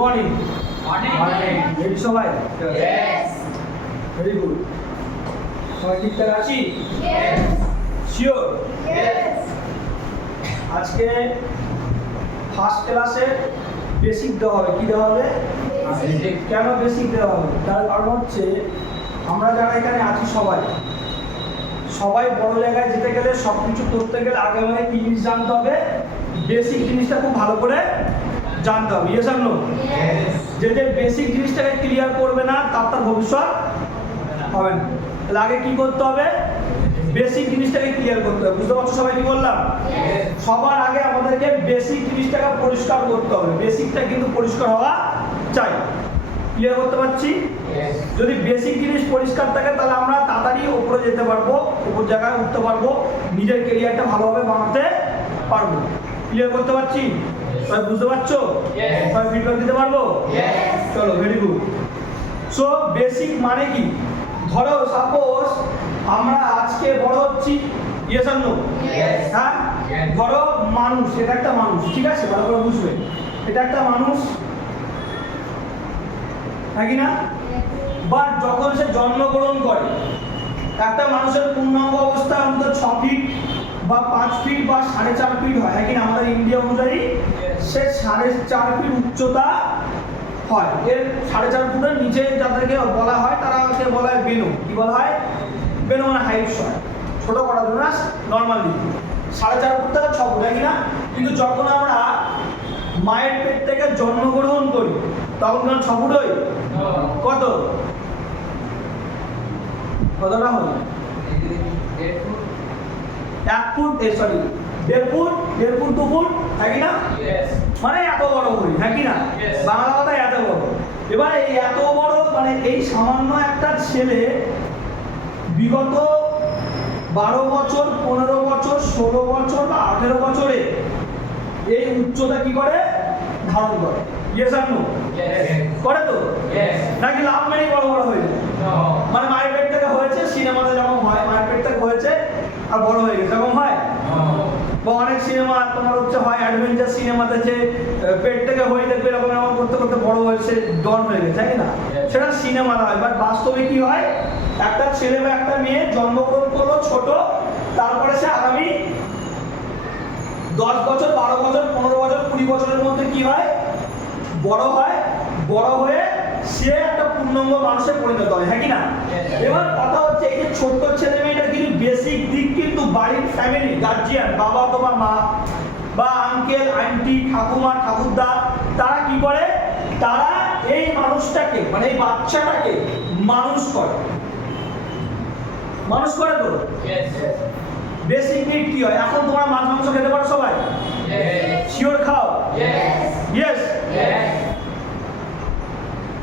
Morning. Morning. Ready সবাই? Yes. Very good. সবাই ঠিকঠাক আছি? Yes. শিওর? Yes. আজকে ফার্স্ট ক্লাসে বেসিক দেওয়া হবে। কি দেওয়া হবে? Basic. কেন বেসিক দেওয়া হবে? তার কারণ হচ্ছে আমরা যারা এখানে আছি সবাই বড় জায়গায় যেতে গেলে সব কিছু করতে গেলে আগে আমাদের কি জিনিস জানতে হবে? বেসিক জিনিসটা খুব ভালো করে জানতে হবে। ইয়েস আর নো? Yes. যে বেসিক জিনিসটাকে ক্লিয়ার করবে না তার ভবিষ্যৎ হবে না। তাহলে আগে কি করতে হবে? বেসিক জিনিসটাকে ক্লিয়ার করতে হবে। বুঝতে পারছো সবাই কি বললাম? Yes. সবার আগে আমাদেরকে বেসিক জিনিসটাকে পরিষ্কার করতে হবে। বেসিকটা কিন্তু পরিষ্কার হওয়া চাই। ক্লিয়ার করতে পারছি? Yes. যদি বেসিক জিনিস পরিষ্কার থাকে তাহলে আমরা তাড়াতাড়ি উপরে যেতে পারবো, উপর জায়গায় উঠতে পারবো, নিজের কেরিয়ারটা ভালোভাবে বানাতে পারবো। ক্লিয়ার করতে পারছি? সবাই বুঝতে পারছো? Yes. সবাই ফিডব্যাক দিতে পারবো? Yes. চলো, ভেরি গুড। সো বেসিক মানে কি? ধরো সাপোজ আমরা আজকে বড় হচ্ছি, ইয়েস আর নো? Yes. হ্যাঁ, Yes. ধরো মানুষ, এটা একটা মানুষ, ঠিক আছে? ভালো করে বুঝবে, এটা একটা মানুষ, নাকি না? বাট যখন সে জন্মগ্রহণ করে, একটা মানুষের পূর্ণাঙ্গ অবস্থা অন্তত 6 ফিট বা 5 ফিট বা 4.5 ফিট হয়, নাকি না? আমাদের ইন্ডিয়া অনুযায়ী সে 4.5 ফিট উচ্চতা হয়। এর 4.5 ফুটের নিচে যাদেরকে বলা হয় তারাকে বলা হয় বেনু। কি বলা হয়? বেনু মানে হাইট হয়, ছোট করার জন্য না, নর্মালি 4.5 ফুট থেকে 6 ফুট, নাকি না? কিন্তু যখন আমরা মায়ের পেট থেকে জন্মগ্রহণ করি তখন কেন 6 ফুট হই? No. কত? কতটা হয়? 1 foot, sorry 1.5 foot, 1.5 foot 2 foot, নাকি না? Yes. মানে এত বড় হই, নাকি না? Yes. বাংলা কথায় এত বড়। এবার এই এত বড় মানে এই সামান্য একটা ছেলে বিগত 12 বছর, 15 বছর, 16 বছর বা 18 বছরে এই উচ্চতা কি করে ধারণ করে? ইয়েস আর নো? Yes. করে তো? Yes. নাকি লাভ মেরেই বড় বড় হয়ে যায়? No. মানে মায়ের পেট থেকে হয়েছে, সিনেমাতে যেমন হয় মায়ের পেট থেকে হয়েছে আর বড় হয়ে গেছে, এরকম হয়? No. বা অনেক সিনেমা তোমার হচ্ছে হয় অ্যাডভেঞ্চার সিনেমাতে যে পেট থেকে হয়ে দেখবে এরকম এরকম করতে করতে বড় হয়েছে, ডন হয়ে গেছে, তাই না? সেটা সিনেমাতে হয়, বাট বাস্তবে কি হয়? একটা ছেলে বা একটা মেয়ে জন্মগ্রহণ করলো ছোট, তারপরে সে আগামী 10 বছর, 12 বছর, 15 বছর, 20 বছরের মধ্যে কি হয়? বড় হয়, বড় হয়ে সে একটা পূর্ণাঙ্গ মানুষে পরিণত হয়, হ্যাঁ কি না? এবার কথা হচ্ছে এই যে ছোট্ট ছেলে মেয়েটার কিন্তু বেসিক দিক কিন্তু বাড়ির ফ্যামিলি, গার্জিয়ান, বাবা তোমার মা বা আঙ্কেল আন্টি, ঠাকুমা ঠাকুরদা, তারা কি করে? তারা এই মানুষটাকে মানে এই বাচ্চাটাকে মানুষ করে। মানুষ করে তো? Yes. বেসিক নিড কি হয়? এখন তোমরা মাছ মাংস খেতে পারো সবাই? Yes. শিওর খাও? Yes. ইয়েস? Yes.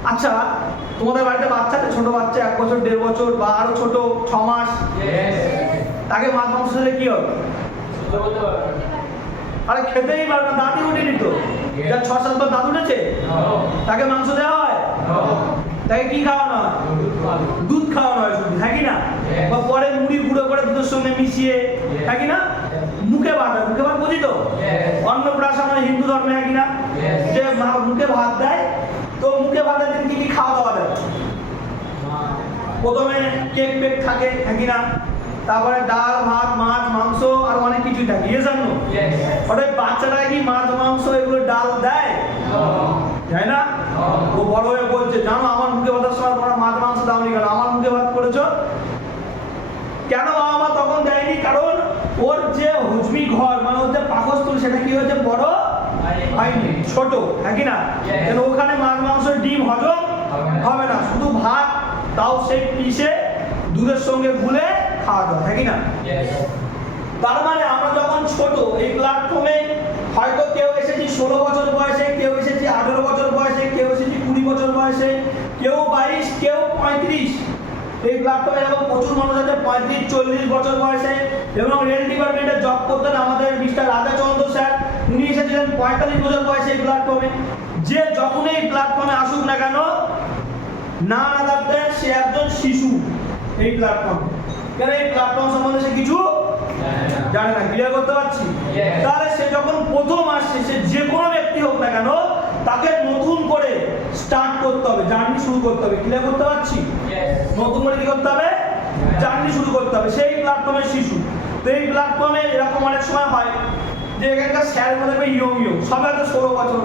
আচ্ছা, তোমাদের বাড়িতে বাচ্চা আছে, ছোট বাচ্চা 1 বছর 1.5 বছর বা আরো ছোট 6 মাস, Yes. তাকে মাছ মাংস দিলে কি হবে? আরে খেতেই পারবে না, দাঁতই উঠেনি তো। যার 6-7 বার দাঁত উঠেছে No. তাকে মাংস দেওয়া হয়? No. তাকে কি খাওয়ানো হয়? দুধ খাওয়ানো হয় শুধু, হ্যাঁ কি না? Yes. বা পরে মুড়ি গুঁড়ো করে দুধের সঙ্গে মিশিয়ে, হ্যাঁ কি না? মুখে ভাত হয়, মুখে ভাত বুঝি তো? Yes. অন্নপ্রাশন হয় হিন্দু ধর্মে, হ্যাঁ কি না? Yes. যে মুখে ভাত দেয়, তো মুখে ভাতের দিন কি কি খাওয়া দাওয়া দেয়? প্রথমে কেক পেক থাকে, হ্যাঁ কি না? তারপরে ডাল ভাত মাছ মাংস আর অনেক কিছুই থাকে, ইয়েস আর নো? Yes. ওটাই বাচ্চারা কি মাছ মাংস এগুলো ডাল দেয়? No. তাই না? ও বড় হয়ে বলছে, জানো আমার মুখে ভাতের সময় তোমরা মাছ মাংস দাওনি কেন? আমার মুখে ভাত করেছো কেন? বাবা মা তখন দেয়নি, কারণ ওর যে হজমি ঘর মানে ওর যে পাকস্থলী সেটা কি হয়েছে? বড় হয়নি, ছোট, হ্যাঁ কি না? Yes. কেন ওখানে মাছ মাংস ডিম হজম হবে না, শুধু ভাত, তাও সেই পিষে দুধের সঙ্গে গুলে খাওয়া দাওয়া, হ্যাঁ কি না? Yes. তার মানে আমরা যখন ছোট এই প্ল্যাটফর্মে হয়তো কেউ এসেছি 16 বছর বয়সে, কেউ এসেছি 18 বছর বয়সে, কেউ এসেছি 20 বছর বয়সে, কেউ 22, কেউ 35। এই প্ল্যাটফর্মে এরকম প্রচুর মানুষ আছে 35-40 বছর বয়সে। এবং রেল ডিপার্টমেন্টে জব করতেন আমাদের মিস্টার রাধাচন্দ্র স্যার, উনি এসেছিলেন 45 বছর বয়সে এই প্ল্যাটফর্মে। যে যখন এই প্ল্যাটফর্মে আসুক না কেন, না আদারদের সে একজন শিশু এই প্ল্যাটফর্মে। কেন এই প্ল্যাটফর্ম সম্বন্ধে সে কিছু জানে না। ক্লিয়ার করতে পারছি? Yes. তাহলে সে যখন প্রথম আসছে, সে যে কোনো ব্যক্তি হোক না কেন, তার তাকে নতুন করে স্টার্ট করতে হবে, জার্নি শুরু করতে হবে। ক্লিয়ার করতে পারছি? নতুন করে কি করতে হবে? জার্নি শুরু করতে হবে সেই প্ল্যাটফর্মের শিশু। তো এই প্ল্যাটফর্মে এরকম অনেক সময় হয় যে এখানকার স্যার বলবে ইয়ং সবাই তো 16 বছর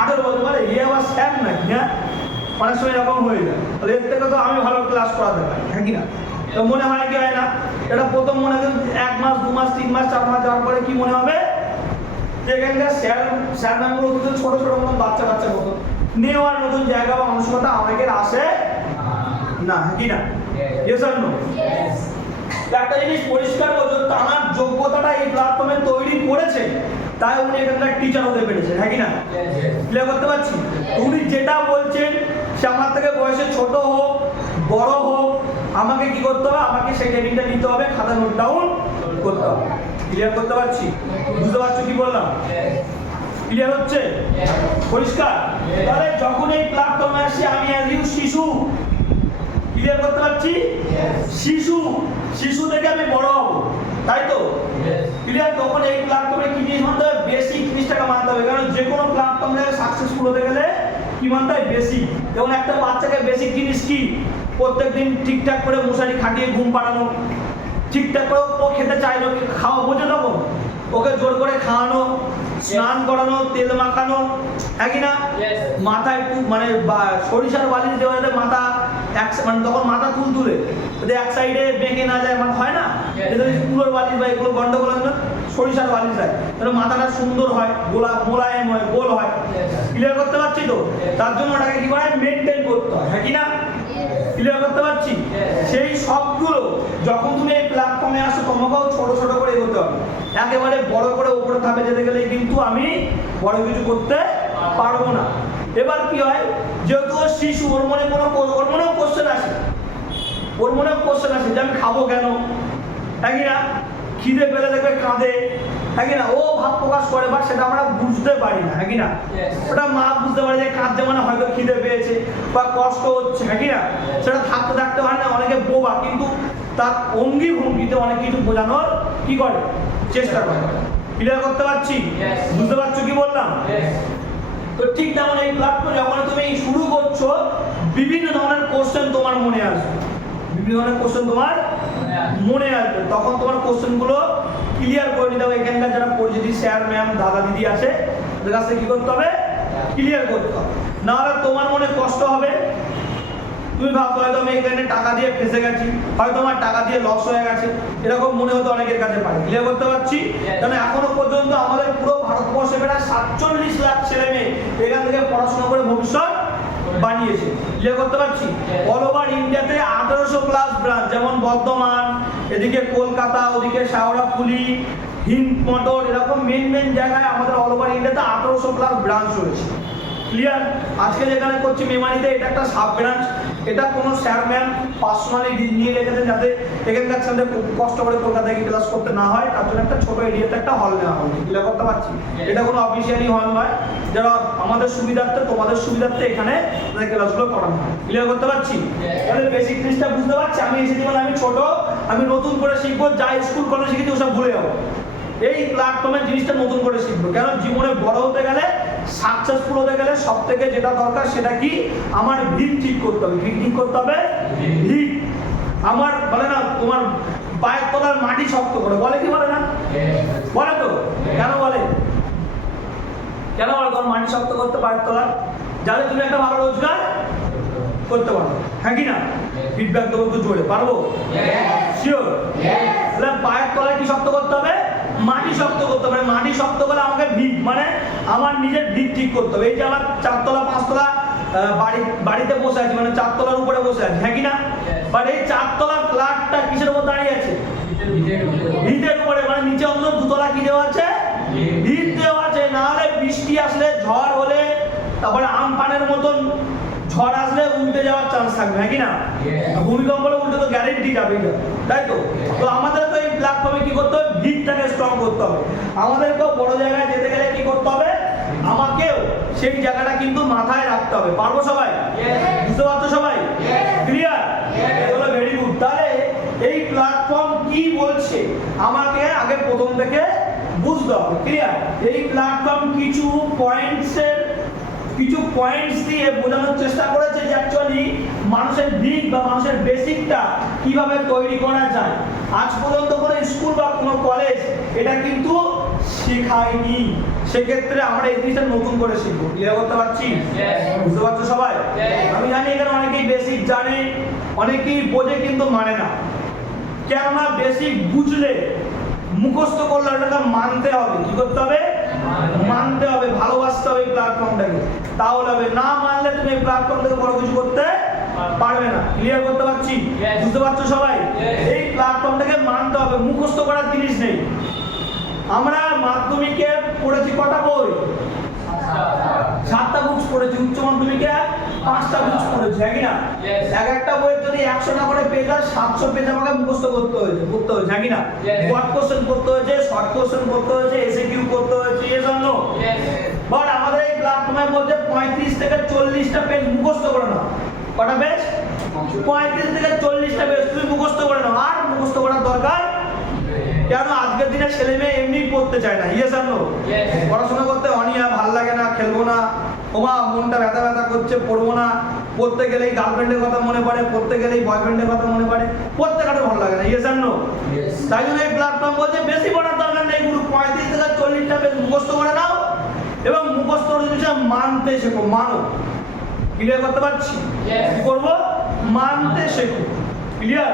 18 বছর, মানে এ আবার স্যার নাকি, হ্যাঁ অনেক সময় এরকম হয়ে যায়। তাহলে এর থেকে তো আমি ভালো ক্লাস করাতে পারি, হ্যাঁ কি না? তো মনে হয় কি হয় না, এটা প্রথম মনে হয় 1 মাস 2 মাস 3 মাস 4 মাস যাওয়ার পরে কি মনে হবে যে এখানকার স্যার ম্যামগুলো তো ছোট ছোট মতন বাচ্চা মতো নেওয়ার নতুন জায়গা বা মানসিকতা অনেকের আসে না, হ্যাঁ কি না? ইয়েস আর নো? একটা জিনিস পরিষ্কার বোঝো, তার যোগ্যতাটা এই প্ল্যাটফর্মে তৈরি করেছে, তাই উনি এখানকার টিচার হতে পেরেছেন, হ্যাঁ কি না? ক্লিয়ার করতে পারছি? উনি যেটা বলছেন সে আমার থেকে বয়সে ছোট হোক বড় হোক, আমাকে কি করতে হবে? আমাকে সেই ট্রেনিংটা নিতে হবে, খাতা নোট ডাউন করতে হবে। ক্লিয়ার করতে পারছি? বুঝতে পারছো কি বললাম? ক্লিয়ার হচ্ছে? পরিষ্কার? তাহলে যখন এই প্ল্যাটফর্মে আসি আমি অ্যাজ ইউ শিশু, ক্লিয়ার করতে পারছি? শিশু থেকে আমি বড় হব, তাই তো? ক্লিয়ার? তখন এই প্ল্যাটফর্মে কি জিনিস মানতে হবে? বেসিক জিনিসটাকে মানতে হবে, কারণ যে কোনো প্ল্যাটফর্মে সাকসেসফুল হতে গেলে কি মানতে হয়? বেসিক। যেমন একটা বাচ্চাকে বেসিক জিনিস কি? প্রত্যেকদিন ঠিকঠাক করে মশারি খাটিয়ে ঘুম পাড়ানো, ঠিকঠাক করে ও খেতে চাইলো, খাওয়া বোঝে তখন ওকে জোর করে খাওয়ানো, স্নান করানো, তেল মাখানো, হ্যাঁ কি না? মাথা একটু মানে সরিষার বালিশ দেওয়া যাতে মাথা মানে তখন মাথা তুলে যাতে এক সাইডে বেঁকে না যায়, মানে হয় না তুলোর বালিশ বা এগুলো গন্ডগোল হয় না, সরিষার বালিশ দেয় তাহলে মাথাটা সুন্দর হয়, মোলায়েম হয়, গোল হয়। ক্লিয়ার করতে পারছি তো? তার জন্য ওটাকে কি করে মেনটেন করতে হয়, হ্যাঁ কি না? ক্লিয়ার করতে পারছি? সেই সবগুলো যখন তুমি এই প্ল্যাটফর্মে আসো তোমাকেও ছোট ছোট করে এগোতে হবে, একেবারে বড় করে উপরে ধাপে যেতে গেলে কিন্তু আমি বড় কিছু করতে পারবো না। এবার কি হয়, যেহেতু শিশু ওর মনেও কোশ্চেন আসে, যে আমি খাবো কেন, হ্যাঁ কি না? খিদে পেলে দেখবে কাঁদে, হ্যাঁ কি না? ও ভাব প্রকাশ করে, বা সেটা আমরা বুঝতে পারি না, হ্যাঁ কি না? ওটা মা বুঝতে পারে যে কাঁদছে মানে হয়তো খিদে পেয়েছে বা কষ্ট হচ্ছে, হ্যাঁ কি না? সেটা থাকতে হয় না, অনেকে বোবা, কিন্তু তার অঙ্গি ভঙ্গিতে অনেক কিছু বোঝানোর কি করে চেষ্টা করে। ক্লিয়ার করতে পারছি? বুঝতে পারছো কি বললাম? তো ঠিক তেমন এই প্ল্যাটফর্মে যখন তুমি শুরু করছো বিভিন্ন ধরনের কোশ্চেন তোমার মনে আসবে, তখন তোমার কোশ্চেনগুলো ক্লিয়ার করে নিতে হবে। এখানকার যারা পরিচিত স্যার ম্যাম দাদা দিদি আছে ওদের কাছে কি করতে হবে? ক্লিয়ার করতে হবে, নাহলে তোমার মনে কষ্ট হবে। তুমি ভাবছো হয়তো আমি এখানে টাকা দিয়ে ফেসে গেছি, হয়তো আমার টাকা দিয়ে লস হয়ে গেছে, এরকম মনে হতো অনেকের কাছে পারে। ক্লিয়ার করতে পারছি? কারণ এখনো পর্যন্ত আমাদের পুরো ভারতবর্ষে প্রায় 47 লাখ ছেলে মেয়ে এখান থেকে পড়াশোনা করে ভবিষ্যৎ বানিয়েছে। ক্লিয়ার করতে পারছি? অল ওভার ইন্ডিয়াতে 1800+ ব্রাঞ্চ, যেমন বর্ধমান, এদিকে কলকাতা, ওদিকে শাওড়াফুলি, হিন্দ মোটর, এরকম মেন জায়গায় আমাদের অল ওভার ইন্ডিয়াতে 1800+ ব্রাঞ্চ রয়েছে। ক্লিয়ার? আজকে যেখানে করছি মেমারিতে, এটা একটা সাব ব্রাঞ্চ, এটা কোনো স্যার ম্যাম পার্সোনালি নিয়ে রেখেছেন যাতে এখানকার ছেলেদের কষ্ট করে কলকাতায় গিয়ে ক্লাস করতে না হয়, তার জন্য একটা ছোট এরিয়াতে একটা হল নেওয়া হয়েছে। ক্লিয়ার করতে পারছি? এটা কোনো অফিসিয়ালি হল নয়, যারা আমাদের সুবিধার্থে তোমাদের সুবিধার্থে এখানে ক্লাসগুলো করানো হয়। ক্লিয়ার করতে পারছি? তাহলে বেসিক জিনিসটা বুঝতে পারছি। আমি এসেছি মানে আমি ছোট, আমি নতুন করে শিখবো, যা স্কুল কলেজে শিখেছি ওসব ভুলে যাবো। এই প্ল্যাটফর্মের জিনিসটা নতুন করে শিখবো, কেন জীবনে বড় হতে গেলে, সাকসেসফুল হতে গেলে সব থেকে যেটা দরকার সেটা কি? আমার ভিত ঠিক করতে হবে। ভিত ঠিক করতে হবে। ভিত আমার বলে না তোমার পায়ের তলার মাটি শক্ত করে, বলে কি বলে না? বলে তো? কেন বলে তোমার মাটি শক্ত করতে পায়ের তলার? যাতে তুমি একটা ভালো রোজগার করতে পারো, হ্যাঁ কি না? ফিডব্যাক দেবো তো জোরে, পারবো? শিওর? তাহলে পায়ের তলায় কি শক্ত করতে হবে? মাটি শক্ত করতে হবে। মাটি শক্ত করে আমাকে ভিত মানে আমার নিজের ভিত ঠিক করতে হবে। এই যে আমার 4 তলা 5 তলা বাড়িতে বসে আছি, মানে 4 তলার উপরে বসে আছি, হ্যাঁ কি না? বাট এই 4 তলার ফ্ল্যাটটা কিসের উপর দাঁড়িয়ে আছে? ভিতের উপরে, মানে নিচে অন্তত 2 তলা কি দেওয়া আছে? ভিত দেওয়া আছে। নাহলে বৃষ্টি আসলে, ঝড় হলে, তারপরে আমফানের মতন ঝড় আসলে উল্টে যাওয়ার চান্স থাকবে, হ্যাঁ কি না? ভূমিকম্প হলে উল্টে তো গ্যারেন্টি যাবে, তাই তো? তো আমাদের তো এই প্ল্যাটফর্মে কি করতে হবে? ভিতটাকে স্ট্রং করতে হবে। আমাদেরকেও বড় জায়গায় যেতে গেলে কি করতে হবে? আমাকেও সেই জায়গাটা কিন্তু মাথায় রাখতে হবে। পারবো সবাই? বুঝতে পারছো সবাই? ক্লিয়ার? এগুলো ভেরি গুড। তাহলে এই প্ল্যাটফর্ম কি বলছে আমাকে আগে প্রথম থেকে বুঝতে হবে। ক্লিয়ার? এই প্ল্যাটফর্ম কিছু পয়েন্টসের কিছু পয়েন্টস দিয়ে বোঝানোর চেষ্টা করেছে যে অ্যাকচুয়ালি মানুষের দিক বা মানুষের বেসিকটা কিভাবে তৈরি করা যায়। আজ পর্যন্ত কোনো স্কুল বা কোনো কলেজ এটা কিন্তু শেখায়নি, সেক্ষেত্রে আমরা এই জিনিসটা নতুন করে শিখবো। ক্লিয়ার করতে পারছি? বুঝতে পারছো সবাই? আমি জানি এখানে অনেকেই বেসিক জানে, অনেকেই বোঝে কিন্তু মানে না। কেননা বেসিক বুঝলে মুখস্থ করলে ওটাকে মানতে হবে। কি করতে হবে? মানতে হবে, ভালোবাসতে হবে এই প্ল্যাটফর্মটাকে, তাহলে হবে। না মানলে তুমি এই প্ল্যাটফর্ম থেকে বড় কিছু করতে পারবে না। ক্লিয়ার করতে পারছি? বুঝতে পারছো সবাই? এই প্ল্যাটফর্মটাকে মানতে হবে, মুখস্থ করার জিনিস নেই। আমরা মাধ্যমিকে পড়েছি কটা বই? 7টা বুকস পড়েছি, উচ্চ মাধ্যমিকে 5টা বুকস পড়েছি, হ্যাঁ কি না? এক একটা বইয়ের যদি 100টা করে পেজ হয় 700 পেজ আমাকে মুখস্থ করতে হয়েছে, হ্যাঁ কি না? শর্ট কোশ্চেন করতে হয়েছে, শর্ট কোশ্চেন করতে হয়েছে, এসএকিউ করতে হয়েছে, এই জন্য। বাট আমাদের এই প্ল্যাটফর্মের মধ্যে 35 থেকে 40টা পেজ মুখস্থ করে নাও। কটা পেজ? 35 থেকে 40টা পেজ তুমি মুখস্থ করে নাও, আর মুখস্থ করার দরকার। কেন? আজকের দিনে ছেলে মেয়ে এমনি পড়তে চায় না, ইয়েস আর নো? পড়াশোনা করতে অনিয়া, ভাল লাগে না, খেলবো না, ওমা মনটা ব্যথা ব্যথা করছে, পড়বো না, পড়তে গেলেই গার্লফ্রেন্ডের কথা মনে পড়ে, পড়তে গেলেই বয়ফ্রেন্ডের কথা মনে পড়ে, পড়তে কারো ভালো লাগে না, ইয়েস আর নো? তাই জন্য এই প্ল্যাটফর্ম বলছে বেশি পড়ার দরকার নেই, পুরো 35 থেকে 40টা পেজ মুখস্থ করে নাও এবং মুখস্থ জিনিসটা মানতে শেখো, মানো। ক্লিয়ার করতে পারছি? কি করবো? মানতে শেখো। ক্লিয়ার?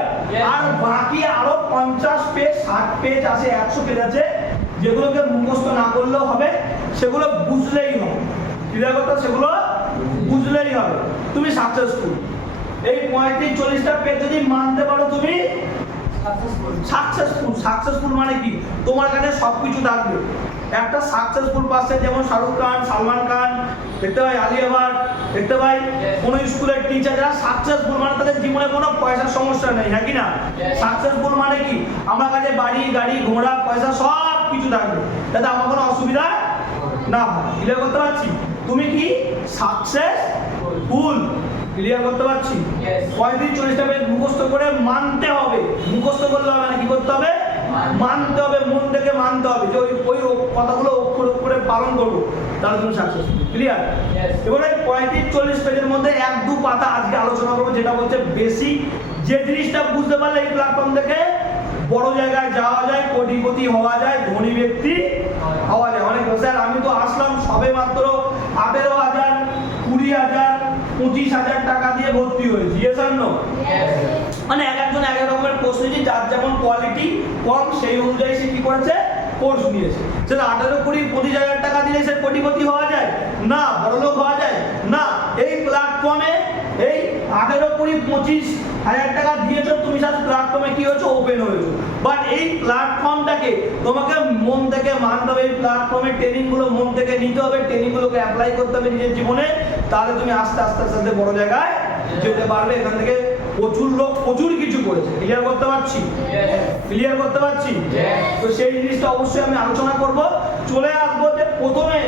আর বাকি আরো 50 পেজ, 60 পেজ আছে, 100 পেজ আছে, যেগুলোকে মুখস্থ না করলেও হবে, সেগুলো বুঝলেই হবে। ক্লিয়ার করতে? সেগুলো বুঝলেই হবে, তুমি সাকসেসফুল। এই 35-40টা পেজ যদি মানতে পারো তুমি সাকসেসফুল। সাকসেসফুল মানে কি? তোমার কাছে সবকিছু থাকবে। একটা সাকসেসফুল পার্সন যেমন শাহরুখ খান, সালমান খান, দেখতে পাই আলিয়া ভাট, দেখতে পাই কোন স্কুলের টিচার, যারা সাকসেসফুল মানে তাদের জীবনে কোনো পয়সার সমস্যা নেই, হ্যাঁ কি না? সাকসেসফুল মানে কি? আমার কাছে বাড়ি, গাড়ি, ঘোড়া, পয়সা সব কিছু থাকবে, যাতে আমার কোনো অসুবিধা না হয়। ক্লিয়ার করতে পারছি? তুমি কি সাকসেসফুল? ক্লিয়ার করতে পারছি? 35-40টা পেজ মুখস্থ করে মানতে হবে। মুখস্থ করলে হবে না, কি করতে হবে? মানতে হবে, মন থেকে মানতে হবে যে ওই কথাগুলো অক্ষর অক্ষরে পালন করবো, তাহলে তুমি সাকসেসফুল। ক্লিয়ার? এবারে 35-40 পেজের মধ্যে 1-2 পাতা আজকে আলোচনা করবো, যেটা বলছে বেসিক। যে জিনিসটা বুঝতে পারলে এই প্ল্যাটফর্ম থেকে বড় জায়গায় যাওয়া যায়, কোটিপতি হওয়া যায়, ধনী ব্যক্তি হওয়া যায়। অনেক স্যার আমি তো আসলাম সবে মাত্র 18,000, 20,000, 25,000 টাকা দিয়ে ভর্তি হয়েছি, ইয়েস আর নো? মানে এক একজন এক এক রকমের কোর্স নিয়েছে, যার যেমন কোয়ালিটি কম সেই অনুযায়ী সে কি করেছে, কোর্স নিয়েছে। সেটা 18-20-25,000 টাকা দিলে সে কোটিপতি হওয়া যায় না, বড়লোক হওয়া যায় না। এই প্ল্যাটফর্মে এই 18-20-25,000 টাকা দিয়েছো তুমি, সাথে প্ল্যাটফর্মে কি হয়েছে, ওপেন হয়েছে। বাট এই প্ল্যাটফর্মটাকে তোমাকে মন থেকে মানতে হবে, এই প্ল্যাটফর্মের ট্রেনিংগুলো মন থেকে নিতে হবে, ট্রেনিংগুলোকে অ্যাপ্লাই করতে হবে নিজের জীবনে, তাহলে তুমি আস্তে আস্তে আস্তে বড় জায়গায় যেতে পারবে। এখান থেকে প্রচুর লোক প্রচুর কিছু করেছে। ক্লিয়ার করতে পারছি? ক্লিয়ার করতে পারছি? তো সেই জিনিসটা অবশ্যই আমি আলোচনা করব। চলে আসবো যে প্রথমে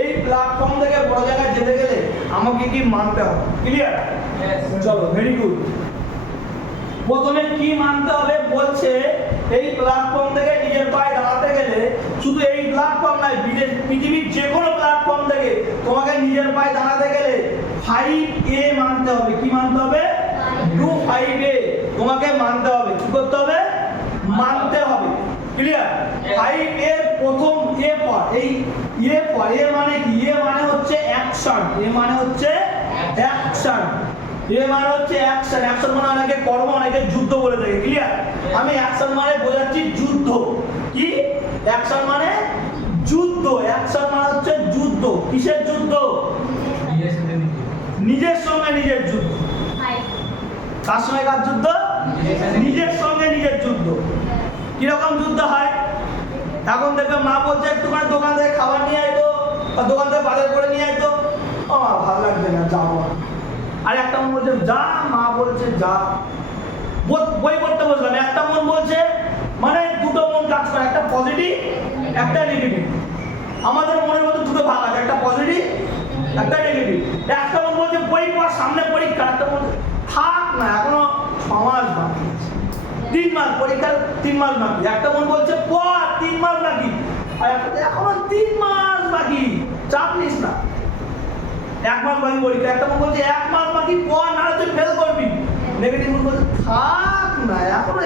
এই প্ল্যাটফর্ম থেকে বড় জায়গায় যেতে গেলে আমাকে কি মানতে হবে। ক্লিয়ার? চলো, ভেরি গুড। প্রথমে কি মানতে হবে বলছে, এই প্ল্যাটফর্ম থেকে নিজের পায়ে দাঁড়াতে গেলে শুধু এই প্ল্যাটফর্ম নয়, পৃথিবীর যে কোনো প্ল্যাটফর্ম থেকে তোমাকে নিজের পায়ে দাঁড়াতে গেলে 5A মানতে হবে। কি মানতে হবে? 5A তোমাকে মানতে হবে। কি করতে হবে? মানতে হবে। ক্লিয়ার? 5 এর প্রথম এ পর, এই এ পর, এ মানে কি? এ মানে হচ্ছে অ্যাকশন। এ মানে হচ্ছে অ্যাকশন। এ মানে হচ্ছে অ্যাকশন। অ্যাকশন মানে অনেকে কর্ম, অনেকে যুদ্ধ বলে থাকে। ক্লিয়ার? আমি অ্যাকশন মানে বোঝাচ্ছি যুদ্ধ। কি? অ্যাকশন মানে যুদ্ধ। অ্যাকশন মানে হচ্ছে যুদ্ধ। কিসের যুদ্ধ? নিজের সঙ্গে নিজের যুদ্ধ। কার সঙ্গে কার যুদ্ধ? নিজের সঙ্গে নিজের যুদ্ধ। কিরকম যুদ্ধ হয়? এখন দেখবে মা বলছে একটুখানি দোকান থেকে খাবার নিয়ে আয় তো, বা দোকান থেকে বাজার করে নিয়ে আয় তো, ভালো লাগছে না, যাবো না। আর একটা মন বলছে যা, মা বলছে যা। বই পড়তে বসলাম, একটা মন বলছে, মানে দুটো মন কাজ করে, একটা পজিটিভ একটা নেগেটিভ। আমাদের মনের মধ্যে দুটো ভাগ আছে, একটা পজিটিভ একটা নেগেটিভ। একটা মন বলছে বই পড়, সামনে পরীক্ষা। একটা মন থাক না, এখনো 6 মাস বাকি, 3 মাস, পরীক্ষার 3 মাস বাকি। একটা মন বলছে পড়, 3 মাস বাকি। আর একটা এখনো 3 মাস বাকি, চাপ নিস না। 1 মাস বাকি পরীক্ষা, একটা মন বলছে 1 মাস বাকি পড়, না তুই ফেল করবি। নেগেটিভ মন বলছে থাক না, এখনো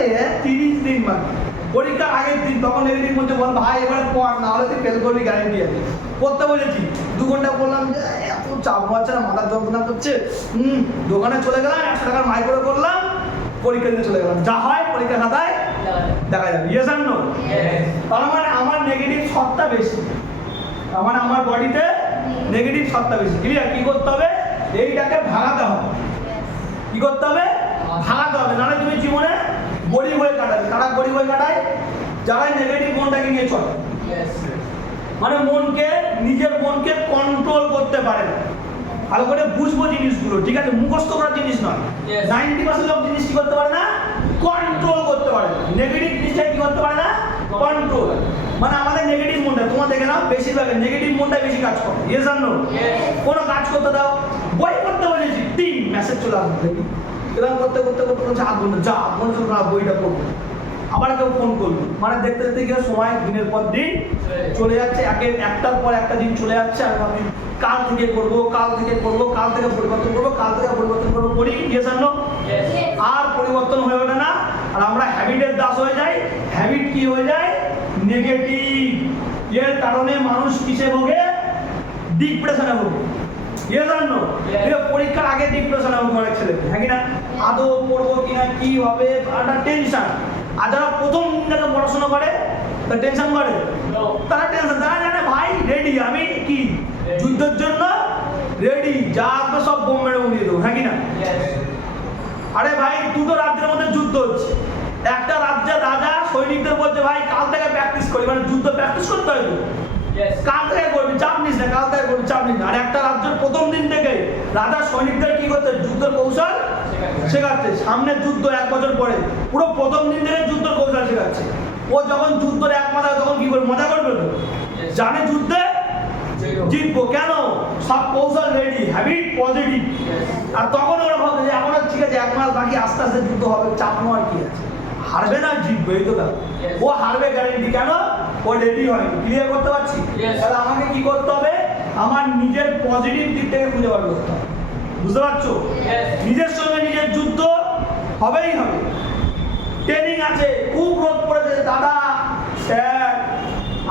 30 দিন বাকি, পরীক্ষার আগের দিন। তখন নেগেটিভ বলছে বল ভাই এবারে পড়, না হলে তুই ফেল করবি, গ্যারেন্টি আছে। পড়তে বলেছি 2 ঘন্টা পড়লাম, যে এত চাপ হচ্ছে না, মাথার যন্ত্রণা করছে, দোকানে চলে গেলাম, 100 টাকার মাইক্রো করলাম, পরীক্ষা দিতে চলে গেলাম, যা হয় পরীক্ষা খাতায় দেখা যাবে। ইয়েস আর নো? তার মানে আমার নেগেটিভ শটটা বেশি, তার মানে আমার বডিতে নেগেটিভ শটটা বেশি। ক্লিয়ার? কি করতে হবে? এইটাকে ভাগাতে হবে। কি করতে হবে? ভাগাতে হবে, নাহলে তুমি জীবনে গরিব হয়ে কাটাবে। কারা গরিব হয়ে কাটায়? যারা নেগেটিভ মনটাকে নিয়ে চলে, মানে মনকে, নিজের মনকে কন্ট্রোল করতে পারে না। ভালো করে বুঝবো জিনিসগুলো, ঠিক আছে? মুখস্থ করার জিনিস নয়। 90% লোক জিনিস কি করতে পারে না? কন্ট্রোল করতে পারে না। নেগেটিভ জিনিসটা কি করতে পারে না? কন্ট্রোল। মানে আমাদের নেগেটিভ মনটা, তোমরা দেখে নাও, বেশিরভাগ নেগেটিভ মনটাই বেশি কাজ করে। ইয়েস আর নো? কোনো কাজ করতে দাও, বই পড়তে বলেছি, টিং মেসেজ চলে আসবে, দেখি এরকম করতে করতে করতে করতে আধ ঘন্টা, যা মনে চলবে না, বইটা পড়বো, আবার কেউ ফোন করলো, মানে দেখতে দেখতে গিয়ে সময় দিনের পর দিন চলে যাচ্ছে, একটার পর একটা দিন চলে যাচ্ছে। আর আমি কাল থেকে করবো, কাল থেকে করবো, কাল থেকে পরিবর্তন করবো, কাল থেকে পরিবর্তন করবো, করি। ইয়েস আর নো? আর পরিবর্তন হয়ে ওঠে না, আর আমরা হ্যাবিটের দাস হয়ে যাই। হ্যাবিট কি হয়ে যায়? নেগেটিভ। এর কারণে মানুষ কিসে ভোগে? ডিপ্রেশনে ভোগে। ইয়েস আর নো? পরীক্ষার আগে ডিপ্রেশনে ভোগে অনেক ছেলে, হ্যাঁ কি না? আদৌ পড়বো কিনা, কি হবে, একটা টেনশন। আর যারা প্রথম দিন পড়াশোনা করে টেনশন করে, তারা টেনশন, তারা জানে ভাই রেডি, আমি কি যুদ্ধের জন্য রেডি, যা আসবে সব বোম মেরে উড়িয়ে দেবো, হ্যাঁ কি না? আরে ভাই, 2টো রাজ্যের মধ্যে যুদ্ধ হচ্ছে। একটা রাজ্যের রাজা সৈনিকদের বলছে ভাই কাল থেকে প্র্যাকটিস করি, মানে যুদ্ধ প্র্যাকটিস করতে হয় তো, কাল থেকে করবি, চাপ নিস না, কাল থেকে করবি, চাপ নিস না। আর একটা রাজ্যের প্রথম দিন থেকে রাজা সৈনিকদের কি করছে? যুদ্ধের কৌশল শেখাচ্ছে। সামনে যুদ্ধ 1 বছর পরে, পুরো প্রথম দিন থেকে যুদ্ধের কৌশল শেখাচ্ছে। ও যখন যুদ্ধের 1 মাস তখন কি করে মজা করবে তো, জানে যুদ্ধে জিতবো, কেন? সব কৌশল রেডি, হ্যাবিট পজিটিভ। আর তখন ওরা ভাবছে যে এখন ঠিক আছে 1 মাস বাকি, আস্তে আস্তে যুদ্ধ হবে, চাপ নেওয়ার কি আছে, হারবে না জিতবে, এই তো ব্যাপার। ও হারবে গ্যারেন্টি, কেন? ও রেডি হয়নি। ক্লিয়ার করতে পারছি? তাহলে আমাকে কি করতে হবে? আমার নিজের পজিটিভ দিক থেকে খুঁজে বার করতে হবে। বুঝতে পারছো? নিজের সঙ্গে নিজের যুদ্ধ হবেই হবে। ট্রেনিং আছে, খুব রোদ পড়েছে, দাদা স্যার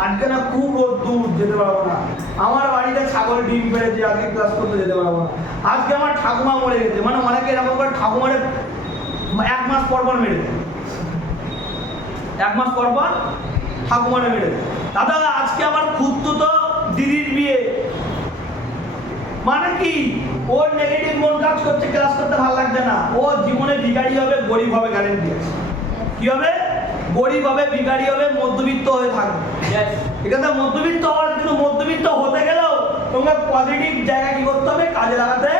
আজকে না খুব রোদ, দূর যেতে পারবো না, আমার বাড়িতে ছাগল ডিম পেড়েছে, আজকে ক্লাস করতে যেতে পারবো না, আজকে আমার ঠাকুমা মরে গেছে। মানে অনেকে এরকম করে ঠাকুমারে 1 মাস পর পর মেরে দেয়, 1 মাস পর পর ঠাকুমারে মেরে দেয়। দাদা আজকে আমার খুঁড়তুতো দিদির বিয়ে, মানে কি? ওর নেগেটিভ মন কাজ করছে, ক্লাস করতে ভালো লাগছে না, ও জীবনে ভিখারি হবে, গরিব হবে, গ্যারেন্টি আছে। কি হবে? গরিব হবে, ভিখারি হবে, মধ্যবিত্ত হয়ে থাকবে। এখানে মধ্যবিত্ত হওয়ার, কিন্তু মধ্যবিত্ত হতে গেলেও তোমাকে পজিটিভ জায়গা কি করতে হবে? কাজে লাগাতে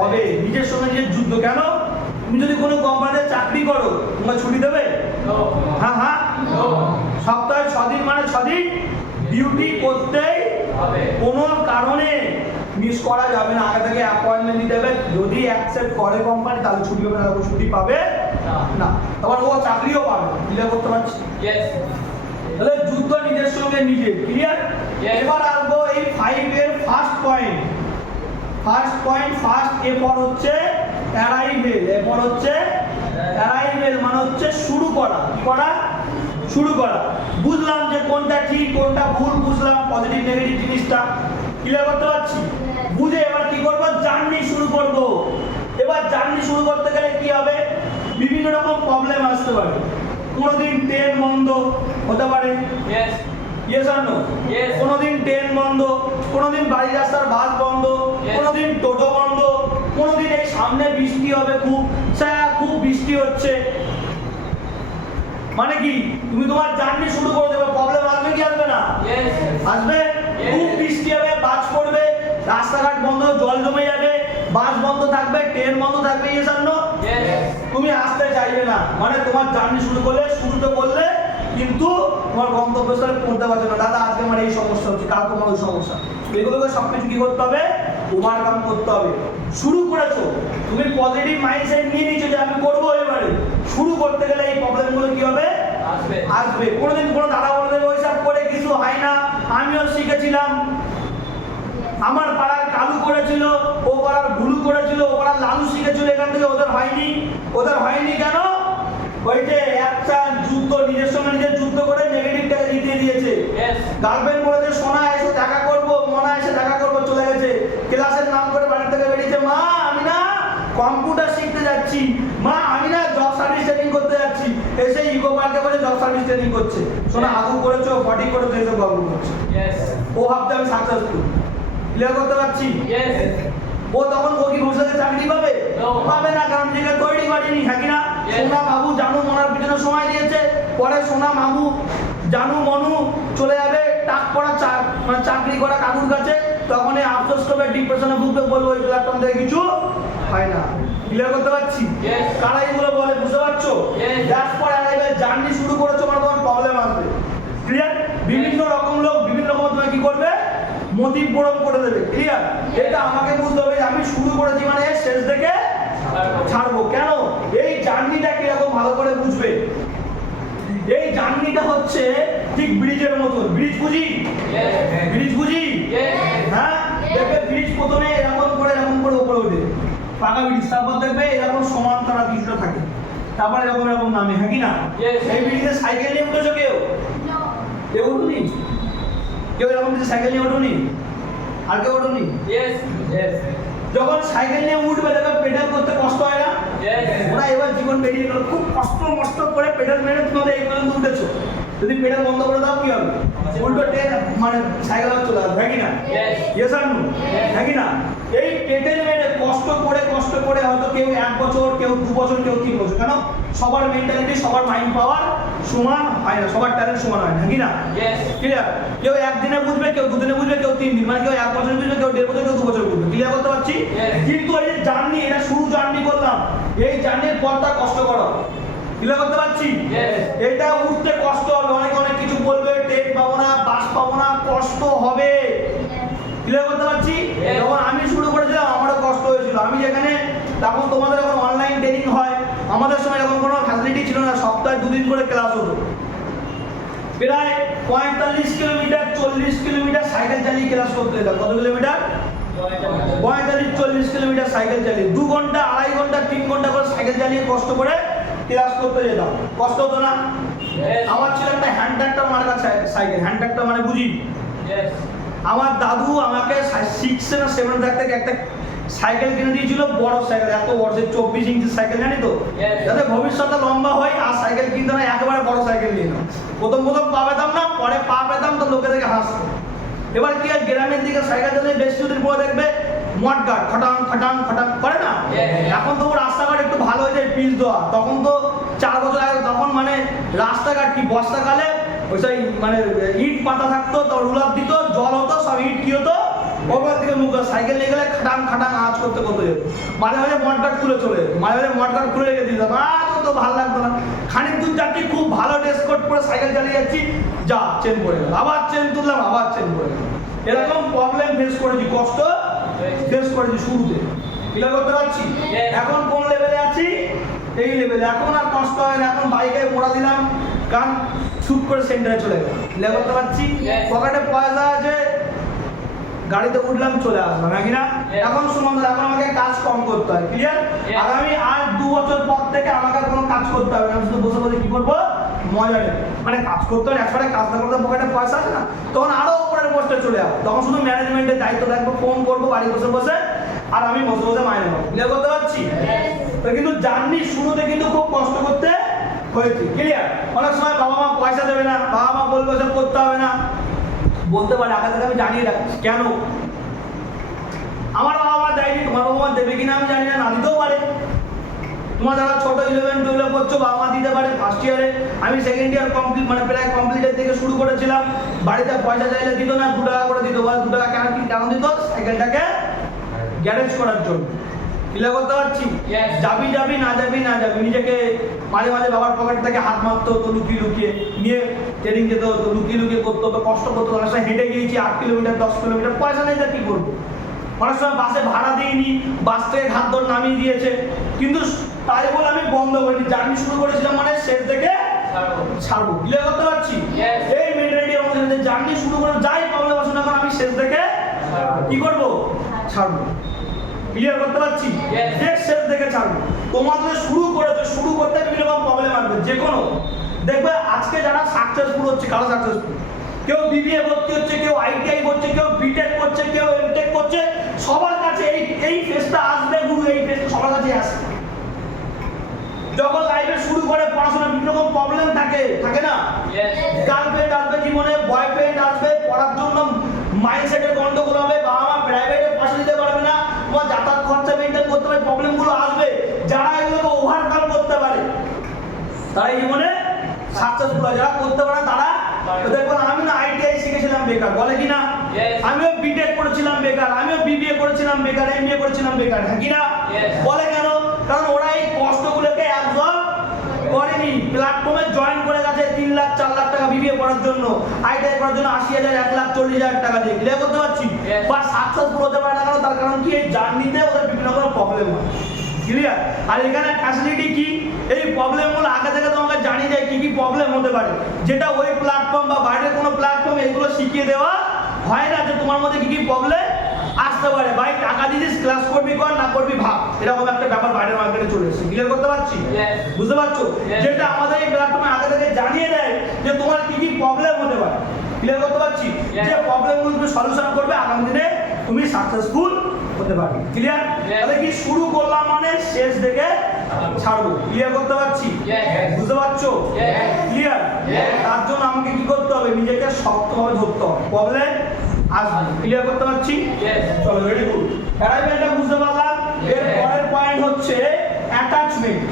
হবে। নিজের সঙ্গে নিজের যুদ্ধ। কেন? তুমি যদি কোনো কোম্পানিতে চাকরি করো, তোমাকে ছুটি দেবে? হ্যাঁ হ্যাঁ, সপ্তাহে 6 দিন, মানে 6 দিন ডিউটি করতেই হবে, কোনো কারণে মিস করা যাবে না। আগে থেকে অ্যাপয়েন্টমেন্ট নিতে হবে, যদি অ্যাকসেপ্ট করে কোম্পানি তাহলে ছুটি হবে, না ছুটি পাবে না, আবার ও চাকরিও পাবে। ক্লিয়ার করতে পারছি? তাহলে যুদ্ধ নিজের সঙ্গে নিজে। ক্লিয়ার? এবার আসবো এই 5 এর ফার্স্ট পয়েন্ট। ফার্স্ট এরপর হচ্ছে অ্যারাইভেল। এরপর হচ্ছে অ্যারাইভেল, মানে হচ্ছে শুরু করা। কি করা? শুরু করা। বুঝলাম যে কোনটা ঠিক কোনটা ভুল, বুঝলাম পজিটিভ নেগেটিভ জিনিসটা। ক্লিয়ার করতে পারছি? বুঝে এবার কি করব? জার্নি শুরু করব। এবার জার্নি শুরু করতে গেলে কি হবে? বিভিন্ন রকম প্রবলেম আসতে পারে। কোনোদিন ট্রেন বন্ধ হতে পারে, ইয়েস আর নো? কোনোদিন ট্রেন বন্ধ, কোনোদিন বাড়ি রাস্তার বাস বন্ধ, কোনোদিন টোটো বন্ধ, কোনোদিন এই সামনে বৃষ্টি হবে, খুব বৃষ্টি হচ্ছে। মানে কি? তুমি তোমার জার্নি শুরু করে দেবে, প্রবলেম আসবে কি আসবে না? আসবে। খুব বৃষ্টি হবে, বাজ পড়বে, রাস্তাঘাট বন্ধ, জল জমে যাবে, বাস বন্ধ থাকবে, ট্রেন বন্ধ থাকবে, ইয়েস আর নো? তুমি আসতে চাইবে না, মানে তোমার জার্নি শুরু করলে কিন্তু তোমার গন্তব্যস্থলে পৌঁছতে পারছো না। দাদা আজকে আমার এই সমস্যা হচ্ছে, কাল তোমার ওই সমস্যা, এগুলোকে সবকিছু কি করতে হবে? ওভারকাম করতে হবে। শুরু করেছো, তুমি পজিটিভ মাইন্ডসেট নিয়ে নিয়েছো যে আমি করবো, এবারে শুরু করতে গেলে এই প্রবলেমগুলো কি হবে? আসবে। কোনোদিন কোনো দাদা বলে দেবে ওইসব করে কিছু হয় না, আমিও শিখেছিলাম, আমার পাড়ার কালু করেছিল, ও পাড়ার ভুলু করেছিল, ও পাড়ার লালু শিখেছিল, এখান থেকে ওদের হয়নি কেন? ওই যে একটা যুদ্ধ, নিজের সঙ্গে নিজের যুদ্ধ করে নেগেটিভটাকে জিতিয়ে দিয়েছে। গার্লফ্রেন্ড বলেছে সোনা এসে দেখা করবো, মনা এসে দেখা করবো, চলে গেছে। ক্লাসের নাম করে বাড়ি থেকে বেরিয়েছে, মা আমি না কম্পিউটার শিখতে যাচ্ছি, মা আমি না জব সার্ভিস ট্রেনিং করতে যাচ্ছি। এসে ইকো পার্কে বসে জব সার্ভিস ট্রেনিং করছে। সোনা আদু করেছো, ফটি করেছো, এসব গল্প করছে। ও ভাবতে আমি সাকসেসফুল, ক্লিয়ার করতে পারছি। ও তখন ও কি ভবিষ্যতে চাকরি পাবে? পাবে না, কারণ নিজেকে তৈরি করেনি, হ্যাঁ কিনা? সোনা বাবু জানু মনার পিছনে সময় দিয়েছে, পরে সোনা মামু জানু মনু চলে যাবে টাক পড়া মানে চাকরি করা কাকুর কাছে, তখন এই আফসোস করবে, ডিপ্রেশনে ভুগবে, বলবো ওই প্ল্যাটফর্ম থেকে কিছু হয় না। ক্লিয়ার করতে পারছি? কারা এগুলো বলে, বুঝতে পারছো? দ্যাটস ফর অ্যারাইভাল, জার্নি শুরু করেছো মানে তোমার প্রবলেম আসবে। ক্লিয়ার? বিভিন্ন রকম লোক বিভিন্ন রকম তোমায় কি করবে, মোটিভ পূরণ করে দেবে। ক্লিয়ার? এটা আমাকে বুঝতে হবে, আমি শুরু করেছি মানে শেষ থেকে ছাড়বো কেন। এই জার্নিটা কিরকম ভালো করে বুঝবে। এই জার্নিটা হচ্ছে ঠিক ব্রিজের মতো। ব্রিজ বুঝি? হ্যাঁ, দেখবে ব্রিজ প্রথমে এরকম করে উপরে ওঠে, পাকা ব্রিজ, তারপর দেখবে এরকম সমান তারা কিছুটা থাকে, তারপর এরকম নামে, হ্যাঁ কি না? এই ব্রিজে সাইকেল নিয়ে উঠেছো কেউ উঠুনি? কেউ এরকম সাইকেল নিয়ে উঠুনি? আর কেউ উঠুনি? যখন সাইকেল নিয়ে উঠবে দেখো পেডাল করতে কষ্ট হয় না? ওরা এবার জীবন বেরিয়ে গেল, খুব কষ্ট করে পেডাল মেরে তোমাদের এই পর্যন্ত উঠেছো। যদি পেডাল বন্ধ করে দাও কি হবে? উল্টো ট্রেন মানে সাইকেল চলে আসবে, হ্যাঁ কি না? ইয়েস আর নো, হ্যাঁ কি না? এই পেডাল মেরে কষ্ট করে হয়তো কেউ 1 বছর, কেউ 2 বছর, কেউ 3 বছর, কেন? সবার মেন্টালিটি, সবার মাইন্ড পাওয়ার সমান হয় না, সবার ট্যালেন্ট সমান হয় না, হ্যাঁ কি না? ক্লিয়ার? কেউ 1 দিনে বুঝবে, কেউ 2 দিনে বুঝবে, কেউ 3 দিন, মানে কেউ 1 বছর বুঝবে, কেউ 1.5 বছর, কেউ 2 বছর বুঝবে। ক্লিয়ার করতে পারছি? কিন্তু এই যে জার্নি, এটা শুরু জার্নি করলাম, এই জার্নির পথটা কষ্ট করো। ক্লিয়ার করতে পারছি? এটা উঠতে কষ্ট হবে, অনেক কিছু বলবে, ট্রেন পাবো না, বাস পাবো না, কষ্ট হবে। ক্লিয়ার করতে পারছি? যখন আমি শুরু করেছিলাম আমারও কষ্ট হয়েছিল। আমি যেখানে তখন তোমাদের যখন অনলাইন ট্রেনিং হয়, আমাদের সময় এরকম কোনো ফ্যাসিলিটি ছিল না, সপ্তাহে 2 দিন করে ক্লাস হতো। প্রায় 45 কিলোমিটার 40 কিলোমিটার সাইকেল চালিয়ে ক্লাস করতে যেতাম। কত কিলোমিটার? 45-40 কিলোমিটার সাইকেল চালিয়ে 2 ঘন্টা, 2.5 ঘন্টা, 3 ঘন্টা করে সাইকেল চালিয়ে কষ্ট করে ক্লাস করতে যেতাম। কষ্ট হতো না? আমার ছিল একটা হ্যান্ড ট্রাক্টর মার্কা সাইকেল। হ্যান্ড ট্রাক্টর মানে বুঝি? আমার দাদু আমাকে 6 না 7 থেকে একটা সাইকেল কিনে দিয়েছিল, বড় সাইকেল, এত বড়, 24 ইঞ্চি সাইকেল, জানি তো? যাতে ভবিষ্যতে লম্বা হয় আর সাইকেল কিনতে না, একেবারে বড় সাইকেল নিয়ে নাও। প্রথম পা পেতাম না, পরে পা পেতাম তো লোকে দেখে হাসতো। এবার কি হয়, গ্রামের দিকে সাইকেল চালিয়ে বেশ কিছুদিন পরে দেখবে মডগার্ড খটাং করে না? এখন তো রাস্তাঘাট একটু ভালো হয়ে যায়, পিচ দেওয়া। তখন তো 4 বছর আগে তখন মানে রাস্তাঘাট কি বর্ষাকালে ওই সেই মানে ইট পাতা থাকতো, তো রুলার দিত, জল হতো, সব ইট কি হতো ওপর থেকে মুখে সাইকেল নিয়ে গেলে খাটাং আওয়াজ করতে যেত। মাঝে মডগার্ড খুলে চলে যেত, মাঝে মডগার্ড খুলে রেখে দিতাম। তো ভালো লাগতো না। খানিক দূর যাচ্ছি, খুব ভালো ড্রেস কোড পরে সাইকেল চালিয়ে যাচ্ছি, যা চেন পড়ে গেল, আবার চেন তুললাম, আবার চেন পড়ে গেল। এরকম প্রবলেম ফেস করেছি, কষ্ট ফেস করেছি শুরুতে। ক্লিয়ার করতে পারছি? এখন কোন লেভেলে আছি? এই লেভেলে। এখন আর কষ্ট হয় না, এখন বাইকে মোড়া দিলাম, কারণ শুট করে সেন্টারে চলে গেলাম। ক্লিয়ার করতে পারছি? পকেটে পয়সা আছে, গাড়িতে উঠলাম, চলে আসলাম, হ্যাঁ কিনা? এখন সুমন্ত, এখন আমাকে কাজ কম করতে হয়। ক্লিয়ার? আগামী আর 2 বছর পর থেকে আমাকে কোনো কাজ করতে হবে না, আমি শুধু বসে কি করবো, মজা নেই। মানে কাজ করতে হবে, একবারে কাজ না করতে পকেটে পয়সা আছে না, তখন আরো উপরের পোস্টে চলে যাবো। তখন শুধু ম্যানেজমেন্টের দায়িত্ব থাকবো, ফোন করবো বাড়ি বসে আর আমি বসে মাইনে পাবো। ক্লিয়ার করতে পারছি? তো কিন্তু জার্নি শুরুতে কিন্তু খুব কষ্ট করতে হয়েছে। ক্লিয়ার? অনেক সময় বাবা মা পয়সা দেবে না, বাবা মা বলবে সব করতে হবে না, বলতে পারে, আগে থেকে আমি জানিয়ে রাখছি। কেন? আমার বাবা মা দেয়নি, তোমার বাবা মা দেবে কিনা আমি জানি না, না দিতেও পারে। তোমার যারা ছোট 11-12 পড়ছো, বাবা মা দিতে পারে। ফার্স্ট ইয়ারে আমি সেকেন্ড ইয়ার কমপ্লিট মানে প্রায় কমপ্লিটের থেকে শুরু করেছিলাম, বাড়িতে পয়সা চাইলে দিত না, 2 টাকা করে দিত। 2 টাকা কেন দিত? সাইকেলটাকে গ্যারেজ করার জন্য। ক্লিয়ার করতে পারছি? যাবি না যাবি নিজেকে মাঝে বাবার পকেট থেকে হাত মারতে হতো, লুকিয়ে নিয়ে ট্রেনিং যেতে হতো, লুকিয়ে করতে হতো, কষ্ট করতে হতো। অনেক সময় হেঁটে গিয়েছি 8 কিলোমিটার 10 কিলোমিটার, পয়সা নেই, তা কি করবো? অনেক সময় বাসে ভাড়া দিইনি, বাস থেকে ঘাট ধরে নামিয়ে দিয়েছে, কিন্তু তাই বলে আমি বন্ধ করিনি। জার্নি শুরু করেছিলাম মানে শেষ থেকে ছাড়বো। ক্লিয়ার করতে পারছি? এই মেন্টালিটি আমাদের, জার্নি শুরু করে যাই প্রবলেম আসুন এখন আমি শেষ থেকে কি করব? ছাড়বো। ক্লিয়ার করতে পারছি? Yes. নেক্সট শেষ থেকে ছাড়বো। তোমাদের শুরু করেছো, শুরু করতে বিভিন্ন রকম প্রবলেম আসবে, যে কোনো দেখবে আজকে যারা সাকসেসফুল হচ্ছে, কারা সাকসেসফুল? কেউ বিবিএ ভর্তি হচ্ছে, কেউ আইটিআই করছে, কেউ বিটেক করছে, কেউ এমটেক করছে, সবার কাছে এই ফেসটা আসবে গুরু, এই ফেসটা সবার কাছে আসবে। যখন লাইফে শুরু করে পড়াশোনা বিভিন্ন রকম প্রবলেম থাকে না? Yes. গার্লফ্রেন্ড আসবে জীবনে, বয়ফ্রেন্ড আসবে, পড়ার জন্য মাইন্ডসেটের গন্ডগোল হবে, বাবা মা প্রাইভেটে পয়সা দিতে পারবে না, তোমার যাতায়াত খরচা মেইনটেইন করতে পারে, প্রবলেমগুলো আসবে। যারা এগুলোকে ওভারকাম করতে পারে তারা এই জীবনে সাকসেসফুল হয়। যারা করতে পারে তারা দেখবেন, আমি না আইটিআই শিখেছিলাম বেকার, বলে কি না? Yes. আমিও বিটেক করেছিলাম বেকার, আমিও বিবিএ করেছিলাম বেকার, এমবিএ করেছিলাম বেকার, হ্যাঁ কি না? Yes. বলে কেন? কারণ ওরা এই কষ্টগুলোকে অ্যাবজর্ব করেনি। প্ল্যাটফর্মে জয়েন করে গেছে 3 লাখ 4 লাখ টাকা বিবিএ করার জন্য, আইটিআই করার জন্য 80,000 1,40,000 টাকা দিয়ে ক্লিয়ার করতে পারছি। Yes. বা সাকসেসফুল হতে পারে না কেন? তার কারণ কি? এই জার্নিতে ওদের বিভিন্ন রকম প্রবলেম হয়। ক্লিয়ার? আর এখানে ফ্যাসিলিটি কি? এই প্রবলেমগুলো আগে থেকে তোমাকে জানিয়ে যায় কি কি প্রবলেম হতে পারে, যেটা ওই প্ল্যাটফর্ম বা বাইরের কোনো প্ল্যাটফর্ম এগুলো শিখিয়ে দেওয়া হয় না, যে তোমার মধ্যে কি কি প্রবলেম আসতে পারে। ভাই টাকা দিয়েছিস, ক্লাস করবি কর, না করবি ভাব, এরকম একটা ব্যাপার বাইরের মার্কেটে চলে এসেছে। ক্লিয়ার করতে পারছি? Yes. বুঝতে পারছো? Yes. যেটা আমাদের এই প্ল্যাটফর্মে আগে থেকে জানিয়ে দেয় যে তোমার কি কি প্রবলেম হতে পারে। ক্লিয়ার করতে পারছি? Yes. যে প্রবলেমগুলো তুমি সলিউশন করবে, আগামী দিনে তুমি সাকসেসফুল হতে পারবে। ক্লিয়ার? Yes. তাহলে কি শুরু করলাম মানে শেষ দেখে ছাড়বো। ক্লিয়ার করতে পারছি? Yes. বুঝতে পারছো? Yes. ক্লিয়ার? Yes. তার জন্য আমাকে কি করতে হবে? নিজেকে শক্তভাবে ধরতে হবে, প্রবলেম আসবে। ক্লিয়ার করতে পারছি? Yes. চলো, ভেরি গুড। অ্যারাইভমেন্টটা বুঝতে পারলাম। এর Yes. পরের পয়েন্ট হচ্ছে অ্যাটাচমেন্ট।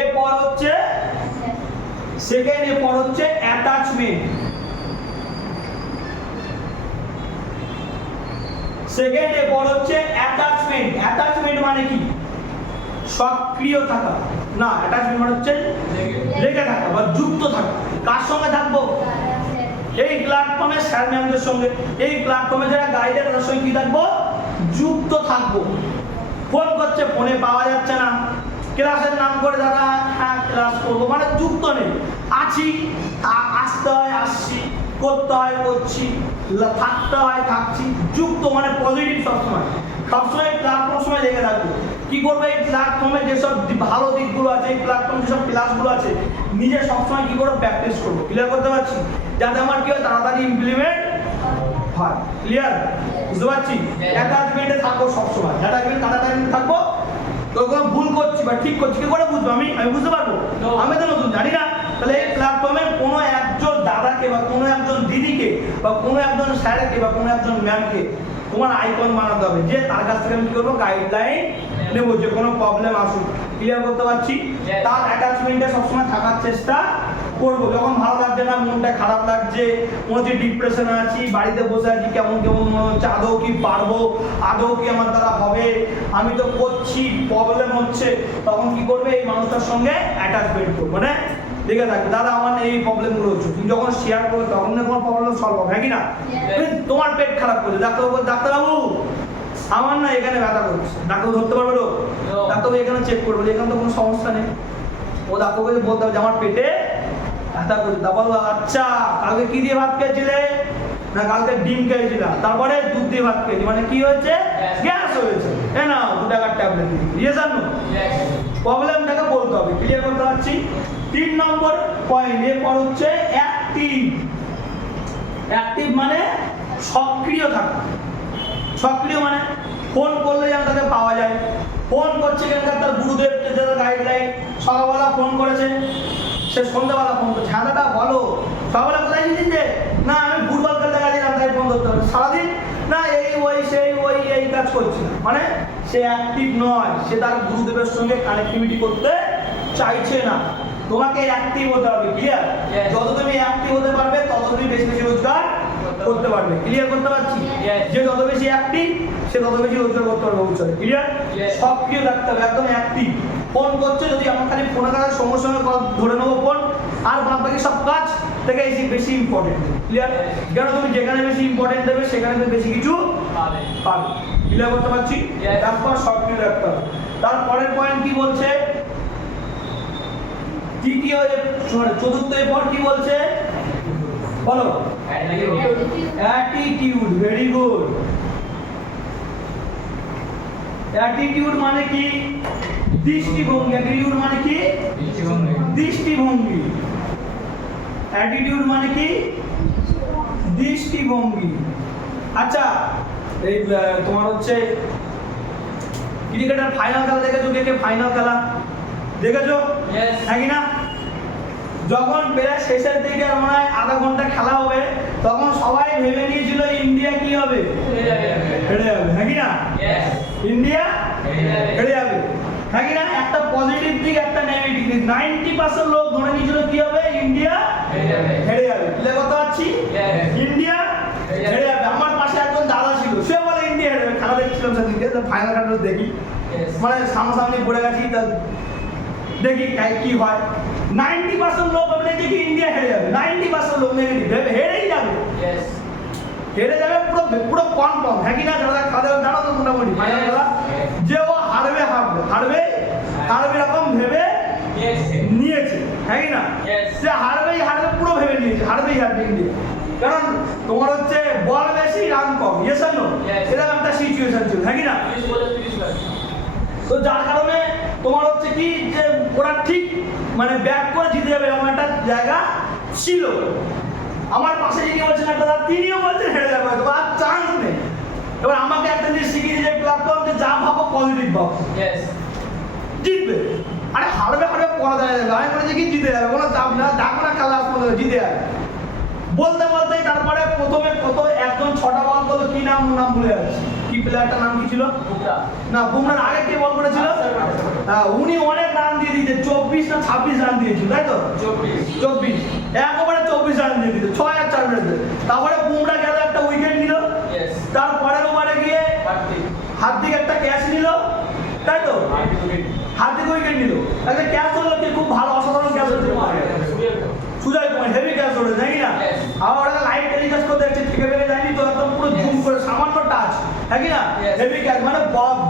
এরপর হচ্ছে সেকেন্ড, এরপর হচ্ছে অ্যাটাচমেন্ট। সেকেন্ড, এরপর হচ্ছে অ্যাটাচমেন্ট। অ্যাটাচমেন্ট মানে কি? সক্রিয় থাকা না, অ্যাটাচমেন্ট মানে হচ্ছে লেগে থাকা বা যুক্ত থাকা। কার সঙ্গে থাকবো? এই প্ল্যাটফর্মে স্যার ম্যামদের সঙ্গে, এই প্ল্যাটফর্মে যারা গাইডের তাদের সঙ্গে কি থাকবো? যুক্ত থাকবো। ফোন করছে, ফোনে পাওয়া যাচ্ছে না, ক্লাসের নাম করে দাদা হ্যাঁ ক্লাস করবো, মানে যুক্ত নেই। আছি, আসতে হয় আসছি, করতে হয় করছি, থাকতে হয় থাকছি। যুক্ত মানে পজিটিভ, সবসময় সবসময় প্ল্যাটফর্ম সময় লেগে থাকবো। কি করবে? এই প্ল্যাটফর্মে যেসব ভালো দিকগুলো আছে, এই প্ল্যাটফর্মে যেসব ক্লাসগুলো আছে, নিজে সবসময় কি করে প্র্যাকটিস করবো। ক্লিয়ার করতে পারছি? যাতে আমার কি হয়, তাড়াতাড়ি ইমপ্লিমেন্ট হয়। ক্লিয়ার? বুঝতে পারছি? অ্যাটাচমেন্টে থাকবো সবসময়, অ্যাটাচমেন্ট থাকবো। তখন ভুল করছি বা ঠিক করছি কি করে বুঝবো? আমি বুঝতে পারবো? আমি তো নতুন, জানি না। তাহলে এই প্ল্যাটফর্মে কোনো একজন দাদাকে বা কোনো একজন দিদিকে বা কোনো একজন স্যারকে বা কোনো একজন ম্যামকে তোমার আইকন বানাতে হবে, যে তার কাছ থেকে আমি কি করবো? গাইডলাইন নেবো, যে কোনো প্রবলেম আসুক। ক্লিয়ার করতে পারছি? Yes. তার অ্যাটাচমেন্টে সবসময় থাকার চেষ্টা করবো। যখন ভালো লাগছে না, মনটা খারাপ লাগছে, মনে হচ্ছে ডিপ্রেশনে আছি, বাড়িতে বসে আছি, কেমন কেমন মনে হচ্ছে, আদৌ কি পারবো, আদৌ কি আমার দ্বারা হবে, আমি তো করছি, প্রবলেম হচ্ছে, তখন কি করবে? এই মানুষটার সঙ্গে অ্যাটাচমেন্ট করবো, মানে দেখে থাকবে দাদা আমার এই প্রবলেমগুলো হচ্ছে। তুমি যখন শেয়ার করবে তখন না তোমার প্রবলেম সলভ হবে, হ্যাঁ কি না? তুমি তোমার পেট খারাপ করছে, ডাক্তারবাবু ডাক্তারবাবু আমার না এখানে ব্যথা করছে, ডাক্তারবাবু ধরতে পারবে তো? ডাক্তারবাবু এখানে চেক করবে, এখানে তো কোনো সমস্যা নেই। ও ডাক্তারবাবুকে বলতে হবে যে আমার পেটে ব্যথা করছে। তারপর আচ্ছা কালকে কি দিয়ে ভাত খেয়েছিলে? না কালকে ডিম খেয়েছিলাম, তারপরে দুধ দিয়ে ভাত খেয়েছি, মানে কি হয়েছে? গ্যাস হয়েছে। এ না 2 টাকার ট্যাবলেট দিয়ে জানো, Yes. প্রবলেমটাকে বলতে হবে। ক্লিয়ার করতে পারছি? 3 নম্বর পয়েন্ট, এরপর হচ্ছে অ্যাক্টিভ। অ্যাক্টিভ মানে সক্রিয় থাকা। সক্রিয় মানে ফোন করলে যেন তাকে পাওয়া যায়। ফোন করছে কেন? তার গুরুদেব যাদের গাইডলাইন, সকালবেলা ফোন করেছে, সে সন্ধ্যাবেলা ফোন করছে, হ্যাঁ দাদা বলো, সকালবেলা কোথায় ছিলেন? যে না আমি ফুটবল খেলতে গেছিলাম, তাই ফোন করতে হবে। সারাদিন না এই ওই সেই ওই এই কাজ করছে না, মানে সে অ্যাক্টিভ নয়, সে তার গুরুদেবের সঙ্গে কানেক্টিভিটি করতে চাইছে না। তোমাকে অ্যাক্টিভ হতে হবে। ক্লিয়ার? Yes. যত তুমি অ্যাক্টিভ হতে পারবে তত তুমি বেশি বেশি রোজগার করতে পারবে। ক্লিয়ার করতে পারছি? Yes. যে যত বেশি অ্যাক্টিভ সে তত বেশি রোজগার করতে পারবে ভবিষ্যতে। ক্লিয়ার? Yes. সক্রিয় থাকতে হবে, একদম অ্যাক্টিভ। ফোন করছে, যদি আমার খালি ফোনে কাজ সঙ্গে সঙ্গে ধরে নেবো ফোন, আর বাদ বাকি সব কাজ থেকে বেশি ইম্পর্টেন্ট। ক্লিয়ার? কেন তুমি যেখানে বেশি ইম্পর্টেন্ট দেবে সেখানে তুমি বেশি কিছু পাবে। পাবে। ক্লিয়ার করতে পারছি? Yes. তারপর সক্রিয় রাখতে হবে। তারপরের পয়েন্ট কি বলছে? তৃতীয় চতুর্থ এরপর কি বলছে? বলো Attitude. Attitude, very good. Attitude মানে কি? দৃষ্টিভঙ্গি। অ্যাটিটিউড মানে কি? দৃষ্টিভঙ্গি। দৃষ্টিভঙ্গি। অ্যাটিটিউড মানে কি? দৃষ্টিভঙ্গি। আচ্ছা, এই তোমার হচ্ছে ক্রিকেটের ফাইনাল খেলা দেখেছো? কে ফাইনাল খেলা দেখেছো? Yes. হ্যাঁ কি না? যখন প্রায় শেষের দিকে মনে হয় আধা ঘন্টা খেলা হবে, তখন সবাই ভেবে নিয়েছিল ইন্ডিয়া কি হবে? হেরে যাবে। হ্যাঁ কি না? Yes. ইন্ডিয়া হেরে যাবে। হেরে যাবে। হ্যাঁ কি না? একটা পজিটিভ দিক, একটা নেগেটিভ দিক। 90% লোক ধরে নিয়েছিল কি হবে? ইন্ডিয়া হেরে যাবে। হেরে যাবে। ক্লিয়ার কথা পাচ্ছি? Yes. ইন্ডিয়া হেরে যাবে। আমার পাশে একজন দাদা ছিল, সে বলে ইন্ডিয়া হেরে যাবে। খেলা দেখছিলাম সেদিনকে, ফাইনাল খেলাটা দেখি, Yes. মানে সামনাসামনি পড়ে গেছি, তা দেখি কি হয়। 90% লোক ভাবলে যে কি ইন্ডিয়া হেরে যাবে। 90% লোক নেগেটিভ ভেবে হেরেই যাবে। Yes. হেরে যাবে পুরো পুরো কনফার্ম। হ্যাঁ কি না? যারা খাওয়া জানো তো মোটামুটি ফাইনাল খেলা, যে ও হারবে হারবে হারবে হারবে এরকম ভেবে Yes. নিয়েছে। হ্যাঁ কি না? Yes. যে হারবেই হারবে পুরো ভেবে নিয়েছে, হারবেই হারবে ইন্ডিয়া। কারণ তোমার হচ্ছে বল বেশি রান কম, ইয়েস আর নো? Yes. এরকম একটা সিচুয়েশন ছিল। হ্যাঁ কি না? তো যার কারণে তোমার হচ্ছে কি যে ওরা ঠিক মানে ব্যাক করে জিতে যাবে এরকম একটা জায়গা ছিল। আমার পাশে যিনি বলছেন একটা দাদা, তিনিও বলছেন হেরে যাবে, হয়তো আর চান্স নেই। এবার আমাকে একটা জিনিস শিখিয়ে দিয়েছে প্ল্যাটফর্ম, যে যা ভাবো পজিটিভ ভাবো, Yes. জিতবে। আরে হারবে হারবে পড়া যায় যাবে, আমি বলেছি কি জিতে যাবে, কোনো চাপ না, দেখো না খেলা আসতে জিতে যাবে। বলতে বলতেই তারপরে প্রথমে কত একজন 6টা বল করলো, কি নাম ভুলে যাচ্ছি, কি প্লেয়ারটার নাম কি ছিল? বুমরা। না, বুমরার আগে কে বল করেছিল? হ্যাঁ, উনি অনেক রান দিয়ে দিয়েছে, 24 না 26 রান দিয়েছিল, তাই তো? 24 একবারে 24 রান দিয়ে দিয়েছে 6 আর 4 মিনিটে। তারপরে বুমরা গেল, একটা উইকেট নিল। Yes. তারপরের ওভারে গিয়ে হার্দিক একটা ক্যাচ নিল, তাই তো? হার্দিক উইকেট নিল, একটা ক্যাচ হলো, কি খুব ভালো অসাধারণ ক্যাচ হচ্ছে সুজয় কুমার, হেভি ক্যাচ হলো, জানি না? Yes. আবার ওরা লাইভ টেলিকাস্ট করে দেখছে, থেকে বেড়ে যায়নি তো, একদম পুরো জুম করে সামান্য টাচ, হ্যাঁ কি না? Yes. হেভি ক্যাচ, মানে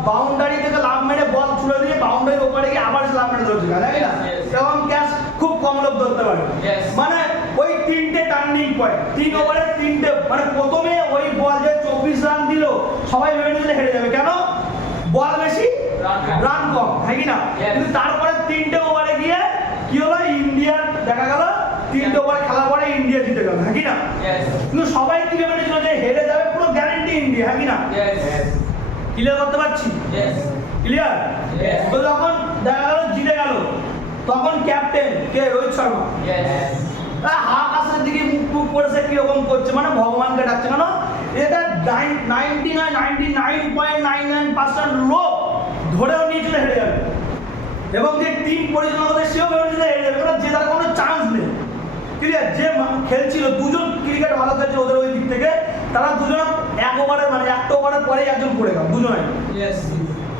বাউন্ডারি থেকে লাভ মেরে বল ছুড়ে দিয়ে বাউন্ডারির ওপারে গিয়ে আবার লাভ মেরে ধরছে, হ্যাঁ কি না? Yes, yes. এবং ক্যাচ খুব কম লোক ধরতে পারে। Yes. মানে ওই 3টে টার্নিং পয়েন্ট, 3 ওভারে 3টে, মানে প্রথমে ওই বল যে 24 রান দিল, সবাই ভেবে নিয়েছিল হেরে যাবে, কেন? বল বেশি রান কম, হ্যাঁ কি না? Yes. কিন্তু তারপরে 3টে ওভারে গিয়ে কি হলো, ইন্ডিয়ার দেখা গেল 3টে ওভার খেলার পরে ইন্ডিয়া জিতে গেল, হ্যাঁ কি না? Yes. কিন্তু সবাই কি ভেবে নিয়েছিল যে হেরে যাবে, পুরো গ্যারান্টি ইন্ডিয়া, হ্যাঁ কি না? Yes. ক্লিয়ার করতে পারছি? Yes. ক্লিয়ার? Yes. তো যখন দেখা গেল জিতে গেল, তখন ক্যাপ্টেন কে? রোহিত শর্মা। Yes. আকাশের দিকে মুখ টুক করেছে, কিরকম করছে, মানে ভগবানকে ডাকছে, কেন? এটা 99.99% লোক ধরেও নিয়েছিল হেরে যাবে, এবং যে টিম পরিচালনা করে সেও ভেবে নিয়েছিল হেরে যাবে, কারণ জেতার কোনো চান্স নেই। ক্লিয়ার? যে খেলছিল, দুজন ক্রিকেট ভালো খেলছে ওদের ওই দিক থেকে, তারা দুজন এক ওভারের মানে একটা ওভারের পরেই একজন পড়ে গেল, দুজনে, Yes.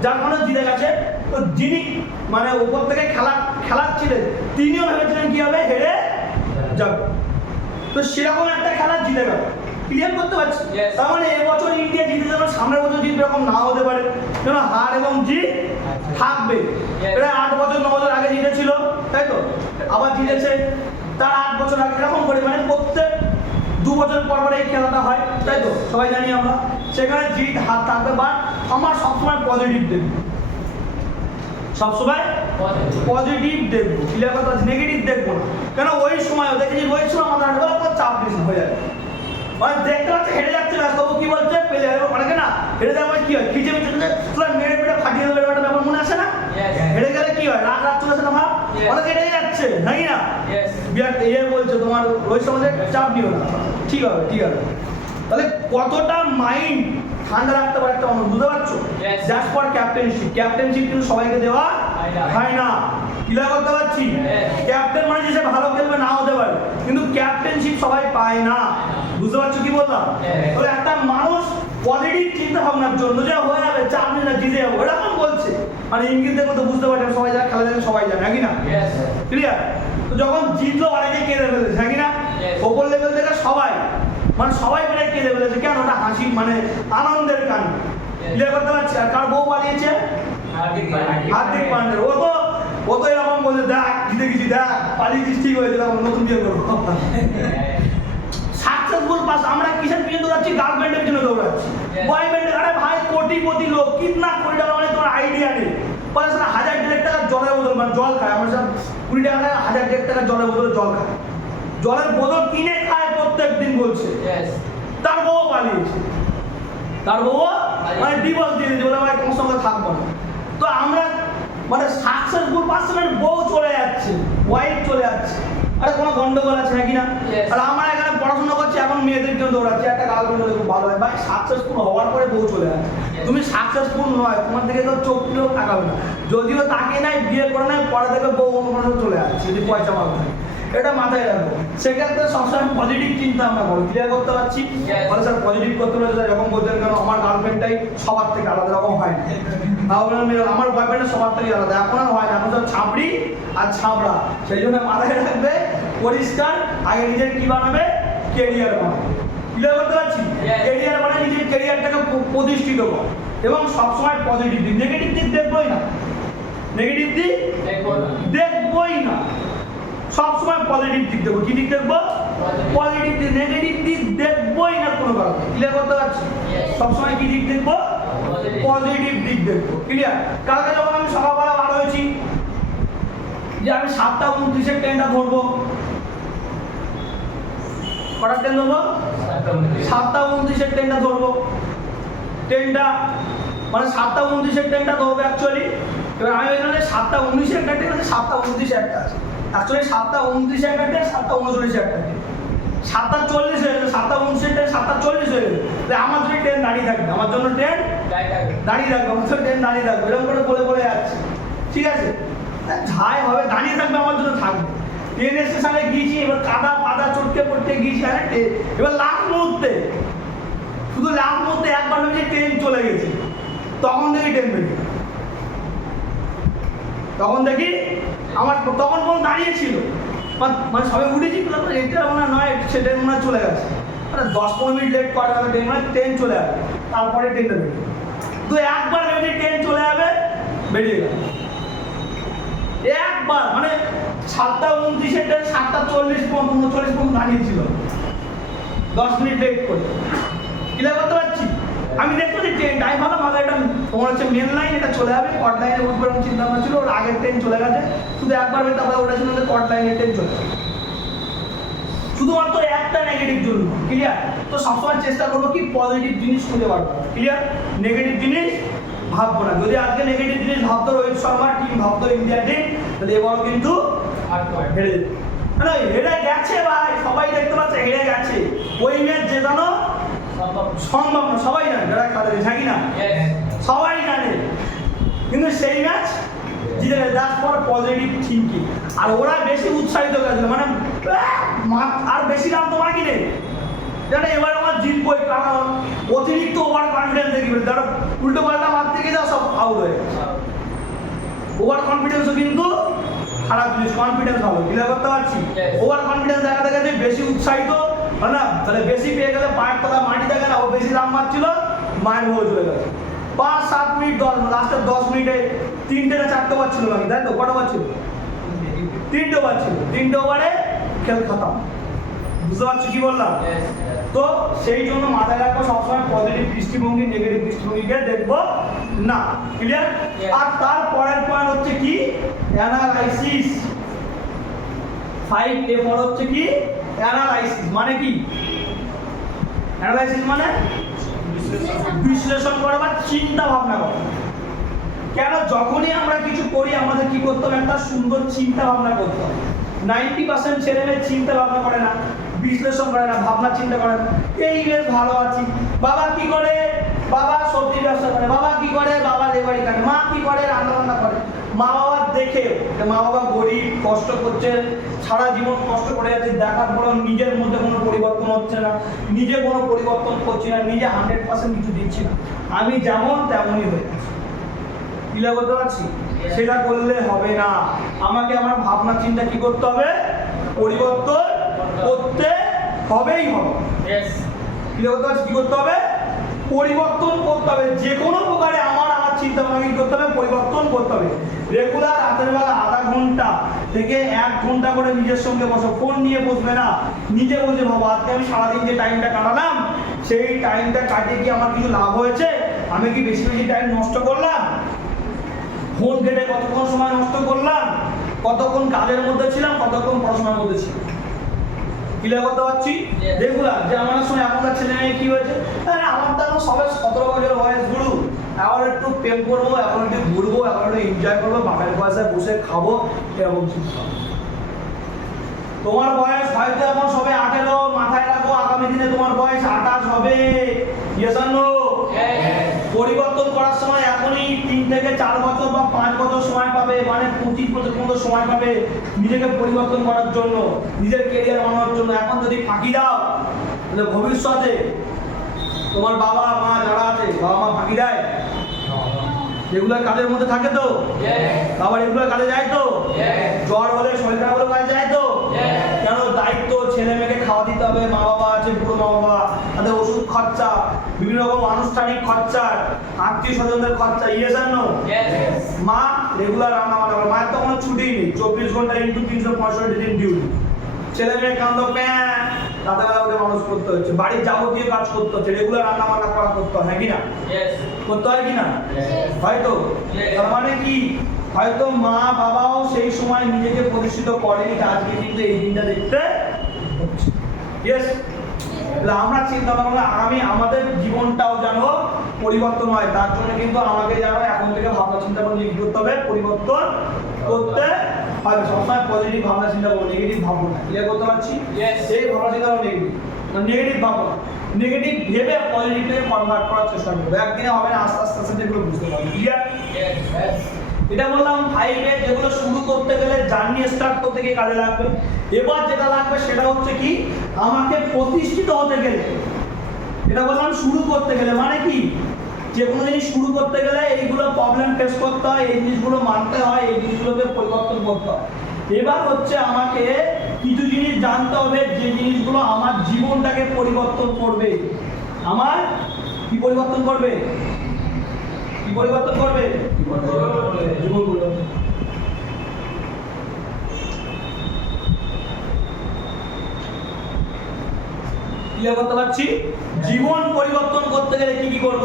যার কারণে জিতে গেছে। তো যিনি মানে ওপর থেকে খেলাচ্ছিলেন, তিনিও ভেবেছিলেন কি হবে, হেরে যাবে। তো সেরকম একটা খেলা জিতে গেল। ক্লিয়ার করতে পারছি? Yes. তার মানে এবছর ইন্ডিয়া জিতে যাবে, সামনের বছর জিতবে এরকম না হতে পারে, কেন হার এবং জিত থাকবে। Yes. প্রায় 8 বছর 9 বছর আগে জিতেছিল, তাই তো? আবার জিতেছে তার 8 বছর আগে, এরকম করে, মানে প্রত্যেক 2 বছর পর পর এই খেলাটা হয়, তাই তো? সবাই জানি আমরা। সেখানে জিত হার থাকবে, বাট আমার সবসময় পজিটিভ দেখবো, সবসময় পজিটিভ দেখবো। ক্লিয়ার কথা? নেগেটিভ দেখবো না, কেন ওই সময় দেখেছি রোহিত শর্মা আমাদের চাপ বেশি হয়ে যায়, মানে দেখতে পাচ্ছে হেরে যাচ্ছে না, তবু কি বলছে প্লেয়ার অনেকে না, হেরে যাওয়ার কি হয়, খিচে মিচে মেরে পেটে ফাটিয়ে দেবে, একটা ব্যাপার মনে আসে না? Yes. হেরে গেলে কি হয়, রাগ চলে আসে না ভাব? Yes. অনেকে হেরে যাচ্ছে, নাকি না? Yes. বিরাট বলছে তোমার রোহিত শর্মাদের চাপ নিও না, ঠিক হবে ঠিক হবে। তাহলে কতটা মাইন্ড ঠান্ডা রাখতে পারে একটা মানুষ, বুঝতে পারছো? Yes. জাস্ট ফর ক্যাপ্টেনশিপ কিন্তু সবাইকে দেওয়া হয় না। ক্লিয়ার করতে পারছি? Yes. ক্যাপ্টেন মানে যে সে ভালো খেলবে না হতে পারে, কিন্তু ক্যাপ্টেনশিপ সবাই পায় না, বুঝতে পারছো কি বললাম? Yes. তাহলে একটা মানুষ পজিটিভ চিন্তা ভাবনার জন্য যে হয়ে যাবে, চাপ নিয়ে না, জিতে যাবো, এরকম বলছে, মানে ইঙ্গিত দেখে তো বুঝতে পারছেন, সবাই যারা খেলা দেখে সবাই জানে, নাকি না? Yes. ক্লিয়ার? তো যখন জিতলো অনেকে কেঁদে ফেলেছে, নাকি না? Yes. ওপর লেভেল থেকে সবাই, মানে সবাই প্রায় কেঁদে ফেলেছে, কেন? ওটা হাসি, মানে আনন্দের কান। ক্লিয়ার করতে পারছি? আর কার বউ পালিয়েছে? হার্দিক পান্ডের। ও তো এরকম বলছে, দেখ জিতে গেছি, দেখ পালিয়েছিস, ঠিক হয়েছে, তখন নতুন বিয়ে করবো। সাকসেসফুল পাস, আমরা কিসের পিছনে দৌড়াচ্ছি? গার্লফ্রেন্ডের পিছনে দৌড়াচ্ছি, বয়ফ্রেন্ডের। আরে ভাই কোটি লোক কিতনা কোটি টাকা মানে তোমার আইডিয়া নেই। পরে স্যার 1000-1,500 টাকা জলের বোতল মানে জল খায়, আমরা স্যার 20 টাকা 1000-1,500 টাকা জলের বোতলে জল খায়, জলের বোতল কিনে খায় প্রত্যেক দিন বলছে। তার বউ পালিয়েছে, তার বউ মানে ডিভোর্স দিয়ে দিয়েছে, বলে ভাই তোমার সঙ্গে থাকবো না। তো আমরা মানে সাকসেসফুল পার্সনের বউ চলে যাচ্ছে, ওয়াইফ চলে যাচ্ছে, আরে কোনো গন্ডগোল আছে নাকি না? আর আমরা এখানে পড়াশোনা করছি, এখন মেয়েদের জন্য দৌড়াচ্ছি, একটা গার্লফ্রেন্ড হলে খুব ভালো হয়। ভাই সাকসেসফুল হওয়ার পরে বউ চলে যাচ্ছে, তুমি সাকসেসফুল নয়, তোমার দিকে কেউ চোখ তুলেও তাকাবে না, যদিও তাকিয়ে নাই, বিয়ে করে নাই, পরে দেখবে বউ অন্য কোনো চলে যাচ্ছে যদি পয়সা ভালো থাকে। এটা মাথায় রাখবো, সেক্ষেত্রে সবসময় পজিটিভ চিন্তা আমরা করো। ক্লিয়ার করতে পারছি? বলে স্যার পজিটিভ করতে পারছি এরকম বলতেন কেন? আমার গার্লফ্রেন্ডটাই সবার থেকে আলাদা রকম হয় না, আমার বয়ফ্রেন্ডের সবার থেকে আলাদা, এখন আর হয় না, এখন সব ছাপড়ি আর ছাপড়া। সেই জন্য মাথায় রাখবে পরিষ্কার, আগে নিজের কি বানাবে? কেরিয়ার বানাবে। ক্লিয়ার করতে পারছি? কেরিয়ার মানে নিজের কেরিয়ারটাকে প্রতিষ্ঠিত কর, এবং সবসময় পজিটিভ দিক, নেগেটিভ দিক দেখবোই না, নেগেটিভ দিক দেখবোই না, সবসময় পজিটিভ দিক দেখবো। কি দিক দেখবো? পজিটিভ দিক, নেগেটিভ দিক দেখবোই না কোনো কারণে। ক্লিয়ার করতে পারছি? সবসময় কি দিক দেখবো? পজিটিভ দিক দেখবো। ক্লিয়ার? কালকে যখন আমি সকালবেলা বার হয়েছি যে আমি 7:29 ট্রেনটা ধরবো, কটার ট্রেন ধরবো? 7:29 ট্রেনটা ধরবো, ট্রেনটা মানে 7:29 ট্রেনটা ধরবো অ্যাকচুয়ালি। এবার আমি এখানে 7:19 একটা ট্রেন আছে, 7:29 একটা আছে, অ্যাকচুয়ালি 7:29 একটা ট্রেন, 7:39 একটা ট্রেন, 7:40 হয়ে গেছে, 7:29 ট্রেন 7:40 হয়ে গেছে। আমার জন্য ট্রেন দাঁড়িয়ে থাকবে, আমার জন্য ট্রেন দাঁড়িয়ে থাকবে, আমার জন্য ট্রেন দাঁড়িয়ে থাকবে, এরকম করে বলে যাচ্ছে। ঠিক আছে, যাই হবে দাঁড়িয়ে থাকবে, আমার জন্য থাকবে। ট্রেন স্টেশনে গিয়েছি, এবার কাদা পাদা চটকে পড়তে গিয়েছি, আরে এবার লাস্ট মুহূর্তে, শুধু লাস্ট মুহূর্তে একবার ভেবেছি ট্রেন চলে গেছে, তখন দেখি ট্রেন বেরিয়ে, তখন দেখি আমার তখন কোনো দাঁড়িয়ে ছিল, মানে সবাই উঠেছি, এটা মনে নয় সে ট্রেন মনে হয় চলে গেছে, মানে 10-15 মিনিট লেট করে যাবে ট্রেন, মানে ট্রেন চলে যাবে, তারপরে ট্রেনটা বেরিয়ে। তো একবার ভেবেছি ট্রেন চলে যাবে, বেরিয়ে গেল একবার, মানে 7:29 ট্রেন 7:40 39 দাঁড়িয়েছিল, 10 মিনিট লেট করে। ক্লিয়ার করতে পারছি? আমি দেখতে পাচ্ছি ট্রেন, আমি ভাবলাম আমাদের এটা তোমার হচ্ছে মেন লাইন, এটা চলে যাবে, কট লাইনে উঠবে এরকম চিন্তা ভাবনা ছিল, ওর আগের ট্রেন চলে গেছে, শুধু একবার ভেবে তারপরে ওটা ছিল যে কট লাইনের ট্রেন চলে যাবে, শুধুমাত্র একটা নেগেটিভ জন্য। ক্লিয়ার? তো সবসময় চেষ্টা করবো কি পজিটিভ জিনিস খুঁজে বার করা। ক্লিয়ার? নেগেটিভ জিনিস ভাববো না। যদি আজকে নেগেটিভ জিনিস ভাবতো রোহিত শর্মা টিম, ভাবতো ইন্ডিয়া টিম, তাহলে এবারও কিন্তু হেরে যেত। না হেরে গেছে ভাই, সবাই দেখতে পাচ্ছে হেরে গেছে, ওই ম্যাচ জেতানো সম্ভব না, সবাই জানে, যারা খেলা দেখে থাকি না সবাই জানে, কিন্তু সেই ম্যাচ জিতে গেছে, দ্যাটস ফর পজিটিভ থিঙ্কিং। আর ওরা বেশি উৎসাহিত করেছিল, মানে আর বেশি রান তোমার কি নেই, জানে এবার আমার জিতবই, কারণ অতিরিক্ত ওভার কনফিডেন্স দেখি, যারা উল্টো পাল্টা মারতে গিয়ে যাও সব আউট হয়ে গেছে। ওভার কনফিডেন্সও কিন্তু খারাপ জিনিস, কনফিডেন্স হবে। ক্লিয়ার করতে পারছি? ওভার কনফিডেন্স দেখা গেছে বেশি উৎসাহিত, মানে না তাহলে বেশি পেয়ে গেলে পায়ের তলা মাটি থাকে না, ও বেশি রান মারছিল, মায়ের হয়ে চলে গেছে। 5-7 মিনিট 10, লাস্টের 10 মিনিটে 3টে না 4টে ওভার ছিল নাকি, তাই তো? কটা ওভার ছিল? 3টে ওভার ছিল, 3টে ওভারে খেল খতম। বুঝতে পারছো কি বললাম? তো সেই জন্য মাথায় রাখবো সবসময় পজিটিভ দৃষ্টিভঙ্গি, নেগেটিভ দৃষ্টিভঙ্গিকে দেখবো না। ক্লিয়ার? আর তার পরের পয়েন্ট হচ্ছে কি? অ্যানালাইসিস। 5A পর হচ্ছে কি? অ্যানালাইসিস। মানে কি? অ্যানালাইসিস মানে বিশ্লেষণ করা বা চিন্তা ভাবনা করা। কেন? যখনই আমরা কিছু করি আমাদের কি করতে হবে? একটা সুন্দর চিন্তা ভাবনা করতে হবে। 90% ছেলেমেয়ে চিন্তা ভাবনা করে না, বিশ্লেষণ করে না, ভাবনা চিন্তা করে না। এই বেশ ভালো আছি, বাবা কি করে? বাবা সবজি ব্যবসা করে। বাবা কি করে? বাবা লেবারি কাটে। মা কি করে? রান্না বান্না করে। মা বাবা দেখে, মা বাবা গরিব, কষ্ট করছে, সারা জীবন কষ্ট করে যাচ্ছে, দেখার পরেও নিজের মধ্যে কোনো পরিবর্তন হচ্ছে না, নিজে কোনো পরিবর্তন করছি না, নিজে 100% কিছু দিচ্ছি না, আমি যেমন তেমনই হয়ে যাচ্ছি। ক্লিয়ার করতে পারছি? সেটা করলে হবে না, আমাকে আমার ভাবনা চিন্তা কি করতে হবে? পরিবর্তন করতে হবেই হবে। ক্লিয়ার করতে পারছি? কি করতে হবে? পরিবর্তন করতে হবে। যে কোনো প্রকারে আমার চিন্তা ভাবনা কি করতে হবে, পরিবর্তন করতে হবে। রেগুলার রাতের বেলা আধা ঘন্টা থেকে 1 ঘন্টা করে নিজের সঙ্গে বসো, ফোন নিয়ে বসবে না, নিজে বসে ভাবো আজকে আমি সারাদিন যে টাইমটা কাটালাম সেই টাইমটা কাটিয়ে কি আমার কিছু লাভ হয়েছে, আমি কি বেশি বেশি টাইম নষ্ট করলাম, ফোন ঘেটে কতক্ষণ সময় নষ্ট করলাম, কতক্ষণ কাজের মধ্যে ছিলাম, কতক্ষণ পড়াশোনার মধ্যে ছিলাম। ক্লিয়ার করতে পারছি? রেগুলার যে আমার সঙ্গে এখনকার ছেলে মেয়ে কি হয়েছে, আরে আমার তো এখন সবে 17 বছর বয়স, গুরু এখন একটু প্রেম করবো, এখন একটু ঘুরবো, এখন একটু এনজয় করবো, বাপের পয়সায় বসে খাবো, এরকম চিন্তা। তোমার বয়স হয়তো এখন সবে 18, মাথায় রাখো আগামী দিনে তোমার বয়স 28 হবে। Yes or no? পরিবর্তন করার সময় এখনই 3 থেকে 4 বছর বা 5 বছর সময় পাবে, মানে 25 বছর পর্যন্ত সময় পাবে নিজেকে পরিবর্তন করার জন্য, নিজের ক্যারিয়ার বানানোর জন্য। এখন যদি ফাঁকি দাও তাহলে ভবিষ্যতে তোমার বাবা মা যারা আছে, বাবা মা ফাঁকি দেয়, রেগুলার কাজের মধ্যে থাকে তো, বাবা রেগুলার কাজে যায় তো, জ্বর হলে শরীর খারাপ হলে কাজে যায় তো, কেন দায়িত্ব, ছেলে মেয়েকে খাওয়া দিতে হবে, মা বাবা আছে, বুড়ো মা বাবা, তাদের ওষুধ খরচা, বিভিন্ন রকম আনুষ্ঠানিক খরচা, আত্মীয় স্বজনদের খরচা। ইয়েস আর নো? মা রেগুলার রান্না বান্না করে, মায়ের তো কোনো ছুটি নেই, 24 ঘন্টা ইন্টু 365 দিন ডিউটি। ছেলে মেয়ে কান্দ প্যাঁ, তাদের বেলা ওদের মানুষ করতে হচ্ছে, বাড়ির যাবতীয় কাজ করতে হচ্ছে, রেগুলার রান্না বান্না করা করতে হয়, হ্যাঁ কি না? করতে হয় কি না? হয়তো তার মানে কি, হয়তো মা বাবাও সেই সময় নিজেকে প্রতিষ্ঠিত করেনি, আজকে কিন্তু এই দিনটা দেখতে হচ্ছে। ইয়েস, আমরা চিন্তা ভাবনা আগামী আমাদের জীবনটাও যেন পরিবর্তন হয়, তার জন্য কিন্তু আমাকে যেন এখন থেকে ভাবনা চিন্তা করে কি করতে হবে, পরিবর্তন করতে হবে। সবসময় পজিটিভ ভাবনা চিন্তা করবো, নেগেটিভ ভাববো না। ক্লিয়ার করতে পারছি? সেই ভাবনা চিন্তা নেগেটিভ, নেগেটিভ ভাবো না, নেগেটিভ ভেবে পজিটিভটাকে কনভার্ট করার চেষ্টা করবো। একদিনে হবে না, আস্তে আস্তে আস্তে এগুলো বুঝতে পারবে। ক্লিয়ার? এটা বললাম 5 এ, যেগুলো শুরু করতে গেলে, জার্নি স্টার্ট করতে গিয়ে কাজে লাগবে। এবার যেটা লাগবে সেটা হচ্ছে কি, আমাকে প্রতিষ্ঠিত হতে গেলে, এটা বললাম শুরু করতে গেলে, মানে কি, যে কোনো জিনিস শুরু করতে গেলে এইগুলো প্রবলেম ফেস করতে হয়, এই জিনিসগুলো মানতে হয়, এই জিনিসগুলোকে পরিবর্তন করতে হয়। এবার হচ্ছে আমাকে কিছু জিনিস জানতে হবে, যে জিনিসগুলো আমার জীবনটাকে পরিবর্তন করবে। আমার কি পরিবর্তন করবে? কি পরিবর্তন করবে? জীবন পরিবর্তন। ক্লিয়ার করতে পারছি? জীবন পরিবর্তন করতে গেলে কি কি করব?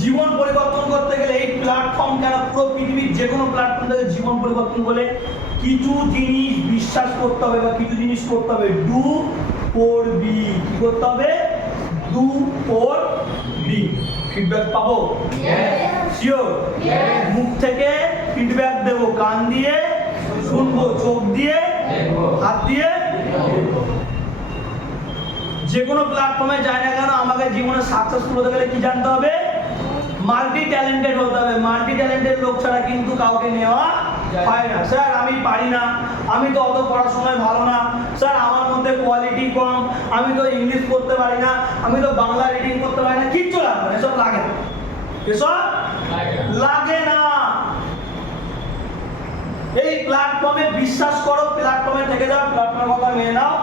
জীবন পরিবর্তন করতে গেলে এই প্ল্যাটফর্ম কেন, পুরো পৃথিবীর যে কোনো প্ল্যাটফর্ম থেকে জীবন পরিবর্তন বলে কিছু জিনিস বিশ্বাস করতে হবে বা কিছু জিনিস করতে হবে। Do for B. কি করতে হবে? Do for B. ফিডব্যাক পাবো? শিওর? মুখ থেকে ফিডব্যাক দেব, কান দিয়ে শুনবো, চোখ দিয়ে, হাত দিয়ে যে কোনো প্ল্যাটফর্মে যায় না কেন, আমাকে জীবনে সাকসেসফুল হতে গেলে কি জানতে হবে? মাল্টি ট্যালেন্টেড হতে হবে। মাল্টি ট্যালেন্টেড লোক ছাড়া কিন্তু কাউকে নেওয়া হয় না। স্যার আমি পারি না, আমি তো অত পড়াশোনায় ভালো না, স্যার আমার মধ্যে কোয়ালিটি কম, আমি তো ইংলিশ পড়তে পারি না, আমি তো বাংলা রিডিং করতে পারি না, কিচ্ছু লাগবে না, এসব লাগে না, এসব লাগে না। এই প্ল্যাটফর্মে বিশ্বাস করো, প্ল্যাটফর্মে থেকে যাও, প্ল্যাটফর্মের কথা মেনে নাও,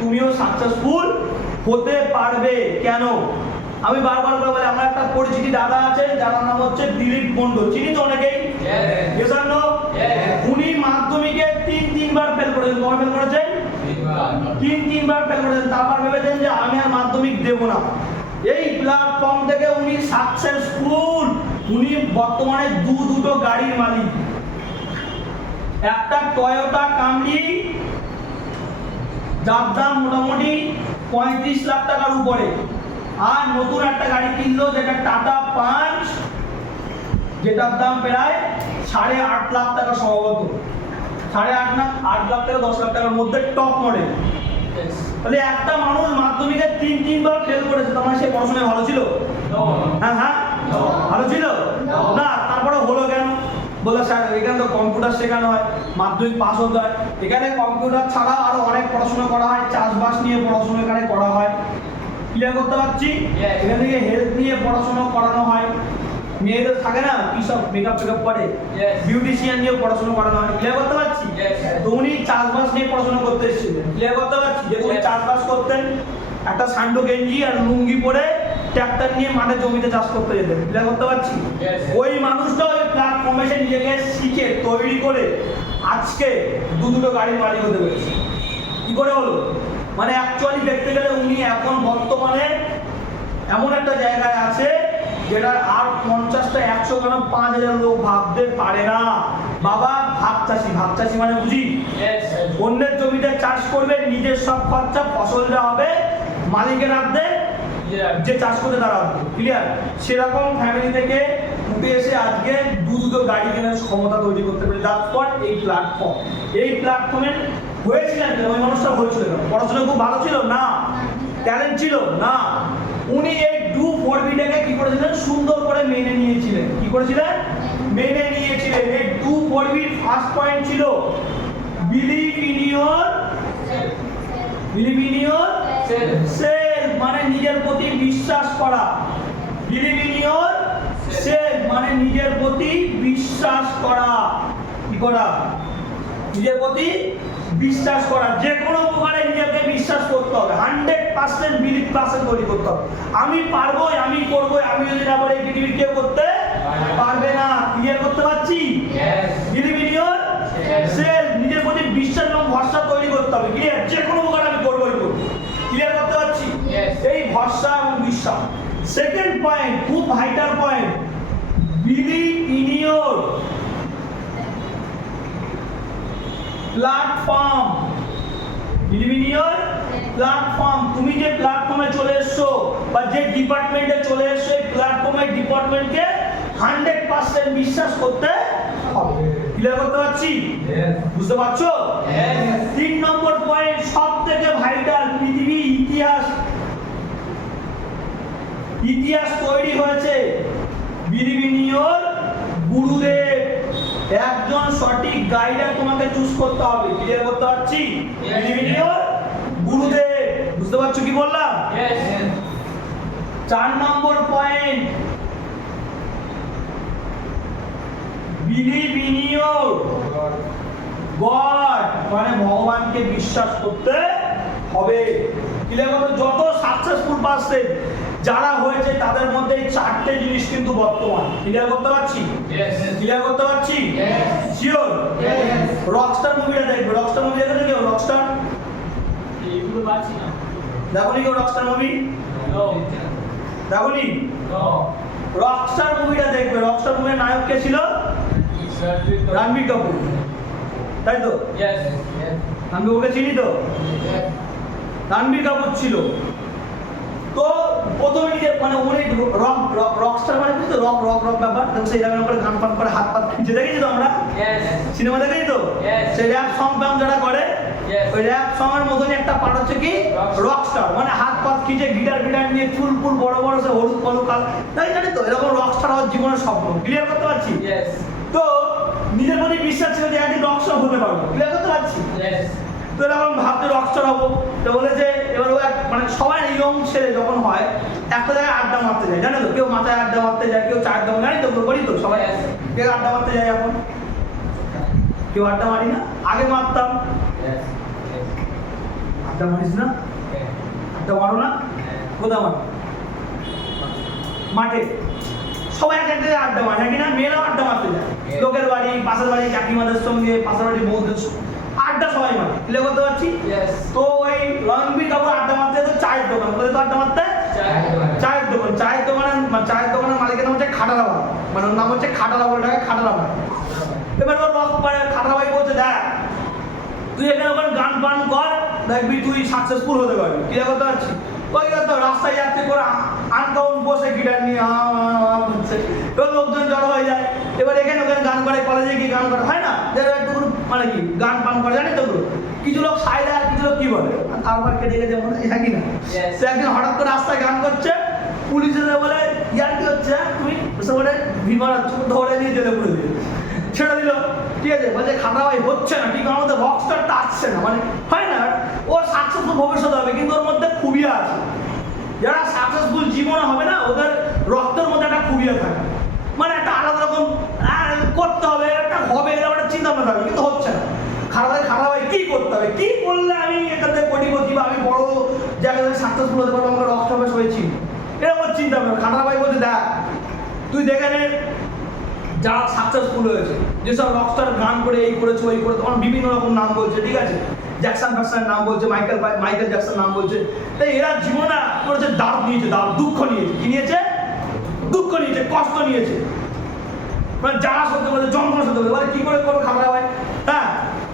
তুমিও সাকসেসফুল হতে পারবে। কেন? আমি বারবার করে বলি, আমার একটা পরিচিতি দাদা আছে যার নাম হচ্ছে দিলীপ মন্ডল, চিনি তো অনেকেই? Yes or no? উনি মাধ্যমিকে 3 বার ফেল করেছেন। কবে ফেল করেছেন? 3 বার ফেল করেছেন। তারপর ভেবেছেন যে আমি আর মাধ্যমিক দেব না। এই প্ল্যাটফর্ম থেকে উনি সাকসেসফুল। উনি বর্তমানে দুটো গাড়ির মালিক, একটা টয়োটা কামরি যার দাম মোটামুটি 35 লাখ টাকার উপরে, আর নতুন একটা গাড়ি কিনলো যেটা টাটা পাঞ্চ, যেটার দাম প্রায় 8.5 লাখ টাকা, সম্ভবত 8.5 লাখ টাকা 10 লাখ টাকার মধ্যে টপ মডেল। তাহলে একটা মানুষ মাধ্যমিকে 3 বার ফেল করেছে, তার মানে সে পড়াশোনায় ভালো ছিল? হ্যাঁ ভালো ছিল না। তারপরে হলো কেন? বলে স্যার এখানে তো কম্পিউটার শেখানো হয়, মাধ্যমিক পাস হতে হয়। এখানে কম্পিউটার ছাড়া আরো অনেক পড়াশোনা করা হয়, চাষবাস নিয়ে পড়াশোনা এখানে করা হয়। ক্লিয়ার করতে পারছি? এখান থেকে হেলথ নিয়ে পড়াশোনা করানো হয়। মেয়েদের থাকে না কি সব মেকআপ টেকআপ করে, বিউটিশিয়ান নিয়ে পড়াশোনা করানো হয়। ক্লিয়ার করতে পারছি? তো উনি চাষবাস নিয়ে পড়াশোনা করতে এসেছিলেন। ক্লিয়ার করতে পারছি? যে উনি চাষবাস করতেন, একটা সান্ডো গেঞ্জি আর লুঙ্গি পরে ট্রাক্টর নিয়ে মাঠে জমিতে চাষ করতে যেতেন, ক্লিয়ার করতে পারছি? Yes. ওই মানুষটা ওই প্ল্যাটফর্মে এসে নিজেকে শিখে তৈরি করে আজকে দুটো গাড়ির মালিক হতে পেরেছে। কি করে হলো? মানে অ্যাকচুয়ালি দেখতে গেলে উনি এখন বর্তমানে এমন একটা জায়গায় আছে যেটা আর 50টা 100 কেন 5000 লোক ভাবতে পারে না। বাবা ভাগ চাষি মানে বুঝি Yes. অন্যের জমিতে চাষ করবে, নিজের সব খরচা, ফসলটা হবে মালিকের হাতে, যে চাষ করতে তারা হবে, ক্লিয়ার? সেরকম ফ্যামিলি থেকে উঠে এসে আজকে দুটো গাড়ি কেনার ক্ষমতা তৈরি করতে পারে। তারপর এই প্ল্যাটফর্মে হয়েছিলেন কেন? ওই মানুষটা হয়েছিল কেন? পড়াশোনা খুব ভালো ছিল না, ট্যালেন্ট ছিল না, উনি এই ডু ফরবিটাকে কি করেছিলেন? সুন্দর করে মেনে নিয়েছিলেন। কি করেছিলেন? মেনে নিয়েছিলেন। এই ডু ফরবির ফার্স্ট পয়েন্ট ছিল বিলিভ ইন ইওর সেলফ, মানে নিজের প্রতি বিশ্বাস করা। বিলিভ ইন ইওর সেলফ মানে নিজের প্রতি বিশ্বাস করা। কি করা? নিজের প্রতি বিশ্বাস করা। যে কোনো প্রকারে নিজেকে বিশ্বাস করতে হবে, 100% বিলিভ পার্সেন্ট তৈরি করতে হবে। আমি পারবো, আমি করবো, আমি যদি না পারি পৃথিবীর কেউ করতে পারবে না। ক্লিয়ার করতে পারছি? বিলিভ ইন ইওর সেলফ, নিজের প্রতি বিশ্বাস এবং ভরসা তৈরি করতে হবে। ক্লিয়ার? যে কোনো প্রকারে আমি করবোই করবো। ক্লিয়ার করতে পারছি? এই ভরসা এবং বিশ্বাস। সেকেন্ড পয়েন্ট, খুব vital point, believe in your platform. Believe in your platform, তুমি যে প্ল্যাটফর্মে চলে এসছো বা যে ডিপার্টমেন্টে চলে এসছো, এই প্ল্যাটফর্মের ডিপার্টমেন্টকে 100% বিশ্বাস করতে হবে। ক্লিয়ার করতে পারছি? বুঝতে পারছো? 3 নম্বর পয়েন্ট, সব থেকে ভাইটাল, পৃথিবী ইতিহাস তৈরি হয়েছে বিলিভ ইন ইওর গুরুদেব। একজন সঠিক গাইডার তোমাকে চুজ করতে হবে। ক্লিয়ার করতে পারছি? বিলিভ ইন ইওর গুরুদেব। বুঝতে পারছো কি বললাম? 4 number point, believe in your God, মানে ভগবানকে বিশ্বাস করতে হবে। ক্লিয়ার করতে? যত সাকসেসফুল পারসন যারা হয়েছে তাদের মধ্যে এই 4টে জিনিস কিন্তু বর্তমান। ক্লিয়ার করতে পারছি? ক্লিয়ার করতে পারছি? শিওর? রকস্টার মুভিটা দেখবে। রকস্টার মুভি দেখেছো কেউ? রকস্টার এইগুলো পাচ্ছি না। দেখোনি কেউ রকস্টার মুভি? দেখোনি? রকস্টার মুভিটা দেখবে। রকস্টার মুভির নায়ক কে ছিল? রণবীর কাপুর, তাই তো? রণবীর কাপুরকে চিনি তো? রণবীর কাপুর ছিল তো প্রথমে নিজে মানে উনি রকস্টার মানে বুঝতো, রক ব্যাপার, সেই রকম করে গান পান করে হাত পাত খিঁচে দেখেছি তো আমরা সিনেমা দেখেছি তো? সেই র্যাপ সং যারা করে ওই র্যাপ সং এর মতনই একটা পার্ট হচ্ছে কি রকস্টার, মানে হাত পাত খিঁচে গিটার নিয়ে চুল ফুল বড় বড় সে হলুদ পলু কাল, তাই জানি তো? এরকম রকস্টার হওয়ার জীবনের স্বপ্ন। ক্লিয়ার করতে পারছি? তো নিজের প্রতি বিশ্বাস ছিল যে একদিন রকস্টার হতে পারবো। ক্লিয়ার করতে পারছি? তো এরকম ভাবতে রকস্টার হবো। তো বলে যে এবার ও মানে সবাই ইয়ং ছেলে যখন হয় একটা জায়গায় আড্ডা মারতে যায়, জানো তো? কেউ মাথায় আড্ডা মারতে যায়, কেউ চায়ের দোকানে, জানি তো? করি তো সবাই? কেউ আড্ডা মারতে যায় এখন? কেউ আড্ডা মারি না? আগে মারতাম। আড্ডা মারিস না? আড্ডা মারো না? কোথাও মারো? মাঠে সবাই এক এক জায়গায় আড্ডা মারে, নাকি না? মেয়েরাও আড্ডা মারতে যায়, লোকের বাড়ি, পাশের বাড়ি কাকিমাদের সঙ্গে, পাশের বাড়ি বউদের সঙ্গে আড্ডা সবাই মারে। ক্লিয়ার করতে পারছি? তো ওই রণবীর কাপুর আড্ডা মারতে যেত চায়ের দোকান। কোথায় তো আড্ডা মারতে? চায়ের দোকানের মালিকের নাম হচ্ছে খাটারা ভাই, মানে ওর নাম হচ্ছে খাটারা বলটাকে খাটারা ভাই। এবার ওর খাটারা ভাই বলছে, দেখ তুই এখানে ওখানে গান পান কর, দেখবি তুই সাকসেসফুল হতে পারবি। ক্লিয়ার করতে পারছি? ওই তো রাস্তায় যাচ্ছে করে আনকাউন্ট বসে গিটার নিয়ে হচ্ছে, এবার লোকজন জড়ো হয়ে যায়। এবার এখানে ওখানে গান করে, কলেজে গিয়ে গান করে, হয় না? যারা একটু মানে কি গান পান করে, জানি তো? কিছু লোক সাইডে আর কিছু লোক কি বলে তারপর কেটে গেছে মনে হয়, হ্যাঁ কি না? সে একদিন হঠাৎ করে রাস্তায় গান করছে, পুলিশে বলে ইয়ার কি হচ্ছে, তুমি বুঝতে পারে বিমান ধরে নিয়ে জেলে পুরে দিয়ে ছেড়ে দিল। ঠিক আছে, বলছে খাতা ভাই হচ্ছে না, ঠিক আমাদের রকস্টারটা আসছে না, মানে হয় না? ওর সাকসেসফুল ভবিষ্যৎ হবে কিন্তু ওর মধ্যে খুবিয়া আছে। যারা সাকসেসফুল জীবনে হবে না, ওদের রক্তের মধ্যে একটা খুবিয়া থাকে, মানে একটা আলাদা রকম করতে হবে, একটা হবে, এরকম একটা চিন্তা ভাবনা থাকবে, কিন্তু হচ্ছে না। খারাপ হয় কি করতে হবে, কি করলে আমি এখান থেকে কোটিপতি বা আমি বড় জায়গায় সাকসেসফুল হতে পারবো, আমাকে রকস্টার হয়েছি। এরকম চিন্তা ভাবনা। খাটা ভাই বলছে দেখ তুই দেখে নে যারা সাকসেসফুল হয়েছে, যেসব রকস্টার গান করে এই করেছে ওই করে, তখন বিভিন্ন রকম নাম বলছে, ঠিক আছে, জ্যাকসন ফ্যাকসনের নাম বলছে, মাইকেল জ্যাকসন নাম বলছে। তাই এরা জীবনে করেছে দাঁড় নিয়েছে, দাঁড় দুঃখ নিয়েছে, কি নিয়েছে? দুঃখ নিয়েছে, কষ্ট নিয়েছে, মানে যারা সত্যি বলছে যন্ত্রণা সত্যি বলে, বলে কি করে করো খাবার ভাই, হ্যাঁ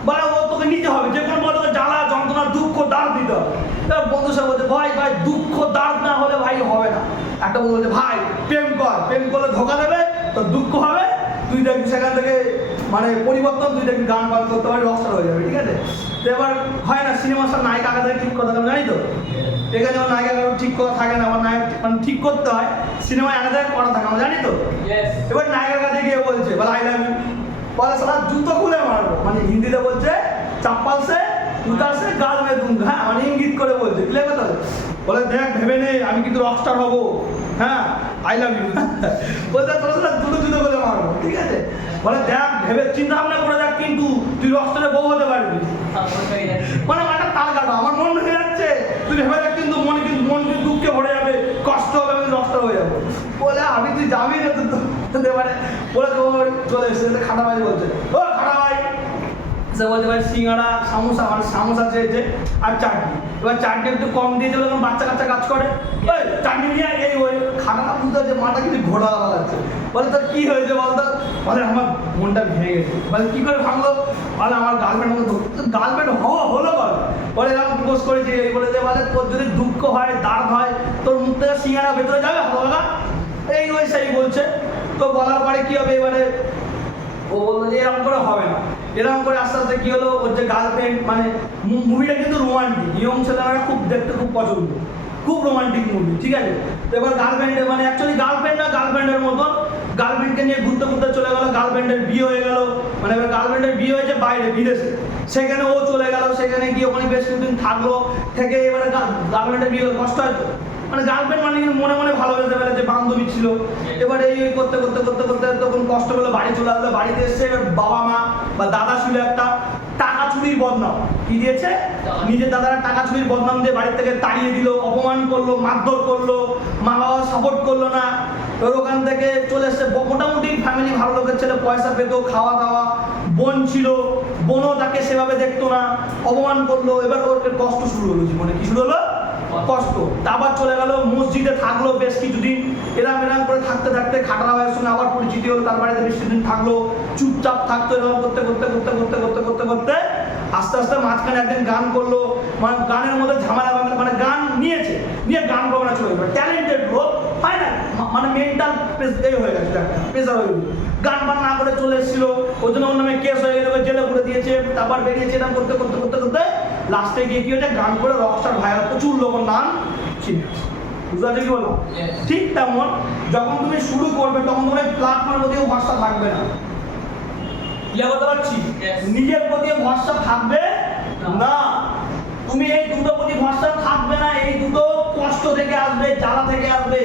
বলে ও তোকে নিতে হবে, যে কোনো বলে তোকে জ্বালা যন্ত্রণা দুঃখ দাঁড় দিতে হবে। এবার বন্ধু সব বলছে ভাই ভাই দুঃখ দাঁড় না হলে ভাই হবে না। একটা বন্ধু বলছে ভাই প্রেম কর, প্রেম করলে ধোকা দেবে তো দুঃখ হবে, তুই দেখবি সেখান থেকে মানে পরিবর্তন, তুই দেখবি গান বান করতে পারবি, রকস্টার হয়ে যাবে, ঠিক আছে। তো এবার হয় না সিনেমার সব নায়িকা আগে ঠিক কথা আমি জানি তো, এখানে যেমন নায়িকা ঠিক করা থাকে না, আমার নায়ক মানে ঠিক করতে হয়, সিনেমায় আগে থেকে করা থাকে আমরা জানি তো। এবার নায়িকার কাছে গিয়ে বলছে বলে আই লাভ ইউ, বলে সারা জুতো খুলে মারবো, মানে হিন্দিতে বলছে চাপ্পাল সে জুতা সে গাল মে দুঙ্গা, হ্যাঁ মানে ইঙ্গিত করে বলছে, ক্লিয়ার কথা। বলে দেখ ভেবে নে আমি কিন্তু রকস্টার হবো, হ্যাঁ আই লাভ ইউ, বলতে তোরা সারা জুতো জুতো করে মারবো, ঠিক আছে। বলে দেখ ভেবে চিন্তা ভাবনা করে দেখ কিন্তু তুই রকস্টারে বউ হতে পারবি, মানে একটা তাল কাটা আমার মন ভেঙে যাচ্ছে, তুই ভেবে দেখ কিন্তু মন কিন্তু দুঃখে ভরে যাবে, কষ্ট হবে, আমি রকস্টার হয়ে যাবো। বলে আমি তুই যাবি না তো এবারে বলে তোমার চলে এসেছে, খাটা ভাই বলছে ও খাটা ভাই, সে বলছে ভাই সিঙ্গাড়া সামোসা, মানে সামোসা চেয়েছে আর চাটনি, এবার চাটনি একটু কম দিয়েছে বলে বাচ্চা কাচ্চা কাজ করে, ওই চাটনি নিয়ে এই ওই খাটা বুঝতে হচ্ছে মাথা কিছু ঘোড়া লাগছে। বলে তোর কি হয়েছে বলতো, বলে আমার মনটা ভেঙে গেছে। বলে কি করে ভাঙলো, বলে আমার গার্লফ্রেন্ড হলো বলে এরকম প্রপোজ করেছি, এই বলে যে বলে তোর যদি দুঃখ হয় দাগ হয় তোর মুখ থেকে সিঙ্গাড়া ভেতরে যাবে হলো, এই ওই সেই বলছে। তো বলার পরে কি হবে, এবারে ও বললো যে এরকম করে হবে না, এরকম করে আস্তে আস্তে কি হলো, ওর যে গার্লফ্রেন্ড, মানে মুভিটা কিন্তু রোমান্টিক, ইয়ং ছেলেরা খুব দেখতে খুব পছন্দ, খুব রোমান্টিক মুভি, ঠিক আছে। তো এবার গার্লফ্রেন্ড মানে অ্যাকচুয়ালি গার্লফ্রেন্ড না গার্লফ্রেন্ডের মতন, গার্লফ্রেন্ডকে নিয়ে ঘুরতে ঘুরতে চলে গেল, গার্লফ্রেন্ডের বিয়ে হয়ে গেল, মানে এবার গার্লফ্রেন্ডের বিয়ে হয়েছে বাইরে বিদেশে, সেখানে ও চলে গেল, সেখানে গিয়ে ওখানে বেশ কিছুদিন থাকলো, থেকে এবারে গার্লফ্রেন্ডের বিয়ে কষ্ট হয়তো, মানে গার্লফ্রেন্ড মানে কিন্তু মনে মনে ভালোবেসে ফেলে, যে বান্ধবী ছিল। এবারে এই করতে করতে করতে করতে তখন কষ্ট পেলো, বাড়ি চলে আসলো, বাড়িতে এসছে বাবা মা বা দাদা ছিল একটা টাকা চুরির বদনাম, কি দিয়েছে, নিজের দাদারা টাকা চুরির বদনাম দিয়ে বাড়ির থেকে তাড়িয়ে দিল, অপমান করলো, মারধর করলো, মা বাবা সাপোর্ট করলো না। তোর ওখান থেকে চলে এসছে, মোটামুটি ফ্যামিলি ভালো লোকের ছেলে, পয়সা পেত, খাওয়া দাওয়া, বোন ছিল, বোনও তাকে সেভাবে দেখতো না, অপমান করলো। এবার ওর কষ্ট শুরু হলো জীবনে, কি শুরু হলো, কষ্ট। আবার চলে গেল মসজিদে, থাকলো বেশ কিছুদিন, এরম করে থাকতে থাকতে খাটালা ভাইয়ের সঙ্গে আবার পরিচিতি হলো, তার বাড়িতে বেশ কিছুদিন থাকলো, চুপচাপ থাকতো, এরকম করতে করতে করতে করতে করতে করতে করতে আস্তে আস্তে মাঝখানে একদিন গান করলো, মানে গানের মধ্যে ঝামেলা, মানে গান নিয়েছে, নিয়ে গান করবে না, চলে গেলো, ট্যালেন্টেড লোক হয় না, মানে মেন্টাল হয়ে গেছে, প্রেসার হয়ে গেছে, গান বান না করে চলে এসেছিল, ওই জন্য ওর নামে কেস হয়ে গেল, জেলে করে দিয়েছে, তারপর বেরিয়েছে, এরকম করতে করতে করতে করতে লাস্টে গিয়ে কি হয়েছে, গান করে রকস্টার ভাইয়ের প্রচুর লোকের নাম চিনে, বুঝতে পারছো কি বলো। ঠিক তেমন যখন তুমি শুরু করবে তখন তোমার প্ল্যাটফর্মের প্রতি ভরসা থাকবে না, ইয়ে করতে পারছি, নিজের প্রতি ভরসা থাকবে না, তুমি এই দুটো প্রতি ভরসা থাকবে না, এই দুটো কষ্ট থেকে আসবে, জ্বালা থেকে আসবে।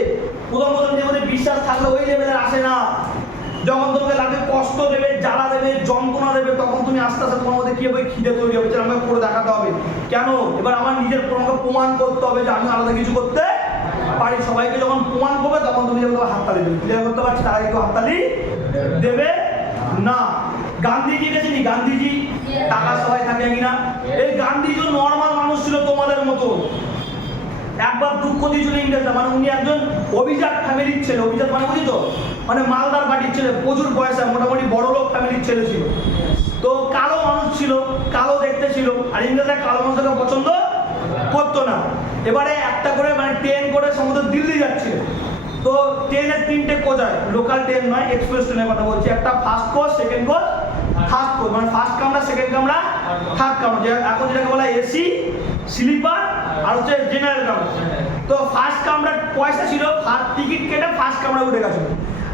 প্রথম প্রথম জীবনে বিশ্বাস থাকলে ওই লেভেলের আসে না, যখন তোমাকে লাগবে কষ্ট দেবে, জ্বালা দেবে, যন্ত্রণা দেবে, তখন তুমি আস্তে আস্তে তোমার মধ্যে কি হবে, খিদে তৈরি হবে, যে আমাকে করে দেখাতে হবে, কেন এবার আমার নিজের আমাকে প্রমাণ করতে হবে যে আমি আলাদা কিছু করতে পারি। সবাইকে যখন প্রমাণ করবে তখন তুমি যখন হাততালি দেবে, ক্লিয়ার করতে পারছি, তার আগে কেউ হাততালি দেবে না। গান্ধীজিকে চিনি, গান্ধীজি, টাকা সবাই থাকে কিনা, এই গান্ধীজি নর্মাল মানুষ ছিল তোমাদের মতো, একবার দুঃখ দিয়েছিল ইংরেজরা, মানে উনি একজন অভিজাত ফ্যামিলির ছেলে, অভিজাত মানে বুঝি তো, মানে মালদার বাড়ির ছেলে, প্রচুর পয়সা, মোটামুটি বড় লোক ফ্যামিলির ছেলে ছিল, তো কালো মানুষ ছিল, কালো দেখতে ছিল, আর ইংরেজরা কালো মানুষকে পছন্দ করতো না। এবারে একটা করে মানে ট্রেন করে সমুদ্র দিল্লি যাচ্ছে, তো ট্রেনের তিনটে কোচ হয়, লোকাল ট্রেন নয়, এক্সপ্রেস ট্রেনের কথা বলছি, একটা first coach, second coach, third coach, মানে ফার্স্ট কামরা, সেকেন্ড কামরা, থার্ড কামরা, যে এখন যেটাকে বলা এসি, স্লিপার আর হচ্ছে জেনারেল কামরা। তো ফার্স্ট কামরার পয়সা ছিল, টিকিট কেটে ফার্স্ট কামরা উঠে গেছিল,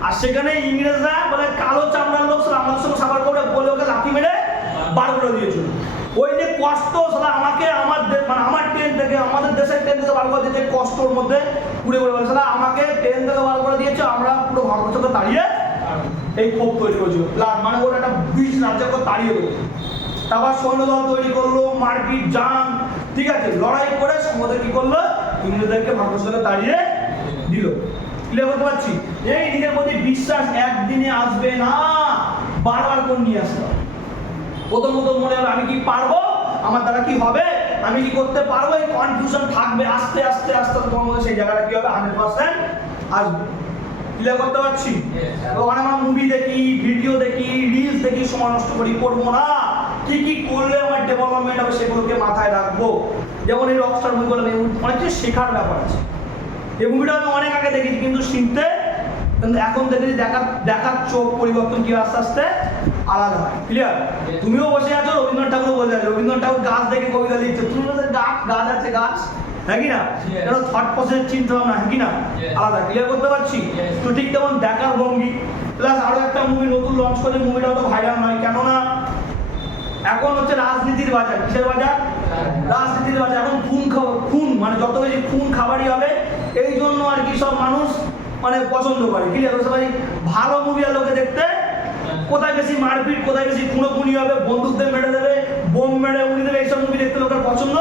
আর সেখানে ইংরেজরা বলে কালো চামড়ার লোক আমাদের সঙ্গে সাফার করে বলে ওকে লাথি মেরে বার করে দিয়েছিল। ওই যে কষ্ট সেটা আমাকে মানে আমার ট্রেন থেকে, আমাদের দেশের ট্রেন থেকে বার করে দিয়েছে, কষ্টর মধ্যে ঘুরে ঘুরে বলে সেটা আমাকে ট্রেন থেকে বার করে দিয়েছে, আমরা পুরো ভারতবর্ষকে তাড়িয়ে এই ক্ষোভ তৈরি করেছিল, মানে ওর একটা বিশ রাজ্যকে তাড়িয়ে দেবো। তারপর সৈন্যদল তৈরি করলো, মারপিট, জান, ঠিক আছে, লড়াই করে সমুদ্রে কি করলো, ইংরেজদেরকে ভারতবর্ষকে তাড়িয়ে দিল। ক্লিয়ার করতে পারছি? এই নিজের মধ্যে বিশ্বাস একদিনে আসবে না, বারবার করে নিয়ে আসতে হবে। প্রথম মনে হবে আমি কি পারবো, আমার দ্বারা কি হবে, আমি কি করতে পারবো, এই কনফিউশন থাকবে। আস্তে আস্তে আস্তে তোমার মধ্যে সেই জায়গাটা কি হবে 100% আসবে। ক্লিয়ার করতে পারছি? ওখানে আমরা মুভি দেখি, ভিডিও দেখি, রিলস দেখি, সময় নষ্ট করি, করবো না। কি কি করলে আমার ডেভেলপমেন্ট হবে সেগুলোকে মাথায় রাখবো। যেমন এই রকস্টার মুভিগুলো, অনেক কিছু শেখার ব্যাপার আছে। এই মুভিটা আমি অনেক আগে দেখেছি, কিন্তু শিখতে এখন দেখেছি, দেখার চোখ পরিবর্তন কি আস্তে আস্তে আলাদা হয়। ক্লিয়ার? তুমিও বসে আছো, রবীন্দ্রনাথ ঠাকুরও বসে আছো, রবীন্দ্রনাথ ঠাকুর গাছ দেখে কবিতা লিখছে, তুমি বলছো গাছ আছে, গাছ, হ্যাঁ কি না? এটা থট প্রসেস, চিন্তা ভাবনা, হ্যাঁ কি না? আলাদা। ক্লিয়ার করতে পারছি? তো ঠিক তেমন দেখার ভঙ্গি। প্লাস আরো একটা মুভি নতুন লঞ্চ করে, মুভিটা অত ভাইরাল নয়, কেননা এখন হচ্ছে রাজনীতির বাজার। কিসের বাজার? রাজনীতির বাজার। এখন খুন মানে যত বেশি খুন খাবারই হবে, এই জন্য আর কি সব মানুষ মানে পছন্দ করে। ক্লিয়ার? সবাই ভালো মুভি আর লোকে দেখতে, কোথায় বেশি মারপিট, কোথায় বেশি খুনোখুনি হবে, বন্দুকদের মেরে দেবে, বোম মেরে উড়িয়ে দেবে, এইসব মুভি দেখতে লোকের পছন্দ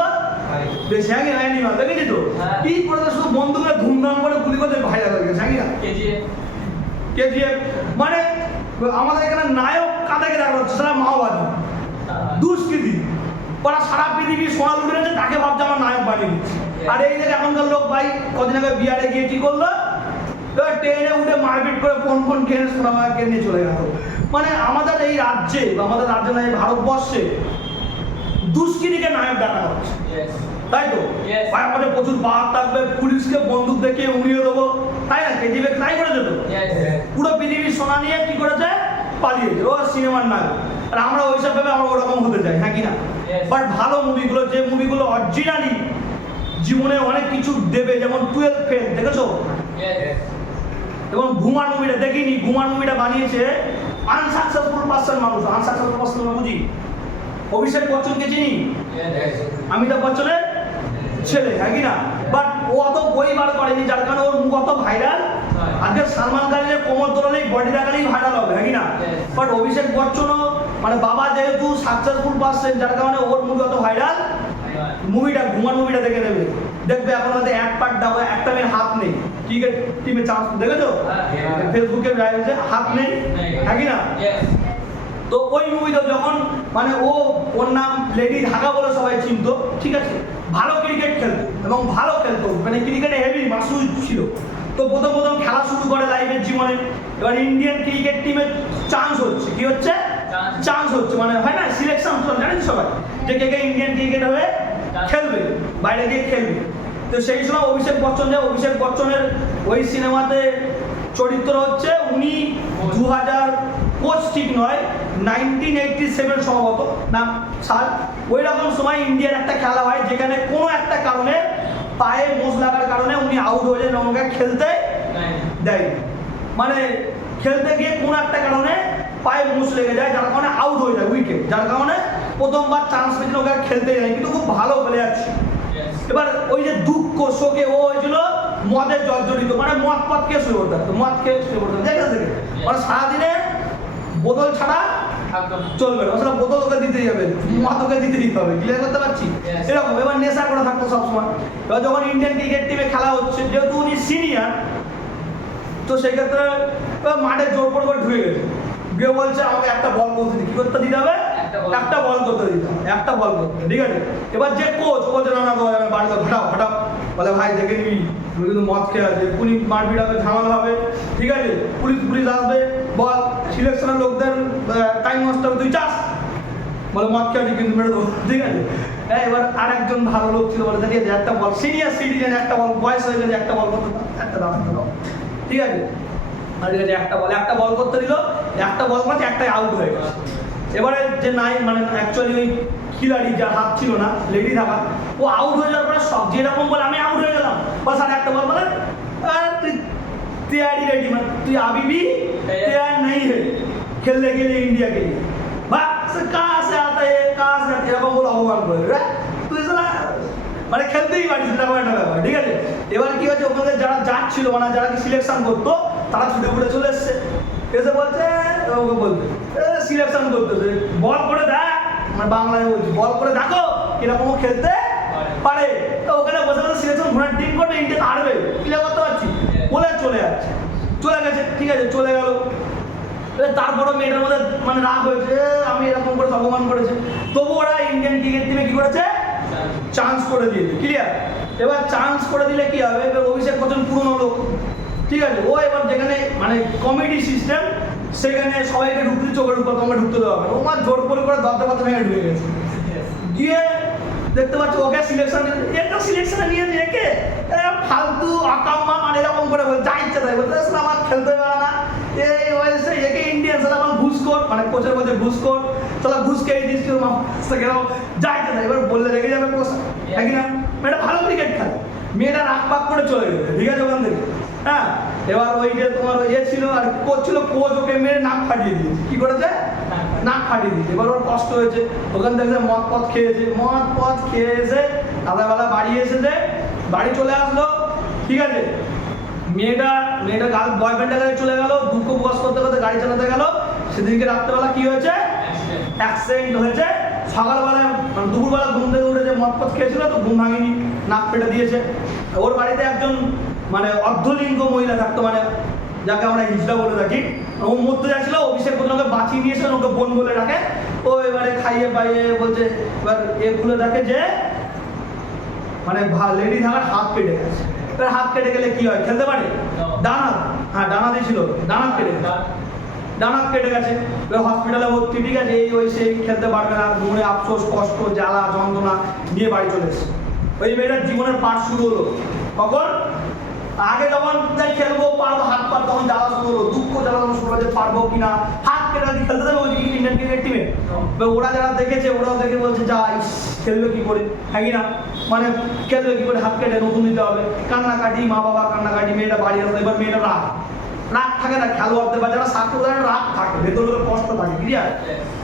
বেশি। হ্যাঁ কিনা? অ্যানিমাল দেখেছি তো, কি করে শুধু বন্দুকে ধুমধাম করে গুলি করতে ভাইরাল হয়ে গেছে। হ্যাঁ কিনা? কেজিএফ মানে আমাদের এখানে নায়ক কাদেরকে দেখা যাচ্ছে, সেটা মাওবাদী, দুষ্কৃতি। ওরা সারা পৃথিবী সোনা লুটে নিয়েছে, তাকে ভাবছে আমার নায়ক বানিয়ে দিচ্ছে। আর এই যে এখনকার লোক ভাই, কদিন আগে বিহারে গিয়ে কি করলো, ট্রেনে উঠে মারপিট করে কোন ট্রেনে সোনাকে নিয়ে চলে গেল। মানে আমাদের এই রাজ্যে, আমাদের রাজ্যে না, এই ভারতবর্ষে দুষ্কৃতিকে নায়ক ডাকা হচ্ছে, তাই তো? ভাই আমাদের প্রচুর পাওয়ার থাকবে, পুলিশকে বন্দুক দেখিয়ে উড়িয়ে দেবো, তাই না? কেজিএফ তাই করেছে তো। পুরো পৃথিবীর সোনা নিয়ে কি করেছে, পালিয়েছে। ও সিনেমার নায়ক। আর আমরা ওইসব ভাবে আমরা ওরকম হতে চাই, হ্যাঁ কি না? বাট ভালো মুভিগুলো, যে মুভিগুলো অরিজিনালি জীবনে অনেক কিছু দেবে, যেমন 12 ফেল দেখেছো? এবং ঘুমার মুভিটা দেখিনি, ঘুমার মুভিটা বানিয়েছে আনসাকসেসফুল পার্সন মানুষ। আনসাকসেসফুল পার্সন বুঝি অভিষেক বচ্চনকে চিনি, অমিতাভ বচ্চনের ছেলে, হ্যাঁ কি না? বাট ও অত বই বার করেনি, যার কারণে ওর মুখ অত ভাইরাল। আজকে সালমান খানের কোমর দোলালেই, বডি দেখালেই ভাইরাল হবে, হ্যাঁ কি না? বাট অভিষেক বচ্চনও মানে বাবা যেহেতু সাকসেসফুল পার্সন, যার কারণে ওর মুভি অত ভাইরাল। মুভিটা ঘুমার মুভিটা দেখে নেবে, দেখবে এখন আমাদের এক পার্ট দাও, একটা মেয়ের হাত নেই, ক্রিকেট টিমে চান্স দেখেছো? ফেসবুকে হাত নেই, হ্যাঁ কি না? তো ওই মুভিটা যখন মানে ওর নাম লেডি ঢাকা বলে সবাই চিনতো, ঠিক আছে? ভালো ক্রিকেট খেলতো এবং ভালো খেলতো, মানে ক্রিকেটে হেভি মাসুল ছিল। তো প্রথম খেলা শুরু করে লাইফের জীবনে। এবার ইন্ডিয়ান ক্রিকেট টিমে চান্স হচ্ছে, কি হচ্ছে? চান্স হচ্ছে, মানে হয় না সিলেকশন, জানেন সবাই যে কে ইন্ডিয়ান ক্রিকেট হয়ে খেলবে, বাইরে গিয়ে খেলবে। তো সেই সময় অভিষেক বচ্চনের ওই সিনেমাতে চরিত্র হচ্ছে, উনি 2000 কোচ ঠিক নয়, 1987 সম্ভবত না সাল, ওই রকম সময় ইন্ডিয়ার একটা খেলা হয়, যেখানে কোনো একটা কারণে পায়ে মোচ লাগার কারণে উনি আউট হয়ে যায়, ওনাকে খেলতে দেয়। মানে খেলতে গিয়ে কোনো একটা কারণে পায়ে মোচ লেগে যায়, যার কারণে আউট হয়ে যায়, উইকেট, যার কারণে প্রথমবার চান্স পেয়েছিল, ওকে খেলতে যায়, কিন্তু খুব ভালো প্লেয়ার ছিল। এবার ওই যে দুঃখ শোকে ও হয়েছিল মদের জর্জরিত, মানে মদ খেয়ে শুরু করতে হতো, দেখে মানে সারাদিনে বোতল ছাড়া চলবে না, আসলে বোতল ওকে দিতেই হবে, মদ ওকে দিতে হবে। ক্লিয়ার করতে পারছি? এরকম। এবার নেশা করে থাকতো সবসময়। এবার যখন ইন্ডিয়ান ক্রিকেট টিমে খেলা হচ্ছে, যেহেতু উনি সিনিয়র, তো সেক্ষেত্রে মাঠে জোর করে ঢুকে গেছে, গিয়ে বলছে আমাকে একটা বল করতে কি করতে দিতে হবে, একটা বল করতে দিতে হবে, একটা বল করতে, ঠিক আছে? এবার যে কোচ বলছে না বাড়িতে হঠাৎ বলে ভাই দেখে নিবি, তুমি কিন্তু মদ খেয়ে আছে, পুনি মারপিট হবে, ঝামেলা হবে, ঠিক আছে? পুলিশ আসবে, বল সিলেকশনের লোকদের টাইম নষ্ট হবে, তুই চাস, বলে মদ খেয়ে আছে কিন্তু মেরে দেবো, ঠিক আছে? হ্যাঁ, এবার আর একজন ভালো লোক ছিল, বলে ঠিক আছে একটা বল, সিনিয়র সিটিজেন, একটা বল, বয়স হয়ে গেছে, একটা বল করতে একটা দাও, ঠিক আছে? আর ঠিক আছে, একটা বল করতে দিল, একটা বল করতে একটাই আউট হয়ে গেছে। এবারে যে নাই মানে অ্যাকচুয়ালি ওই খিলাড়ি, যার হাত ছিল না, লেডি থাকা, ও আউট হয়ে যাওয়ার পরে সব যেরকম বলে আমি আউট হয়ে গেলাম, বাস আর একটা বল বলে তুই तैयारी रेडी, মানে তুই আবিবি तैयार नहीं है खेलने के लिए इंडिया के लिए, बस कहाँ से आता है कहाँ से, এরকম বলে অপমান করে তুই মানে খেলতেই পারিস না, একটা ব্যাপার, ঠিক আছে? এবার কি হচ্ছে, ওখানে যারা যাচ্ছিল, মানে যারা কি সিলেকশন করতো, তারা ছুটে ফুটে চলে এসছে, এসে বলছে ওকে বলতে সিলেকশন করতেছে, বল করে দেখ, মানে বাংলায় বলছি, বল করে দেখো কিরকম খেলতে পারে। তো ওখানে বসে বসে সিলেকশন ঘোড়ার টিম করবে, ইন্ডিয়া হারবে, ক্লিয়ার করতে পারছি? ও চলে যাচ্ছে, চলে গেছে, ঠিক আছে, চলে গেল। তারপরে মেয়েটার মধ্যে মানে রাগ হয়েছে, আমি এরকম করে অপমান করেছে, তবু ওরা ইন্ডিয়ান ক্রিকেট টিমে কি করেছে, চান্স করে দিয়েছে, ক্লিয়ার। এবার চান্স করে দিলে কি হবে, এবার অভিষেক বচ্চন পুরনো লোক, ঠিক আছে, ও এবার যেখানে মানে কমেডি সিস্টেম সেখানে সবাইকে ঢুকতে চোখের উপর তোমাকে ঢুকতে দেওয়া হবে, ও মার জোর করে দরজা পাতা ভেঙে ঢুকে গেছে, গিয়ে দেখতে পাচ্ছ ওকে সিলেকশন, এটা সিলেকশনে নিয়ে একে ফালতু আকাম্মা মানে এরকম করে বলে যা ইচ্ছা তাই বলতে, আমার খেলতে পারে না, এই ওয়েসে একে ইন্ডিয়ান সালা আমার ঘুষখোর, মানে কোচের মধ্যে ঘুষখোর, সালা ঘুষ খেয়ে দিচ্ছি সেখানেও যা ইচ্ছা তাই, এবার বললে রেখে যাবে কোচ, নাকি না, মেয়েটা ভালো ক্রিকেট খেলে, মেয়েটা রাগ পাক করে চলে গেছে, ঠিক আছে ওখান থেকে। হ্যাঁ, এবার ওই যে তোমার ইয়ে ছিল আর কোচ ছিল, কোচ ওকে মেরে নাক ফাটিয়ে দিয়েছে, কি করেছে, নাক ফাটিয়ে দিয়েছে। এবার ওর কষ্ট হয়েছে, ওখান থেকে মদ পথ খেয়েছে, মদ পথ খেয়ে এসে আলাদাবেলা বাড়ি এসেছে, বাড়ি চলে আসলো, ঠিক আছে, মেয়েটা গার্ল বয়ফ্রেন্ডের কাছে চলে গেল, দুঃখ প্রকাশ করতে করতে গাড়ি চালাতে গেল, সেদিনকে রাত্রেবেলা কি হয়েছে, অ্যাক্সিডেন্ট হয়েছে। সকালবেলায় মানে দুপুরবেলা ঘুম থেকে উঠেছে, মদ পথ খেয়েছিল তো ঘুম ভাঙিনি, নাক ফেটে দিয়েছে। ওর বাড়িতে একজন মানে অর্ধলিঙ্গ মহিলা থাকতো, মানে যাকে আমরা হিজড়া বলে থাকি, ও মরতে যাচ্ছিল, অভিষেক বচ্চনকে বাঁচিয়ে নিয়েছে, ওকে বোন বলে ডাকে, ও এবারে খাইয়ে পাইয়ে বলছে, এবার এ খুলে দেখে যে মানে লেডি থাকার হাত কেটে গেছে। এবার হাত কেটে গেলে কি হয়, খেলতে পারে, ডানাত, হ্যাঁ ডানাতে ছিল, ডানাত কেটে গেছে, ডানাত কেটে গেছে, এবার হসপিটালে ভর্তি, ঠিক আছে, এই ওই সেই খেলতে পারবে না, মনে আফসোস কষ্ট জ্বালা যন্ত্রণা নিয়ে বাড়ি চলে এসেছে। ওই মেয়েটার জীবনের পাঠ শুরু হলো কখন, আগে যখন যাই খেলবো পারবো হাত পার, তখন জ্বালা শুরু হলো, দুঃখ জ্বালা শুরু হলো যে পারবো কিনা, হাত কেটে খেলতে দেবে ওই ইন্ডিয়ান ক্রিকেট টিমে। ওরা যারা দেখেছে ওরাও দেখে বলছে যা খেলবে কি করে, হ্যাঁ কি না, মানে খেলবে কি করে, হাত কেটে নতুন দিতে হবে, কান্নাকাটি, মা বাবা কান্নাকাটি, মেয়েটা বাড়ি আসলো। এবার মেয়েটা রাগ থাকে না, খেলোয়াড়দের বা যারা স্বাস্থ্য রাগ থাকে, ভেতরে কষ্ট থাকে, ক্লিয়ার।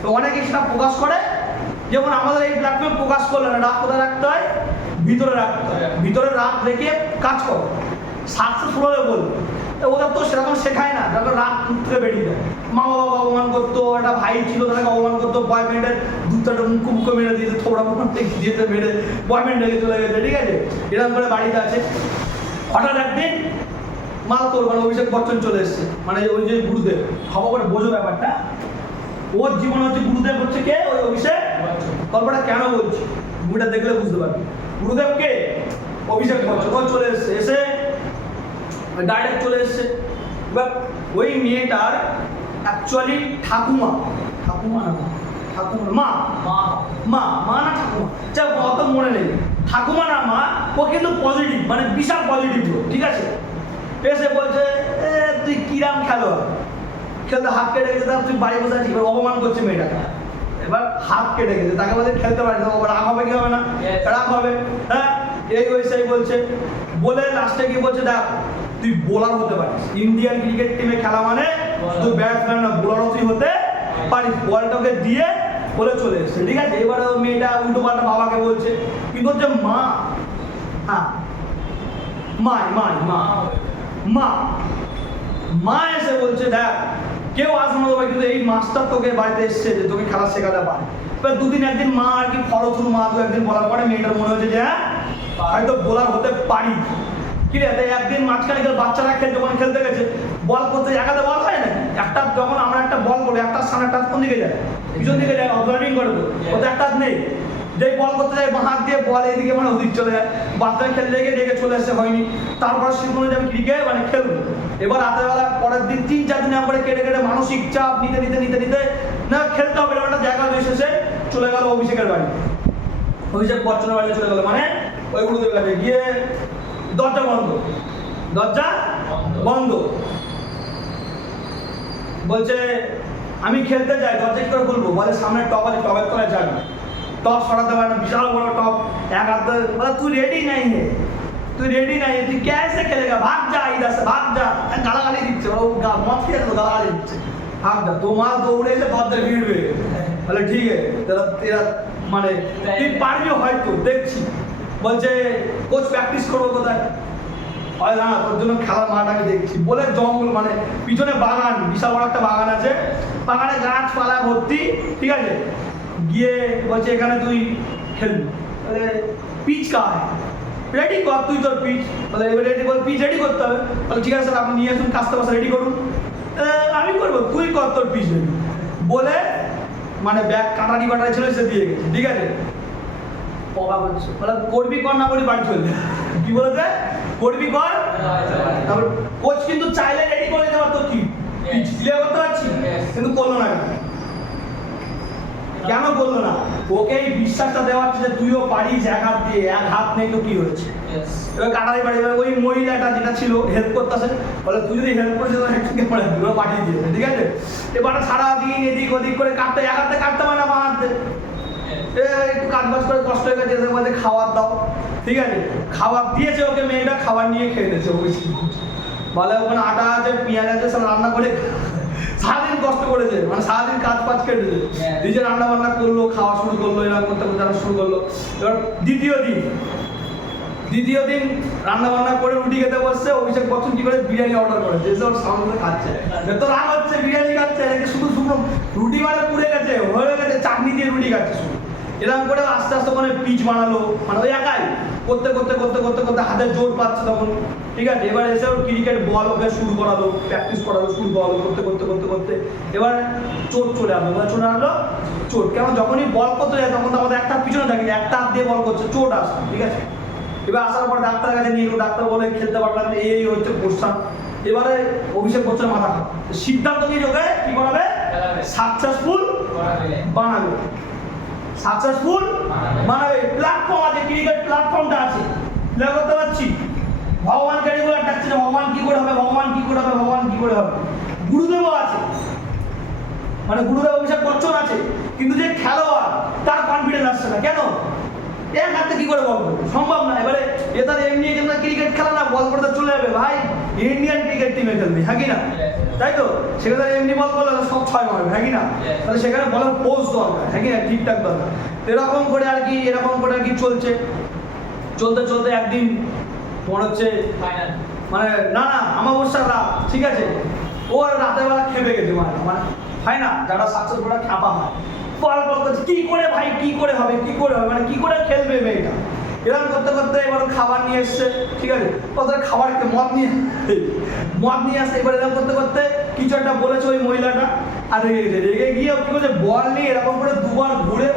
তো অনেকে সেটা প্রকাশ করে, যেমন আমাদের এই প্ল্যাটফর্মে প্রকাশ করলে না, রাগ কোথায় রাখতে হয়, ভিতরে রাখতে হয়, ভিতরে রাগ রেখে কাজ করো, সাকসেসফুল হবে বলবে। ওদের তো সেরকম শেখায় না, যারা রাগ থেকে বেরিয়ে যায়, মা বাবা অপমান করতো, একটা ভাই ছিল তাকে অপমান করতো, বয়ফ্রেন্ডের দুধটা মুখে মেরে দিয়েছে, থোড়া মুখ দিয়েছে মেরে, বয়ফ্রেন্ড রেখে চলে গেছে, ঠিক আছে, এরকম করে বাড়িতে আছে। হঠাৎ একদিন মাল তোর মানে অভিষেক বচ্চন চলে এসছে, মানে ওই যে গুরুদেব, ভাবো করে বোঝো ব্যাপারটা, ওর জীবন হচ্ছে গুরুদেব হচ্ছে কে, ওই অভিষেক। গল্পটা কেন বলছি, মুভিটা দেখলে বুঝতে পারবে। গুরুদেবকে অভিষেক বচ্চন ও চলে এসছে, এসে ডাইরেক্ট চলে এসছে। এবার ওই মেয়েটার অ্যাকচুয়ালি ঠাকুমা মা না ঠাকুমা, যা অত মনে নেই, ঠাকুমা না মা, ও কিন্তু পজিটিভ, মানে বিশাল পজিটিভ লোক, ঠিক আছে। এসে বলছে তুই কিরাম খেলোয়াড়, খেলতে হাত কেটে গেছে, তুই বাড়ি বসে আছিস, এবার অপমান করছে মেয়েটাকে, এবার হাত কেটে গেছে, তাকে বলছে খেলতে পারিস না, রাগ হবে কি হবে না, রাগ হবে, হ্যাঁ এই ওই সেই বলছে, বলে লাস্টে গিয়ে বলছে দেখ তুই বোলার হতে পারিস, ইন্ডিয়ান ক্রিকেট টিমে খেলা মানে শুধু ব্যাটসম্যান না, বোলারও তুই হতে পারিস, বলটাকে দিয়ে বলে চলে এসছে, ঠিক আছে। এবারে মেয়েটা উল্টো পাল্টা বাবাকে বলছে, কিন্তু হচ্ছে মা, হ্যাঁ মা এসে বলছে দেখ কেউ আসবে না, কিন্তু এই মাস্টার তোকে বাড়িতে এসছে যে তোকে খেলা শেখাতে পারে। এবার দুদিন একদিন মা আর কি ফলথ্রু মা দু একদিন বলার পরে মেয়েটার মনে হচ্ছে যে হ্যাঁ হয়তো বোলার হতে পারি, কি রে, একদিন মাঝখানে বাচ্চারা যখন খেলতে গেছে, বল করতে একাতে বল হয় না, একটা যখন আমরা একটা বল করি, একটা সামনে একটা কোন দিকে যায়, পিছন দিকে যায়, অবজার্ভিং করে তো, ওতে একটা নেই, যেই বল করতে যায় হাত দিয়ে বল এইদিকে মানে ওদিক চলে যায়, বাচ্চারা খেলতে গিয়ে ডেকে চলে আসছে, হয়নি। তারপর শিখুন যে আমি ক্রিকেট মানে খেলবো। এবার রাতেরবেলা পরের দিন 3-4 দিন করে কেটে মানসিক চাপ নিতে না খেলতে হবে, একটা জায়গা এসেছে, চলে গেল অভিষেকের বাড়ি, অভিষেক বচ্চনের বাড়ি চলে গেল, মানে ওই গুরুদেবের কাছে গিয়ে দরজা বন্ধ, বলছে আমি খেলতে যাই, দরজা কি করে বলবো, বলে সামনে টপ আছে, টপের তলায় যাবি, টপ সরাতে পারে না, বিশাল বড় টপ, এক হাত বলে তুই রেডি নাই হে, তুই कैसे खेलेगा, भाग जा इधर से, भाग जा, গালাগালি দিচ্ছে, ও মদ খেয়ে গালাগালি দিচ্ছে, ভাগ যা, তোমার দৌড়ে এসে দরজা ভিড়বে, বলে ঠিক আছে এরা মানে তুই পারবি হয়তো দেখছি, বলছে কোচ প্র্যাকটিস করবো কোথায়, হয় না তোর জন্য খেলার মাঠ আমি দেখছি, বলে জঙ্গল মানে পিছনে বাগান, বিশাল বড় একটা বাগান আছে, বাগানে গাছপালা ভর্তি, ঠিক আছে, গিয়ে বলছে এখানে তুই খেলবি, পিচ কা রেডি কর তুই তোর পিচ। বলে এবার রেডি বল, পিচ রেডি করতে হবে। বলে ঠিক আছে স্যার আপনি নিয়ে আসুন, কাজটা বাসা রেডি করুন। আমি করবো, তুই কর তোর পিচ রেডি বলে মানে ব্যাগ কাটারি বাটারি ছিল সে দিয়ে গেছে, ঠিক আছে। পবা করছে, বলে করবি কর, না করি বাড়ি চলে যা। কি বলেছে? করবি কর। তারপর কোচ কিন্তু চাইলে রেডি করে দিতে পারতো, কি পিচ ক্লিয়ার করতে পারছি, কিন্তু করলো না। কেন করলো না? ওকে এই বিশ্বাসটা দেওয়া হচ্ছে যে তুইও পারিস, এক হাত দিয়ে, এক হাত নেই তো কি হয়েছে। এবার কাটারি বাড়ি ওই মহিলাটা যেটা ছিল হেল্প করতেছে, বলে তুই যদি হেল্প করিস তাহলে একটুকে পড়ে ওরা পাঠিয়ে দিয়েছে, ঠিক আছে। এবার সারাদিন এদিক ওদিক করে কাটতে, এক হাতে কাটতে পারে না, বা হাতে একটু কাজ বাজ করে কষ্ট হয়ে গেছে, এদের মধ্যে খাবার দাও, ঠিক আছে। খাবার দিয়েছে ওকে, মেয়েটা খাবার নিয়ে খেয়ে নিয়েছে। বলে ওখানে আটা আছে, পেঁয়াজ আছে, সব রান্না করে সারাদিন কষ্ট করেছে, মানে সারাদিন কাজ ফাজ কেটেছে, নিজে রান্না বান্না করলো, খাওয়া শুরু করলো, এরকম করতে করতে শুরু করলো। এবার দ্বিতীয় দিন রান্না বান্না করে রুটি খেতে বসছে। অভিষেক বচ্চন কি করে বিরিয়ানি অর্ডার করে, যেসব সামনে খাচ্ছে, তো রাগ হচ্ছে, বিরিয়ানি খাচ্ছে, শুধু শুধু রুটি মানে পুড়ে গেছে, হয়ে গেছে, চাটনি দিয়ে রুটি খাচ্ছে শুধু। এরকম করে আস্তে আস্তে মানে পিচ বানালো, মানে ওই একাই করতে করতে করতে করতে করতে হাতে জোর পাচ্ছে তখন, ঠিক আছে। এবার এসে ওর ক্রিকেট বল ওকে শুরু করালো, প্র্যাকটিস করালো, শুরু করালো, করতে করতে করতে করতে এবার চোট চলে আসলো। চলে আসলো চোট, কেমন যখনই বল করতে যায় তখন তো আমাদের একটা পিছনে থাকে, একটা হাত দিয়ে বল করছে, চোট আসছে, ঠিক আছে। এবার আসার পর ডাক্তারের কাছে নিয়ে গেলো, ডাক্তার বলে খেলতে পারবে না, এই হচ্ছে কোশ্চেন। এবারে অভিষেক বচ্চন মাথা খারাপ, সিদ্ধান্ত নিয়ে ওকে কি করাবে, সাকসেসফুল বানাবে, সাকসেসফুল বানাবে। প্ল্যাটফর্ম আছে, ক্রিকেট প্ল্যাটফর্মটা আছে, প্লে করতে পারছি। ভগবানকে রেগুলার ডাকছে, ভগবান কি করে হবে, ভগবান কি করে হবে, ভগবান কি করে হবে। গুরুদেবও আছে, মানে গুরুদেব অভিষেক বচ্চন আছে, কিন্তু যে খেলোয়াড় তার কনফিডেন্স আসছে না। কেন? এক হাতে কি করে বল করবে, সম্ভব না। এবারে এ তার এমনি ক্রিকেট খেলা না, বল করতে চলে যাবে ভাই, ইন্ডিয়ান ক্রিকেট টিমে খেলবে, হ্যাঁ কি না? তাই তো, সেখানে এমনি বল করলে সব 6 মারবে, হ্যাঁ কি না? তাহলে সেখানে বলের পোজ দরকার, হ্যাঁ কি না, ঠিকঠাক দরকার। এরকম করে আর কি, এরকম করে আর কি চলছে। চলতে চলতে একদিন তোমার হচ্ছে মানে না আমাবস্যার রাত, ঠিক আছে। ও আর রাতের বেলা খেপে গেছে, মানে হয় না, যারা সাকসেসফুল খাপা হয়, বল করছে, কি করে ভাই, কি করে হবে, কি করে হবে, মানে কি করে খেলবে মেয়েটা। এরকম করতে করতে এবার খাবার নিয়ে এসছে, ঠিক আছে। ওদের খাবার মদ নিয়ে আসছে। এবার এরকম করতে করতে কিছু একটা বলেছে ওই মহিলাটা, আর রেগে গিয়ে কি করছে, বল নিয়ে এরকম করে দুবার ঘুরে,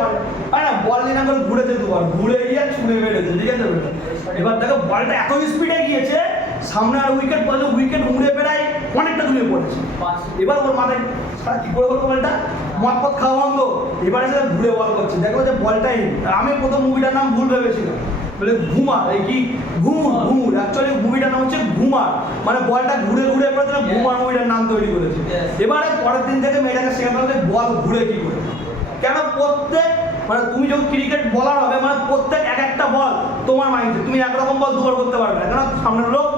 হয় না, বল নিয়ে না ঘুরেছে, দুবার ঘুরে গিয়ে ছুঁড়ে মেরেছে, ঠিক আছে। এবার দেখো বলটা এত স্পিডে গিয়েছে, সামনে আর উইকেট পড়লো, উইকেট উড়ে বেড়ায় অনেকটা দূরে পড়েছে। এবার ওর মাথায় কি করে হলো বলটা, মদ পথ খাওয়া বন্ধ। এবারে সে ঘুরে বল করছে, দেখো যে বলটাই, আমি প্রথম মুভিটার নাম ভুল ভেবেছিলাম, বলে ঘুমার, এই কি ঘুমুর, অ্যাকচুয়ালি মুভিটার নাম হচ্ছে ঘুমার, মানে বলটা ঘুরে ঘুরে করে দিলে ঘুমার মুভিটার নাম তৈরি করেছে। এবারে পরের দিন থেকে মেয়েটাকে শেখাতে হবে বল ঘুরে কি করে। কেন? প্রত্যেক মানে তুমি যখন ক্রিকেট বলার হবে, মানে প্রত্যেক এক একটা বল তোমার মাইন্ডে, তুমি একরকম বল দুবার করতে পারবে না, কেন সামনের লোক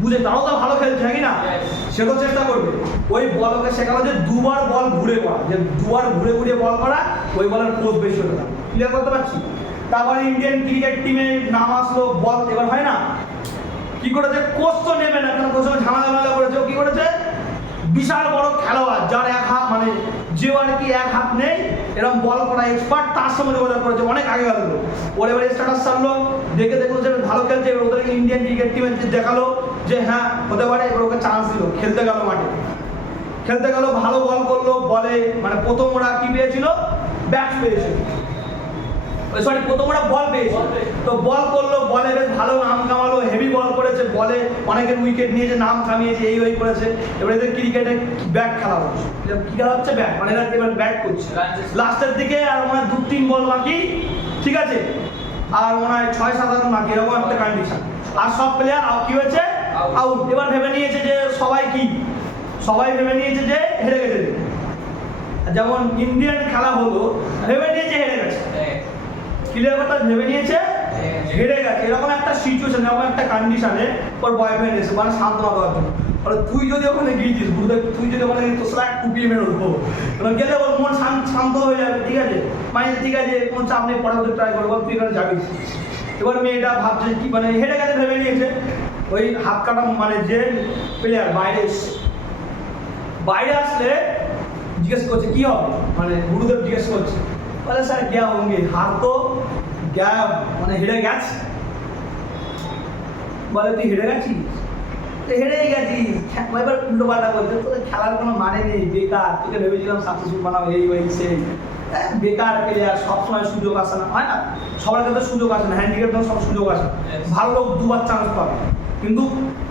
বুঝে, তারাও তো ভালো খেলছে, নাকি না, সেটাও চেষ্টা করবে। ওই বলকে শেখানো যে দুবার বল ঘুরে করা, যে দুবার ঘুরে ঘুরে বল করা, ওই বলের পোজ বেশি হতে পারে, ক্লিয়ার করতে পারছি। তারপরে ইন্ডিয়ান ক্রিকেট টিমে নাম আসলো, বল এবার হয় না, কি করেছে, কোচ তো নেবে না, কারণ কোচ ঝামেলা করেছে। কি করেছে, বিশাল বড় খেলোয়াড় যার এক হাত, মানে যে আর কি এক হাত নেই, এরকম বল করা এক্সপার্ট, তার সঙ্গে যোগাযোগ করেছে, অনেক আগে গেল। ওর এবারে স্ট্যাটাস ছাড়লো, দেখলো যে ভালো খেলছে, এবার ওদেরকে ইন্ডিয়ান ক্রিকেট টিমে দেখালো যে হ্যাঁ হতে পারে। এবার ওকে চান্স দিল, খেলতে গেল মাঠে, খেলতে গেল, ভালো বল করলো, বলে মানে প্রথম ওরা কি পেয়েছিল, ব্যাট পেয়েছিল, সরি প্রথম ওরা বল পেয়েছে। তো বল করলো, বলে বেশ ভালো নাম কামালো, হেভি বল করেছে, বলে অনেকের উইকেট নিয়েছে, নাম কামিয়েছে, এই ওই করেছে। এবার এদের ক্রিকেটে ব্যাট খেলা হচ্ছে, কি খেলা হচ্ছে, ব্যাট, মানে এরা এবার ব্যাট করছে লাস্টের দিকে, আর মনে হয় 2-3 বল বাকি, ঠিক আছে, আর মনে হয় 6-7 রান বাকি, এরকম একটা কন্ডিশন। আর সব প্লেয়ার কি হয়েছে, আউট। এবার ভেবে নিয়েছে যে সবাই ভেবে নিয়েছে যে হেরে গেছে, যেমন ইন্ডিয়ান খেলা হলো, ভেবে নিয়েছে হেরে গেছে, ক্লিয়ার কথা, ভেবে নিয়েছে হেরে গেছে। এরকম একটা সিচুয়েশন, এরকম একটা কন্ডিশনে ওর বয়ফ্রেন্ড এসে মানে সান্ত্বনা দেওয়ার জন্য, তুই যদি ওখানে গিয়েছিস গুরুদেব, তুই যদি ওখানে তোর সাথে টুপি মেরে উঠবো, গেলে ওর মন শান্ত হয়ে যাবে, ঠিক আছে, মানে ঠিক আছে, কোনো চাপ নেই, পরে ওদের ট্রাই করবো, তুই এখানে যাবি। এবার মেয়েটা ভাবছে কি, মানে হেরে গেছে ভেবে নিয়েছে। ওই হাত কাটা মানে যে প্লেয়ার বাইরে আসলে জিজ্ঞেস করছে কি হবে, মানে গুরুদেব জিজ্ঞেস করছে, বলে স্যার क्या होंगे, हार तो क्या, মানে হেরে গেছে। বলে তুই হেরে গেছিস, তো হেরেই গেছিস, এবার উল্টো পাল্টা বলতে তোদের খেলার কোনো মানে নেই, বেকার, তোকে ভেবেছিলাম সাকসেসফুল বানাবো, এই ওই সেই, বেকার প্লেয়ার, সবসময় সুযোগ আসে না, হয় না, সবার কাছে সুযোগ আসে না, হ্যান্ডিক্যাপ তো সব সুযোগ আসে, ভালো লোক দুবার চান্স পাবে কিন্তু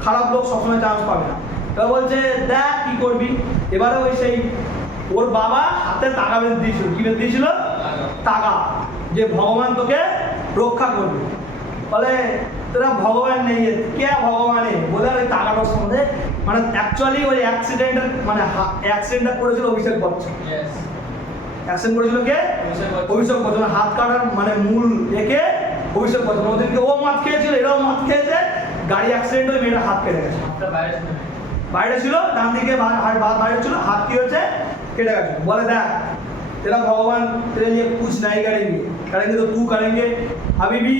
খারাপ লোক সবসময় চান্স পাবে না। এবার বলছে দেখ কি করবি, এবারে ওই সেই ওর বাবা হাতে টাকা বেঁধে দিয়েছিল, কি বেঁধে দিয়েছিল, টাকা, যে ভগবান তোকে রক্ষা করবে। বলে তোরা ভগবান নেই, কে ভগবানে বলে ওই টাকাটার সম্বন্ধে, মানে অ্যাকচুয়ালি ওই অ্যাক্সিডেন্টের মানে অ্যাক্সিডেন্টটা করেছিল অভিষেক বচ্চন, অ্যাক্সিডেন্ট করেছিল কে, অভিষেক বচ্চন, হাত কাটার মানে মূল একে অভিষেক বচ্চন, ওদেরকে ও মদ খেয়েছিল, এরাও মদ খেয়েছে, গাড়ি অ্যাক্সিডেন্ট হয়ে মেয়েটা হাত কেটে গেছে, বাইরে ছিল, ডান দিকে বাইরে ছিল, হাত কি হয়েছে, কেটে গেছে। বলে দেখ तेरा भगवान तेरे लिए कुछ नहीं करेंगे, करेंगे तो तू करेंगे, अभी भी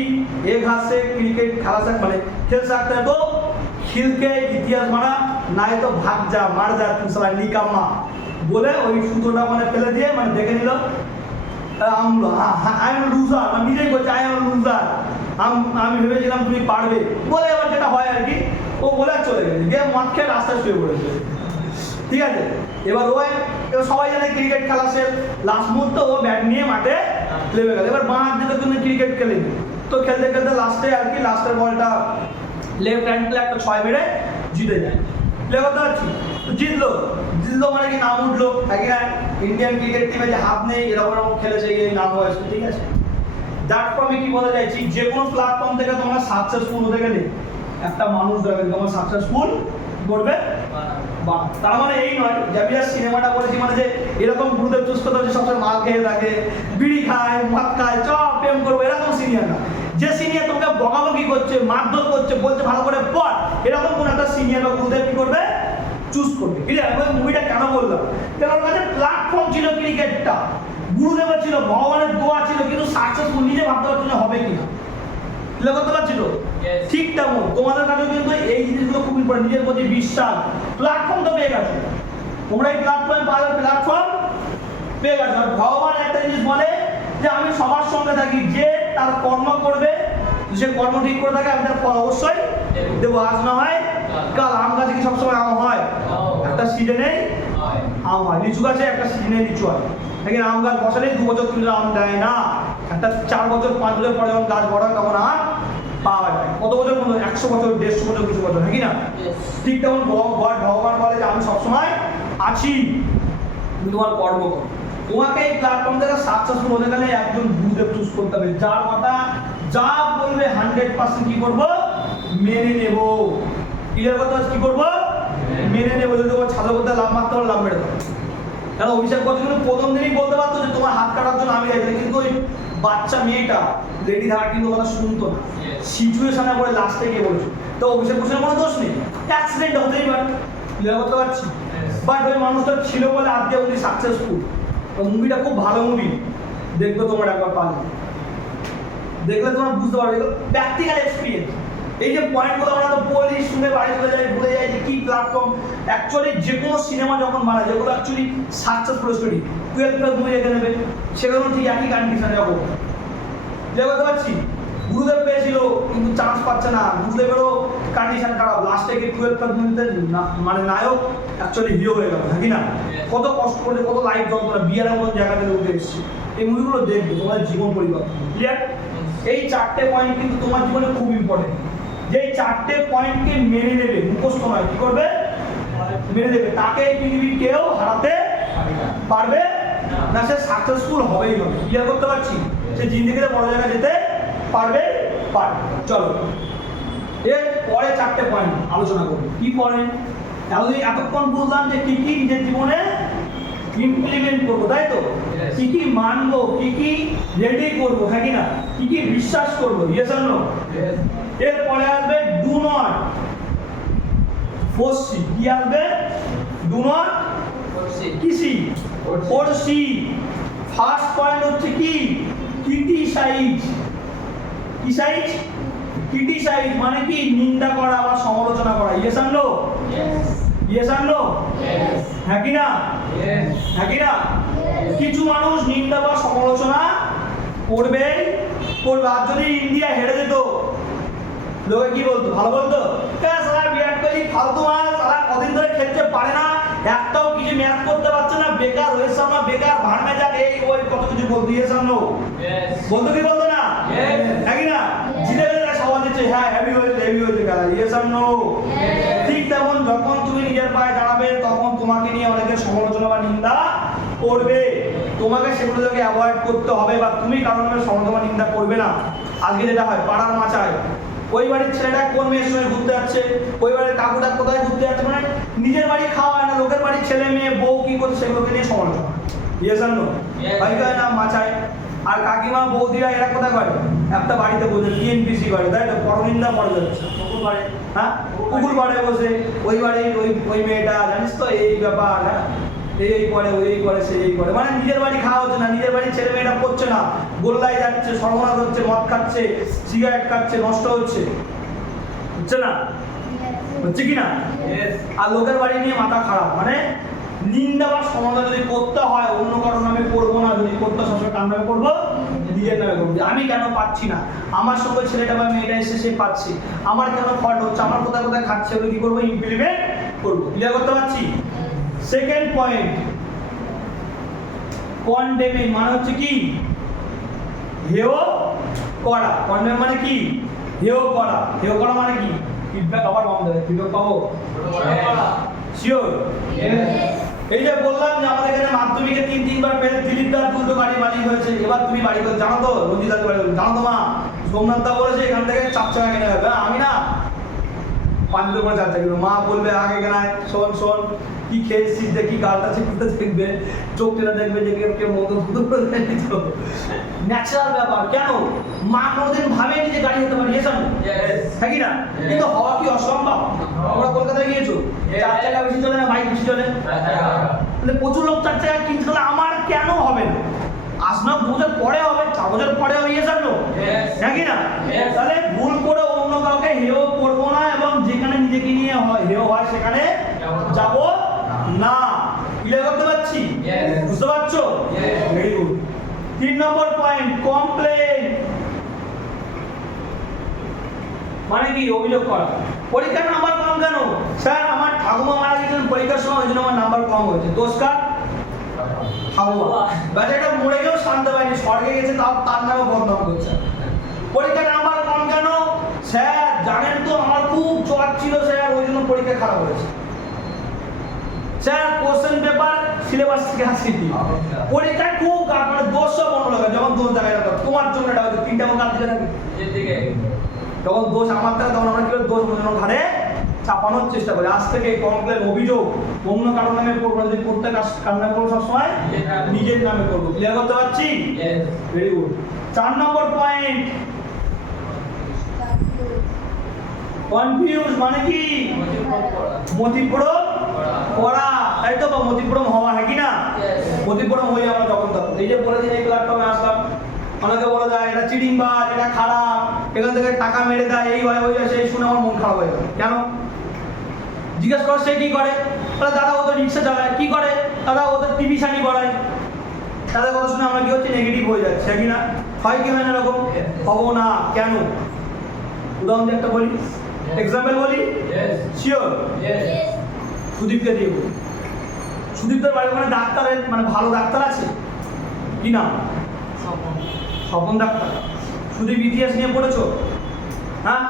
एक हाथ से क्रिकेट खेल सकता है तो खेल के इतिहास बना, नहीं तो भाग जा, मार जा, तू साला निकम्मा, बोले वही সুতোটা মানে ফেলে দিয়ে মানে দেখে নিল আই এম লুজার, আমি নিজেই বলছি আই এম লুজার, আমি ভেবেছিলাম তুমি পারবে, বলে এবার যেটা হয় আর কি, ও বলে চলে গেছে, গিয়ে মদ খেয়ে রাস্তায় শুয়ে পড়েছে, ঠিক আছে। এবার এবার সবাই জানে ক্রিকেট খেলা শেষ, লাস্ট মুহূর্তে ও ব্যাট নিয়ে মাঠে নেমে গেল, এবার বাঁ হাত দিয়ে কিন্তু ক্রিকেট খেলেনি, তো খেলতে খেলতে লাস্টে আর কি লাস্টের বলটা লেফট হ্যান্ডে একটা 6 মেরে জিতে যায়, প্লে করতে পারছি, তো জিতলো মানে কি নাম উঠলো, ইন্ডিয়ান ক্রিকেট টিমে যে হাত নেই এরকম খেলেছে এই নাম হয়েছে, ঠিক আছে। যার পর আমি কি বলতে চাইছি, যে কোনো প্ল্যাটফর্ম থেকে তোমরা সাকসেসফুল হতে গেলে একটা মানুষ দরকার, তোমার সাকসেসফুল করবে, তার মানে এই নয় যে আমি সিনেমাটা বলেছি মানে যে এরকম গুরুদেব চুজ করতে হচ্ছে, সবসময় মাল খেয়ে থাকে, বিড়ি খায়, মদ খায়, চপ প্রেম করবো, এরকম সিনিয়র না, যে সিনিয়র তোমাকে বকাবকি করছে, মারধর করছে, বলছে ভালো করে পড়, এরকম কোন একটা সিনিয়র বা গুরুদেব কি করবে, চুজ করবে। ক্লিয়ার? আমি মুভিটা কেন বললাম, কারণ ওর কাছে প্ল্যাটফর্ম ছিল ক্রিকেটটা, গুরুদেবের ছিল, ভগবানের দোয়া ছিল, কিন্তু সাকসেসফুল নিজে ভাবতে পারছিল হবে কিনা, ক্লিয়ার করতে পারছিল, ঠিক তেমন তোমাদের কাছে কিন্তু এই জিনিসগুলো খুব ইম্পর্টেন্ট, নিজের প্রতি বিশ্বাস, প্ল্যাটফর্ম তো পেয়ে গেছো, তোমরা এই প্ল্যাটফর্ম পেয়ে গেছো, আর ভগবান একটা জিনিস বলে যে আমি সবার সঙ্গে থাকি, যে তার কর্ম করবে, সে কর্ম ঠিক করে থাকে আমি তার ফল অবশ্যই দেবো, আজ না হয় কাল। আম গাছে কি সবসময় আম হয়, একটা সিজনে আম হয়, লিচু গাছে একটা সিজনে লিচু হয়, দেখেন আম গাছ বসালেই 2 বছর 3 বছর আম দেয় না, একটা 4 বছর 5 বছর পরে যখন গাছ বড় হয় তখন আম পাওয়া যায়, কত বছর পর্যন্ত, 100 বছর 150 বছর 200 বছর, হ্যাঁ কি না, ঠিক তেমন ভগবান বলে যে আমি সবসময় আছি, তুমি তোমার কর্ম করো। তোমাকে এই প্ল্যাটফর্ম থেকে সাকসেসফুল হতে গেলে একজন গুরুদেব চুজ করতে হবে, যার কথা যা বলবে 100% কি করব, মেনে নেব, ক্লিয়ার কথা কি করব, মেনে নেব। যদি তোমার ছাত্র করতে লাভ মারতে পারো, লাভ মেরে দাও, কারণ অভিষেক বচ্চন প্রথম দিনই বলতে পারতো যে তোমার হাত কাটার জন্য আমি যাই, কিন্তু ওই বাচ্চা মেয়েটা রেডি থাকার কিন্তু কথা শুনতো না, সিচুয়েশনে পড়ে লাস্টে গিয়ে বলেছো, তো অভিষেক বচ্চনের কোনো দোষ নেই, অ্যাক্সিডেন্ট হতেই পারে, ক্লিয়ার করতে পারছি, বাট ওই মানুষটা ছিল বলে আজকে উনি সাকসেসফুল। তো মুভিটা খুব ভালো মুভি, দেখবে তোমার একবার পারলে, দেখলে তোমার বুঝতে পারবে, প্র্যাকটিক্যাল এক্সপিরিয়েন্স। এই যে পয়েন্টগুলো আমরা তো বলি, শুনে বাড়ি চলে যাই, ভুলে যাই যে কি প্ল্যাটফর্ম, অ্যাকচুয়ালি যে কোনো সিনেমা যখন বানায়, যেগুলো অ্যাকচুয়ালি সাকসেসফুল স্টোরি, 12 তুমি রেখে নেবে, সেখানেও ঠিক একই কন্ডিশনে যাবো, দেখতে পাচ্ছি গুরুদেব পেয়েছিল কিন্তু চান্স পাচ্ছে না, গুরুদেবেরও কন্ডিশন খারাপ, লাস্টে গিয়ে 12 মিনিটে মানে নায়ক অ্যাকচুয়ালি হিরো হয়ে গেল, নাকি না, কত কষ্ট করে, কত লাইফ যন্ত্রণা, বিয়ারের মতন জায়গা থেকে উঠে এসছে, এই মুভিগুলো দেখবে, তোমাদের জীবন পরিবর্তন। ক্লিয়ার? এই 4টে পয়েন্ট কিন্তু তোমার জীবনে খুব ইম্পর্টেন্ট, যে এই 4টে পয়েন্টকে মেনে নেবে, মুখস্থ নয়, কি করবে, মেনে নেবে, তাকে এই পৃথিবীর কেউ হারাতে পারবে না, সে সাকসেসফুল হবেই হবে। ক্লিয়ার করতে পারছি, সে জিন্দেগিতে বড় জায়গায় যেতে পারবে। চলো এর পরে 4টে পয়েন্ট আলোচনা করবো, কি পরে এতক্ষণ বুঝলাম যে কি কি নিজের জীবনে ইমপ্লিমেন্ট করবো, তাই তো, কি কি মানবো, কি কি রেডি করবো, হ্যাঁ কি না, কি কি বিশ্বাস করবো, ইয়েস অর নো। এরপরে আসবে ডু নট ফোরসি, কি আসবে, do not foresee. First point হচ্ছে কি, ক্রিটিসাইজ, কি সাইজ, ক্রিটিসাইজ মানে কি, নিন্দা করা বা সমালোচনা করা, yes or no, yes or no, হ্যাঁ কি না, হ্যাঁ কি না। কিছু মানুষ নিন্দা বা সমালোচনা করবে, আর যদি ইন্ডিয়া হেরে যেত লোকে কি বলতো, ভালো বলতো, সারা বিরাট কোহলি ফালতু মাল, সারা কদিন ধরে খেলতে পারে না, একটাও কিছু ম্যাচ করতে পারছে না, বেকার রোহিত শর্মা বেকার, ভাড়মে যাক, এই ওই কত কিছু বলতো, ইয়ে সামনে বলতো কি বলতো না, নাকি না, জিতে গেলে সবাই দিচ্ছে হ্যাঁ হেভি হয়েছে খেলা, ইয়ে সামনে। ঠিক তেমন যখন তুমি নিজের পায়ে দাঁড়াবে তখন তোমাকে নিয়ে অনেকের সমালোচনা বা নিন্দা করবে, তোমাকে সেগুলোকে অ্যাভয়েড করতে হবে, বা তুমি কারণে সমালোচনা নিন্দা করবে না। আজকে যেটা হয় পাড়ার মাচায় ওই বাড়ির ছেলেটা কোন মেয়ের সঙ্গে ঘুরতে যাচ্ছে, ওই বাড়ির কাকুটা কোথায় ঘুরতে যাচ্ছে, মানে নিজের বাড়ি খাওয়া হয় না, লোকের বাড়ির ছেলে মেয়ে বউ কি করছে সেগুলোকে নিয়ে সমালোচনা, ইয়েস আর নো, হয় না মাচায়। আর কাকিমা বৌদিরা এরা কোথায় করে, একটা বাড়িতে বসে টিএনপিসি করে, তাই তো, পরনিন্দা করে যাচ্ছে, পুকুর পাড়ে, হ্যাঁ পুকুর পাড়ে বসে ওই বাড়ির ওই মেয়েটা জানিস তো এই ব্যাপার, হ্যাঁ এই করে ওই করে সেই করে, মানে নিজের বাড়ি খাওয়া হচ্ছে না, নিজের বাড়ির ছেলে মেয়েটা করছে না, গোল্লায় যাচ্ছে, সর্বনাশ হচ্ছে, মদ খাচ্ছে, সিগারেট খাচ্ছে, নষ্ট হচ্ছে না, হচ্ছে কি না? আর লোকের বাড়ি নিয়ে মাথা খারাপ, মানে নিন্দা বা সমালোচনা যদি করতে হয় অন্য কারোর নামে করবো না, যদি করতে সবসময় কার নামে করবো, নিজের নামে করবো। আমি কেন পাচ্ছি না, আমার সঙ্গে ছেলেটা বা মেয়েটা এসে সে পাচ্ছে, আমার কেন ফল্ট হচ্ছে, আমার কোথায় কোথায় খাচ্ছে, ওগুলো কি করবো, ইমপ্লিমেন্ট করবো। ক্লিয়ার করতে পারছি? সেকেন্ড পয়েন্ট, কন্ডেমিং মানে হচ্ছে কি, হেয় করা। কন্ডেম মানে কি, হেয় করা। হেয় করা মানে কি, ফিডব্যাক আবার বন্ধ হবে, ফিডব্যাক পাবো শিওর? এই যে বললাম যে আমাদের এখানে মাধ্যমিকে 3-3 বার ফেল, দিলীপ দা দুটো গাড়ি মালিক হয়েছে, এবার তুমি বাড়ি করে জানো তো, রঞ্জিত দাকে বাড়ি জানো তো, মা সোমনাথ দা বলেছে এখান থেকে 4 চাকা কিনে যাবে, আমি না 5 করে 4 চাকা কিনবো। মা বলবে আগে কেনায়, শোন কি খেয়েছিস দেখি, গালটা চিপতে দেখবে, চোখ টেনে দেখবে যে কেউ মতো ধুতো করে দিত, ন্যাচারাল ব্যাপার। কেন, মা কোনোদিন ভাবেনি যে গাড়ি হতে পারে, এসব হ্যাঁ কি না, কিন্তু হওয়া কি অসম্ভব? তোমরা কলকাতায় গিয়েছো, 4 চাকা বেশি চলে না বাইক বেশি চলে, মানে প্রচুর লোক 4 চাকা কিনতে, তাহলে আমার কেন হবে না? আসনা বোঝার পরে হবে, 4 বছর পরে হবে, ইয়ে জানো নাকি না? তাহলে ভুল করে অন্য কাউকে হেয় করবো না, এবং যেখানে নিজেকে নিয়ে হেয় হয় সেখানে যাব না। ক্লিয়ার করতে পারছি? বুঝতে পারছো? Very good. 3 নম্বর পয়েন্ট, কমপ্লেন মানে কি, অভিযোগ করা। পরীক্ষার নাম্বার কম কেন? স্যার আমার ঠাকুমা মারা গেছিলেন পরীক্ষার সময়, ওই জন্য আমার নাম্বার কম হয়েছে। দোষ কার? ঠাকুমা। বেচারা মরে গেও শান্তি পায়নি, স্বর্গে গেছে, তাও তার নামে বদনাম করছে। পরীক্ষার নাম্বার কম কেন? স্যার জানেন তো আমার খুব জ্বর ছিল স্যার, ওই জন্য পরীক্ষা খারাপ হয়েছে। স্যার কোশ্চেন পেপার সিলেবাস থেকে আসেনি, পরীক্ষায় খুব মানে দোষ সব অন্য লাগে, যখন দোষ দেখা যাবে তোমার জন্য এটা হয়তো 3টা মন কাজ দিলে নাকি, তখন দোষ আমার থেকে, তখন আমরা কি করে দোষ অন্য ঘাড়ে চাপানোর চেষ্টা করি। আজ থেকে কমপ্লেন অভিযোগ অন্য কারোর নামে করবো না, যদি করতে কার নামে করবো, সবসময় নিজের নামে করবো। ক্লিয়ার করতে পারছি? Very good. 4 number point, confuse মানে কি, মতিভ্রম করা, তাই তো, বা মতিভ্রম হওয়া, হ্যাঁ কি না? মতিভ্রম হয়ে আমরা যখন তখন, এই যে বলেছেন এই প্ল্যাটফর্মে আসলাম, অনেকে বলে দেয় এটা চিটিংবাজ, এটা খারাপ, এখান থেকে টাকা মেরে দেয়, এই হয় ওই হয়, সেই শুনে আমার মন খারাপ হয়ে গেল। কেন? জিজ্ঞেস করো সে কি করে, বলে দাদা ও তো রিক্সা চালায়। কি করে? দাদা ও তো টিভি শাড়ি পড়ায়। তাদের কথা শুনে আমরা কি হচ্ছে, নেগেটিভ হয়ে যাচ্ছে, হ্যাঁ কি না? হয় কি হয় না এরকম? হবো না। কেন? উদাহরণ দিয়ে একটা বলি, এক্সাম্পল বলি, শিওর? সুদীপকে দিয়ে বলি। সুদীপদের বাড়ির ওখানে ডাক্তারের মানে ভালো ডাক্তার আছে, কি নাম? স্বপন ডাক্তার। সুদীপ ইতিহাস নিয়ে পড়েছো? হ্যাঁ,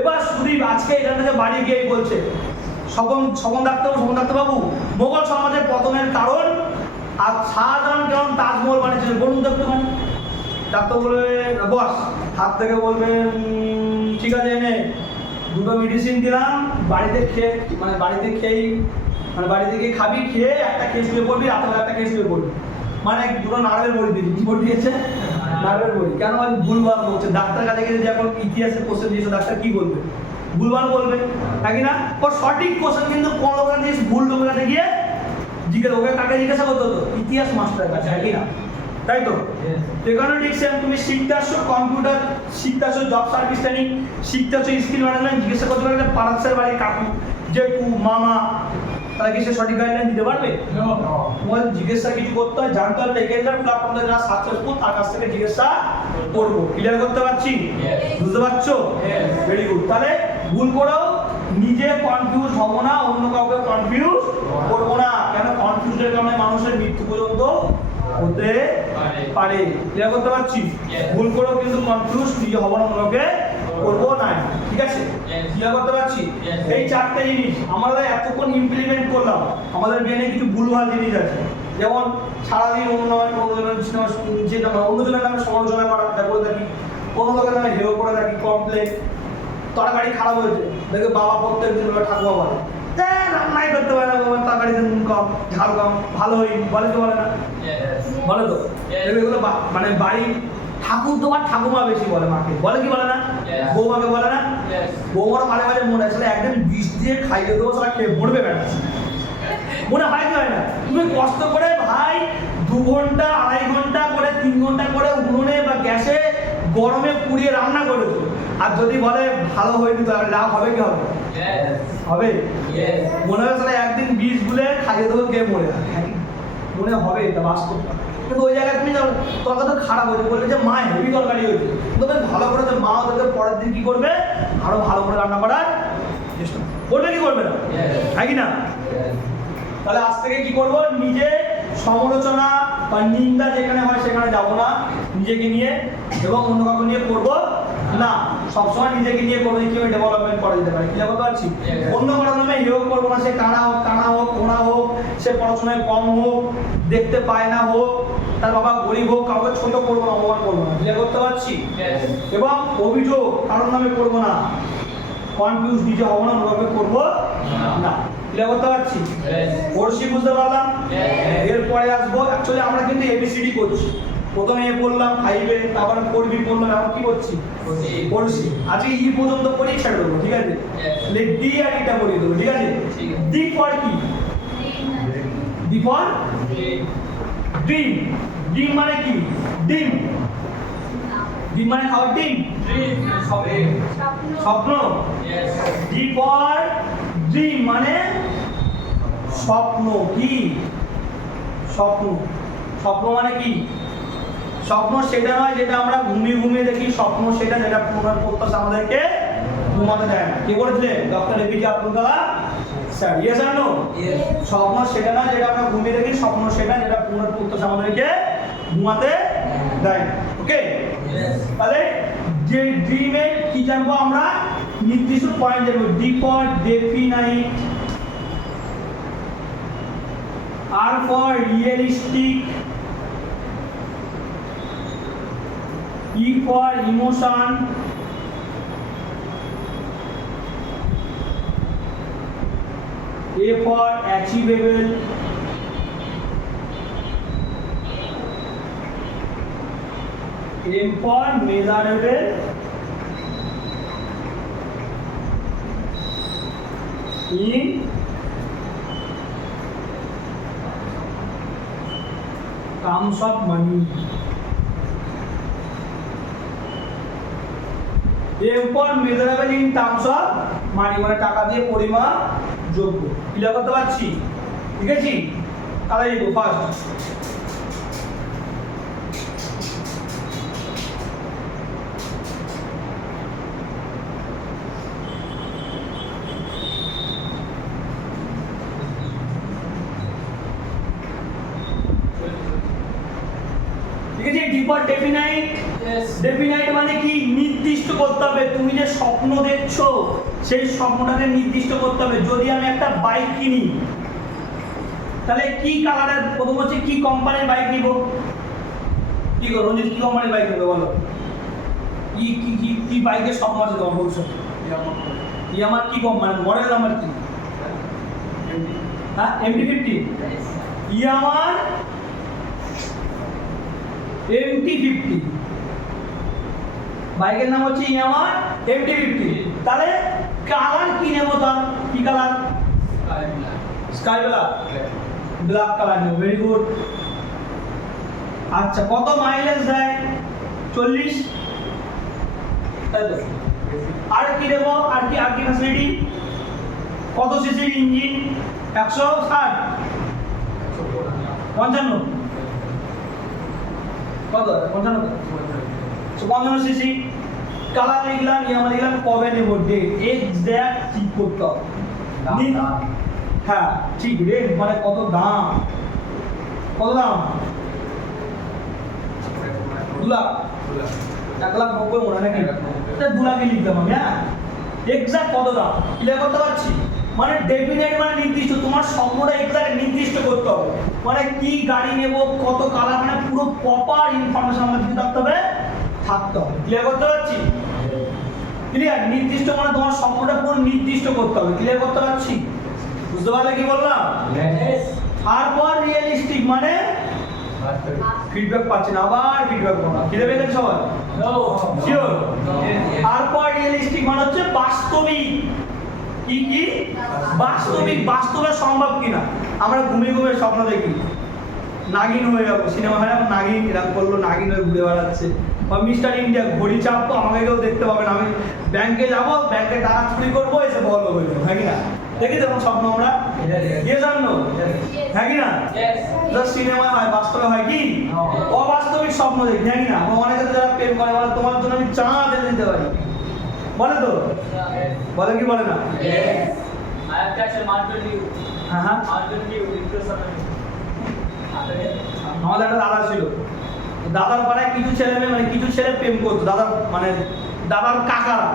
এবার সুদীপ আজকে এখান থেকে বাড়ি গিয়েই বলছে, স্বপন ডাক্তারবাবু, মোগল সমাজের পতনের কারণ, আর শাহজাহান কেমন তাজমহল বানিয়েছিলেন বলুন তো একটুখানি। ডাক্তার বলবে বস, হাত থেকে বলবে ঠিক আছে, এনে 2টো মেডিসিন দিলাম, বাড়িতে খেয়ে মানে বাড়িতে খেয়েই মানে বাড়িতে গিয়ে খাবি, খেয়ে একটা খেয়ে শুয়ে পড়বি, রাতে একটা খেয়ে শুয়ে পড়বি, মানে 2টো নাড়ের বড়ি দিয়েছি। কি বড়ি দিয়েছে? নাড়ের বড়ি। কেন? আমি ভুলভাল বলছে। ডাক্তার কাছে গেলে যে এখন ইতিহাসের কোশ্চেন দিয়েছে, ডাক্তার কি বলবে? ভুলভাল বলবে, নাকি না? ও সঠিক কোশ্চেন কিন্তু কোন লোকের কাছে ভুল লোকের কাছে গিয়ে জিজ্ঞেস, ওকে কাকে জিজ্ঞাসা করতে হতো? ইতিহাস মাস্টারের কাছে, নাকি না? তাই তো? এখানে ডিকশন তুমি শিখতে আসছো, কম্পিউটার শিখতে আসছো, জব সার্ভিস ট্রেনিং শিখতে আসছো, স্কিল ম্যানেজমেন্ট জিজ্ঞাসা করতে পারবে পাড়ার বাড়ির কাকু, জেঠু, মামা, তারা কি সে সঠিক গাইডলাইন দিতে পারবে? তোমার জিজ্ঞাসা কিছু করতে হয়, জানতে হলে এখানকার প্ল্যাটফর্মে যারা সাকসেসফুল তার কাছ থেকে জিজ্ঞাসা করবো। ক্লিয়ার করতে পারছি? বুঝতে পারছো? Yes. Very good. তাহলে ভুল করেও নিজে কনফিউজ হব না, অন্য কাউকে কনফিউজ করব না। কেন? কনফিউজের কারণে মানুষের মৃত্যু পর্যন্ত হতে পারে। ক্লিয়ার করতে পারছি? Yes. ভুল করেও কিন্তু কনফিউজ নিজে হব না, অন্যকে করবো না। ঠিক আছে? Yes. ক্লিয়ার করতে পারছি? Yes. এই চারটে জিনিস আমরা এতক্ষণ ইমপ্লিমেন্ট করলাম, আমাদের ব্রেনে কিছু ভুলভাল জিনিস আছে। যেমন সারাদিন অন্যজনের নামে সমালোচনা করা করে থাকি, কোনো লোকের নামে হেও করে থাকি, কমপ্লেন, তরকারি খারাপ হয়েছে দেখে বাবা প্রত্যেকদিন ঠাকুমা বলে রান্নাই করতে পারে না, বাবা তরকারিতে নুন কম, ঝাল কম, ভালো হয়নি, বলে তো বলে না? বলে তো? এগুলো মানে বাড়ি ঠাকুর তোমার ঠাকুমা বেশি বলে মাকে, বলে কি বলে না? বৌমাকে বলে না? বৌমার মাঝে মাঝে মনে হয় একদিন বিষ দিয়ে খাইয়ে দেবো, সারা খেয়ে মরবে বেটা। মনে হয় কি হয় না? তুমি কষ্ট করে ভাই 2 ঘন্টা 2.5 ঘন্টা করে 3 ঘন্টা করে উনুনে বা গ্যাসে গরমে পুড়িয়ে রান্না করেছো, আর যদি বলে ভালো হয়নি তাহলে লাভ হবে কি হবে? হবে? মনে হয় তাহলে একদিন বিষ গুলে খাইয়ে দেবো, কে মরে যাবে। মনে হবে এটা বাস্তব। কিন্তু ওই জায়গায় তুমি তরকারি তো খারাপ হয়েছে, বললে যে মা হেভি তরকারি হয়েছে, তবে ভালো করে যে মা ওদেরকে পরের দিন কি করবে, আরো ভালো করে রান্না করার চেষ্টা করবে, কি করবে না? হ্যাঁ কি না? তাহলে আজ থেকে কি করব, নিজে সমালোচনা বা নিন্দা যেখানে হয় সেখানে যাব না নিজেকে নিয়ে, এবং অন্য কাউকে নিয়ে করব না। সবসময় নিজেকে নিয়ে করবো কি আমি ডেভেলপমেন্ট করা যেতে পারি। ক্লিয়ার করতে পারছি? অন্য কারো নামে হেও করবো না, সে কানা হোক কোনা হোক, সে পড়াশোনায় কম হোক, দেখতে পায় না হোক, তার বাবা গরিব হোক, কাউকে ছোট করবো না, অপমান করবো না। ক্লিয়ার করতে পারছি? এবং অভিযোগ কারোর নামে করবো না, কনফিউজ নিজে হবো না, অন্যভাবে করবো না। ক্লিয়ার করতে পারছি? পড়ছি, বুঝতে পারলাম? এরপরে আসবো, অ্যাকচুয়ালি আমরা কিন্তু এবিসিডি করছি। প্রথমে এ বললাম 5 এ, তারপরে 4B বললাম, এখন কি করছি? পড়ছি। আজকে ই পর্যন্ত পড়ি ছেড়ে দেবো, ঠিক আছে? তাহলে ডি আর ইটা পড়িয়ে দেবো, ঠিক আছে? ডি ফর কি? ডি ফর ডিম। ডিম মানে কি? ডিম। ডিম মানে খাওয়ার ডিম, স্বপ্ন। ডি ফর ড্রিম মানে স্বপ্ন। কি? স্বপ্ন। স্বপ্ন মানে কি? স্বপ্ন সেটা নয় যেটা আমরা ঘুমিয়ে ঘুমিয়ে দেখি, স্বপ্ন সেটা যেটা পুনঃপ্রত্যাশা আমাদেরকে ঘুমাতে দেয় না। কে বলেছিলেন? Doctor APJ Abdul Kalam sir. Yes আর নো? স্বপ্ন সেটা না যেটা আমরা ঘুমিয়ে দেখি, স্বপ্ন সেটা যেটা পুনঃপ্রত্যাশা আমাদেরকে ঘুমাতে দেয় না। ওকে? তাহলে যে ড্রিমের কি জানবো আমরা, নির্দিষ্ট পয়েন্ট জানবো। D for definite, R for realistic, E for emotion, A for achievable, M for measurable, in terms of money. এরপর measurable in terms of money, মানে টাকা দিয়ে পরিমাপ যোগ্য। ক্লিয়ার করতে পারছি? ঠিক আছে? তাহলে এই ফার্স্ট ঠিক আছে। ডিপার ডেফিনাইট। ডেফিনাইট মানে কি? নির্দিষ্ট করতে হবে। তুমি যে স্বপ্ন দেখছো সেই স্বপ্নটাকে নির্দিষ্ট করতে হবে। যদি আমি একটা বাইক কিনি, তাহলে কি কালারের, প্রথম হচ্ছে কি কোম্পানির বাইক নিব? কি করো রঞ্জিত, কি কোম্পানির বাইক নেবে বলো? কি কি কি কি বাইকের স্বপ্ন আছে তোমার ভবিষ্যতে? আমার কি কোম্পানি, মডেল নাম্বার কি? হ্যাঁ, MT-50। আমার MT-50 বাইকের নাম হচ্ছে ইয়ামার MT-50। তাহলে কালার কি নেব? তার কি কালার? স্কাই ব্ল্যাক কালার নেব। Very good. আচ্ছা, কত মাইলেজ দেয়? 40। তাই তো। আর কি দেব? আর কি ফ্যাসিলিটি? কত সিসির ইঞ্জিন? 160, 55, কত? 55 সিসি। কালার লিখলাম, আমরা লিখলাম কবে নেব, ডেট এক্সাক্ট ঠিক করতে হবে। হ্যাঁ ঠিক, রেট মানে কত দাম, কত দাম, 2 লাখ, 1,90,000 মনে হয় নাকি, 2 লাখই লিখলাম আমি। হ্যাঁ এক্সাক্ট কত দাম ক্লিয়ার করতে পারছি, মানে ডেফিনেট মানে নির্দিষ্ট, তোমার সম্পূর্ণ এক্সাক্ট নির্দিষ্ট করতে হবে, মানে কি গাড়ি নেব, কত কালার, মানে পুরো প্রপার ইনফরমেশন আমাদের কি থাকতে হবে, ক্লিয়ার করতে পারছি, ক্লিয়ার, নির্দিষ্ট মানে তোমার সম্পূর্ণটা পুরো নির্দিষ্ট করতে হবে, ক্লিয়ার করতে পারছি, বুঝতে পারলে কি বললাম? তারপর রিয়েলিস্টিক মানে ফিডব্যাক পাচ্ছি না, আবার ফিডব্যাক করো না, খিদে পেয়েছে সবাই, শিওর? তারপর রিয়েলিস্টিক মানে হচ্ছে বাস্তবিক, কি কি বাস্তবিক, বাস্তবে সম্ভব কিনা। আমরা ঘুমিয়ে ঘুমিয়ে স্বপ্ন দেখি নাগিন হয়ে যাবো, সিনেমা হয় না নাগিন, এরকম করলো নাগিন হয়ে ঘুরে বেড়াচ্ছে, বা মিস্টার ইন্ডিয়া ঘড়ি চাপবো আমাকে কেউ দেখতে পাবে না, আমি ব্যাংকে যাবো, ব্যাংকে টাকা চুরি করবো, এসে বড় হয়ে যাবো, হ্যাঁ কি না? দেখি তখন স্বপ্ন আমরা জানো, হ্যাঁ কি না? সিনেমা হয়, বাস্তবে হয় কি অবাস্তবিক স্বপ্ন দেখি, হ্যাঁ কি না? অনেকে তো যারা প্রেম করে বলে তোমার জন্য আমি চাঁদ এনে দিতে পারি, বলে তো, বলে কি বলে না? হ্যাঁ হ্যাঁ, আমাদের একটা দাদা ছিল, দাদার পাড়ায় কিছু ছেলে মেয়ে, মানে কিছু ছেলে প্রেম করতো, দাদার মানে দাদার কাকারা,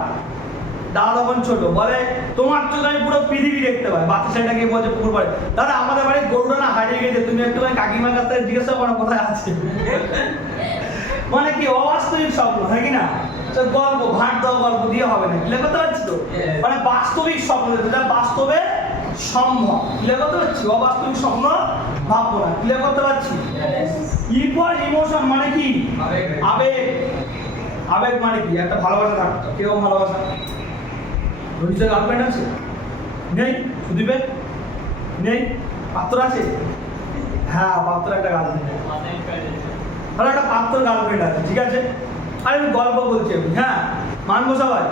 দাদা তখন ছোট, বলে তোমার চোখে আমি পুরো পৃথিবী দেখতে পাই, বাচ্চা ছেলেটাকে বলছে পুকুর পাড়ে, দাদা আমাদের বাড়ির গরুটা না হারিয়ে গেছে, তুমি একটু কাকিমার কাছ থেকে জিজ্ঞাসা করো কোথায় আছে। মানে কি অবাস্তবিক স্বপ্ন, হ্যাঁ কি না? তো গল্প ভাট দেওয়া গল্প দিয়ে হবে না, ক্লিয়ার করতে পারছি তো? মানে বাস্তবিক স্বপ্ন যেটা বাস্তবে সম্ভব, ক্লিয়ার করতে পারছি, অবাস্তবিক স্বপ্ন ভাববো না, ক্লিয়ার করতে পারছি? ইকুয়াল ইমোশন মানে কি আবেগ, আবেগ মানে কি একটা ভালোবাসা থাকতো, কেউ ভালোবাসা, রোহিতের গার্লফ্রেন্ড আছে নেই, সুদীপের নেই, পাত্র আছে, হ্যাঁ পাত্র একটা গার্লফ্রেন্ড, তাহলে একটা পাত্র গার্লফ্রেন্ড আছে, ঠিক আছে, আর আমি গল্প বলছি আমি, হ্যাঁ মানবো সবাই,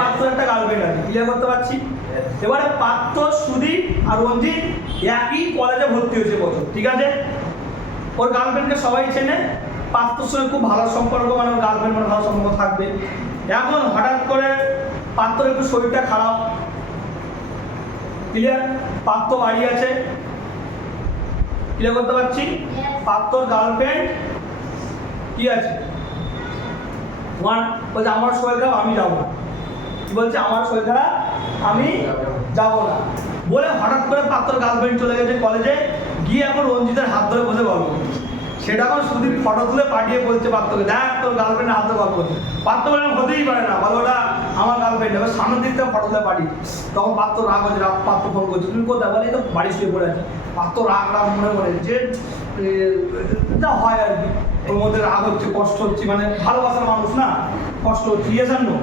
পাত্র একটা গার্লফ্রেন্ড আছে, ক্লিয়ার করতে পারছি? এবারে পাত্র সুদীপ আর রঞ্জিত একই কলেজে ভর্তি হয়েছে বছর, ঠিক আছে, ওর গার্লফ্রেন্ডকে সবাই চেনে, পাত্রর সঙ্গে খুব ভালো সম্পর্ক, মানে ওর গার্লফ্রেন্ড মানে ভালো সম্পর্ক থাকবে। এখন হঠাৎ করে পাত্রর একটু শরীরটা খারাপ, ক্লিয়ার, পাত্র বাড়ি আছে, ক্লিয়ার করতে পারছি? পাত্রর গার্লফ্রেন্ড কি আছে, তোমার বলছে আমার শরীর খারাপ আমি যাবো না, বলছে আমার শরীর খারাপ আমি যাবো না বলে হঠাৎ করে পাত্রর গার্লফ্রেন্ড চলে গেছে কলেজে, গিয়ে এখন রঞ্জিতের হাত ধরে বসে গল্প করছে, সেটা এখন সুদীপ ফটো তুলে পাঠিয়ে বলছে পাত্রকে, দেখ তোর গার্লফ্রেন্ডের হাত ধরে গল্প করছে, পাত্র বলে হতেই পারে না, বলো ওটা আমার গার্লফ্রেন্ড, এবার সামনের দিক থেকে ফটো তুলে পাঠিয়ে, তখন পাত্র রাগ হচ্ছে, পাত্র ফোন করছে তুমি কোথায়, বলে এই তো বাড়ি শুয়ে পড়ে আছে, পাত্র রাগ রাগ মনে মনে যে যা হয় আর কি, ওর মধ্যে রাগ হচ্ছে, কষ্ট হচ্ছে, মানে ভালোবাসার মানুষ না, কষ্ট হচ্ছে, ইয়ে জানো।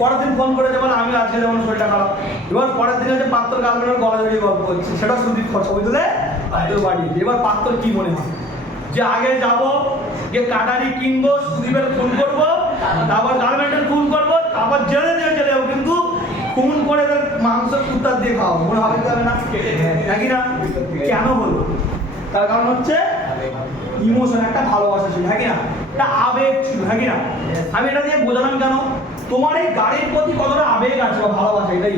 পরের দিন ফোন করেছে বলে আমি আজকে যেমন শরীরটা খারাপ, এবার পরের দিন হচ্ছে পাত্র গার্লফ্রেন্ডের গলা জড়িয়ে গল্প হচ্ছে, সেটা সুদীপ ছবি তুলে পাত্র বাড়িয়েছে। এবার পাত্র কি মনে হয় যে আগে যাবো গিয়ে কাটারি কিনবো, সুদীপের খুন করবো, তারপর গার্লফ্রেন্ডের খুন করবো, তারপর জেলে দিয়ে চলে যাবো, কিন্তু খুন করে মাংস কুত্তার দিয়ে খাওয়াবো, মনে হবে যাবে না নাকি না? কেন হলো? তার কারণ হচ্ছে ইমোশন, একটা ভালোবাসা ছিল, হ্যাঁ কি না, একটা আবেগ ছিল, হ্যাঁ কি না? আমি এটা দিয়ে বোঝালাম কেন, তোমার এই গাড়ির প্রতি কতটা আবেগ আছে বা ভালোবাসা, এটাই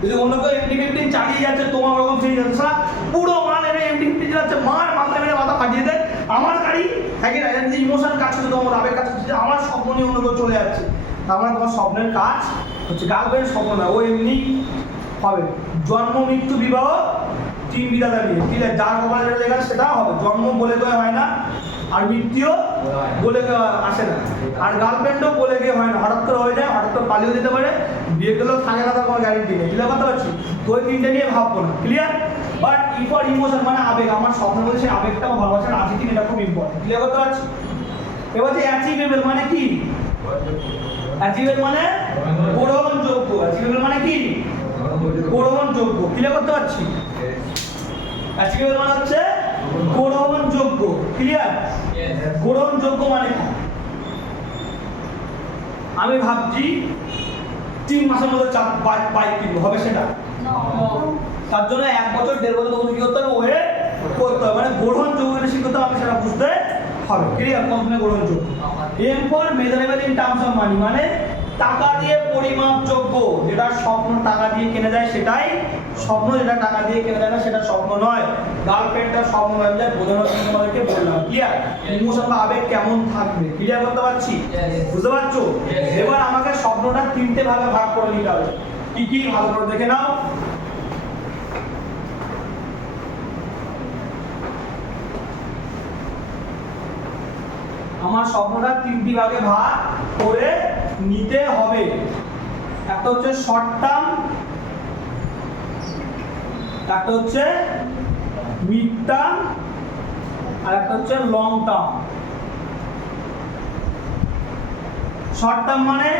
যদি অন্য কেউ MT-15 চালিয়ে যাচ্ছে, তোমার ওরকম ফিরে যাচ্ছে, সারা পুরো মাল এনে MT-15 চালাচ্ছে, মার মাথা মেরে মাথা ফাটিয়ে দেয়, আমার গাড়ি, হ্যাঁ কি না? এটা যদি ইমোশন কাজ করছে, তোমার আবেগ কাজ করছে, আমার স্বপ্ন নিয়ে অন্য কেউ চলে যাচ্ছে, তার মানে তোমার স্বপ্নের কাজ হচ্ছে, গার্লফ্রেন্ড স্বপ্ন না, ও এমনি হবে, জন্ম মৃত্যু বিবাহ তিন বিধাতা নিয়ে, ঠিক আছে, যার কপালে যেটা লেখা সেটা হবে, জন্ম বলে কেউ হয় না, আর মৃত্যুও বলে কেউ আসে না, আর গার্লফ্রেন্ডও বলে কেউ হয় না, হঠাৎ করে হয়ে যায়, হঠাৎ করে পালিয়ে যেতে পারে, বিয়ে করলেও থাকে না, তার কোনো গ্যারেন্টি নেই, ক্লিয়ার করতে পারছি? তো ওই তিনটে নিয়ে ভাববো না, ক্লিয়ার? বাট ইফর ইমোশন মানে আবেগ, আমার স্বপ্নের মধ্যে সেই আবেগটাও ভালোবাসার আছে কি এটা খুব ইম্পর্টেন্ট, ক্লিয়ার করতে পারছি? এবার যে অ্যাচিভেবল মানে কি, অ্যাচিভেবল মানে গ্রহণযোগ্য, অ্যাচিভেবল মানে কি গ্রহণযোগ্য, ক্লিয়ার করতে পারছি? অ্যাচিভেবল মানে হচ্ছে গ্রহণযোগ্য, ক্লিয়ার? গ্রহণযোগ্য মানে কি, আমি ভাবছি 3 মাসের মধ্যে বাইক কিনবো, হবে সেটা? তার জন্য 1 বছর 1.5 বছর তোমাকে কি করতে হবে, ওয়েট করতে হবে, মানে গ্রহণযোগ্য শিখতে হবে, আমি সেটা বুঝতে হবে। ক্লিয়ার? কমপ্লেন গ্রহণযোগ্য। M for measurable in terms of money, মানে টাকা দিয়ে পরিমাপযোগ্য। যেটা স্বপ্ন টাকা দিয়ে কেনা যায় সেটাই স্বপ্ন, যেটা টাকা দিয়ে কেনা যায় না সেটা স্বপ্ন নয়। গার্লফ্রেন্ডটা স্বপ্ন নয়, যা বোঝানোর জন্য তোমাদেরকে বললাম। ক্লিয়ার? ইমোশন বা আবেগ কেমন থাকবে ক্লিয়ার করতে পারছি? বুঝতে পারছো? এবার আমাকে স্বপ্নটা তিনটে ভাগে ভাগ করে নিতে হবে। কি কি ভালো করে দেখে নাও। আমার স্বপ্নটা তিনটি ভাগে ভাগ করে নিতে হবে। একটা হচ্ছে শর্ট টার্ম, একটা হচ্ছে মিড টার্ম, আর একটা হচ্ছে লং টার্ম। শর্ট টার্ম মানে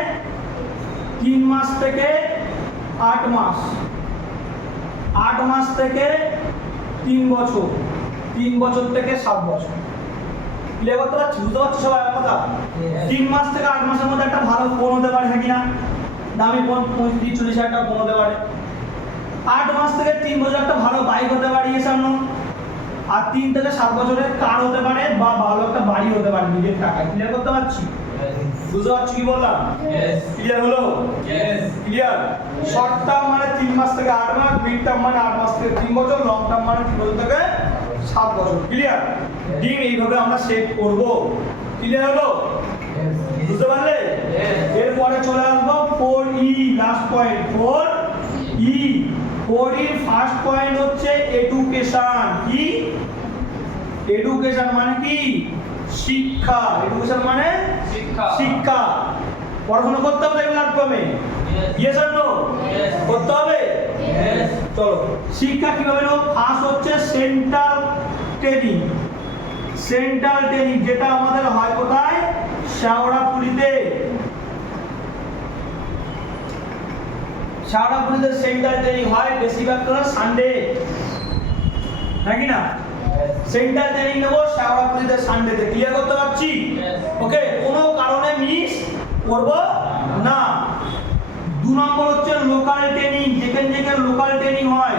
3 মাস থেকে 8 মাস, 8 মাস থেকে 3 বছর, 3 বছর থেকে 7 বছর। ক্লিয়ার করতে পারছি? বুঝতে পারছো সবাই আমার কথা? 3 মাস থেকে 8 মাসের মধ্যে একটা ভালো ফোন হতে পারে, হ্যাঁ কিনা? দামি ফোন 35-40 হাজার টাকা ফোন হতে পারে। 8 মাস থেকে 3 বছর একটা ভালো বাইক হতে পারে সামনে, আর 3 থেকে 7 বছরের কার হতে পারে বা ভালো একটা বাড়ি হতে পারে নিজের টাকায়। ক্লিয়ার করতে পারছি? বুঝতে পারছো কি বললাম? ক্লিয়ার হলো? ক্লিয়ার? শর্ট টার্ম মানে 3 মাস থেকে 8 মাস, মিড টার্ম মানে 8 মাস থেকে 3 বছর, লং টার্ম মানে 3 বছর থেকে 7 বছর। ক্লিয়ার? ডিম এইভাবে আমরা সেট করব। ক্লিয়ার হলো? বুঝতে পারলে? এরপরে চলে আসবো 4E, last point 4E। 4E first point হচ্ছে এডুকেশন। কি? এডুকেশন মানে কি? শিক্ষা। এডুকেশন মানে শিক্ষা। পড়াশোনা করতে হবে প্ল্যাটফর্মে। Yes or no? করতে হবে। চলো শিক্ষা কিভাবে নেব? ফার্স্ট হচ্ছে সেন্ট্রাল ট্রেনিং। সেন্ট্রাল ট্রেনিং যেটা আমাদের হয় কোথায়? শেওড়াফুলিতে। শেওড়াফুলিতে সেন্ট্রাল ট্রেনিং হয় বেশিরভাগ সানডে, নাকি না? সেন্ট্রাল ট্রেনিং নেব শেওড়াফুলিতে সানডেতে। ক্লিয়ার করতে পারছি? ওকে, কোনো কারণে মিস করব না। 2 নম্বর হচ্ছে লোকাল ট্রেনিং, যেখানে যেখানে লোকাল ট্রেনিং হয়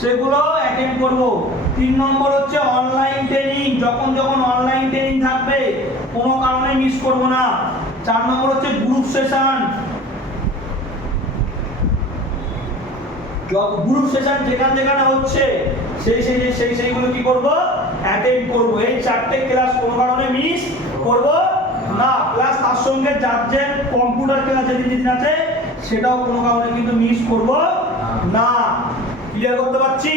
সেগুলো অ্যাটেন্ড করব। 3 নম্বর হচ্ছে অনলাইন ট্রেনিং, যখন যখন অনলাইন ট্রেনিং থাকবে কোনো কারণে মিস করব না। 4 নম্বর হচ্ছে গ্রুপ সেশন। গ্রুপ সেশন যেখানে যেখানে হচ্ছে সেইগুলো কি করব? অ্যাটেন্ড করব। এই 4টে ক্লাস কোনো কারণে মিস করব না। প্লাস তার সঙ্গে যার যে কম্পিউটার ক্লাস যেদিন আছে সেটাও কোনো কারণে কিন্তু মিস করব না। ক্লিয়ার করতে পারছি?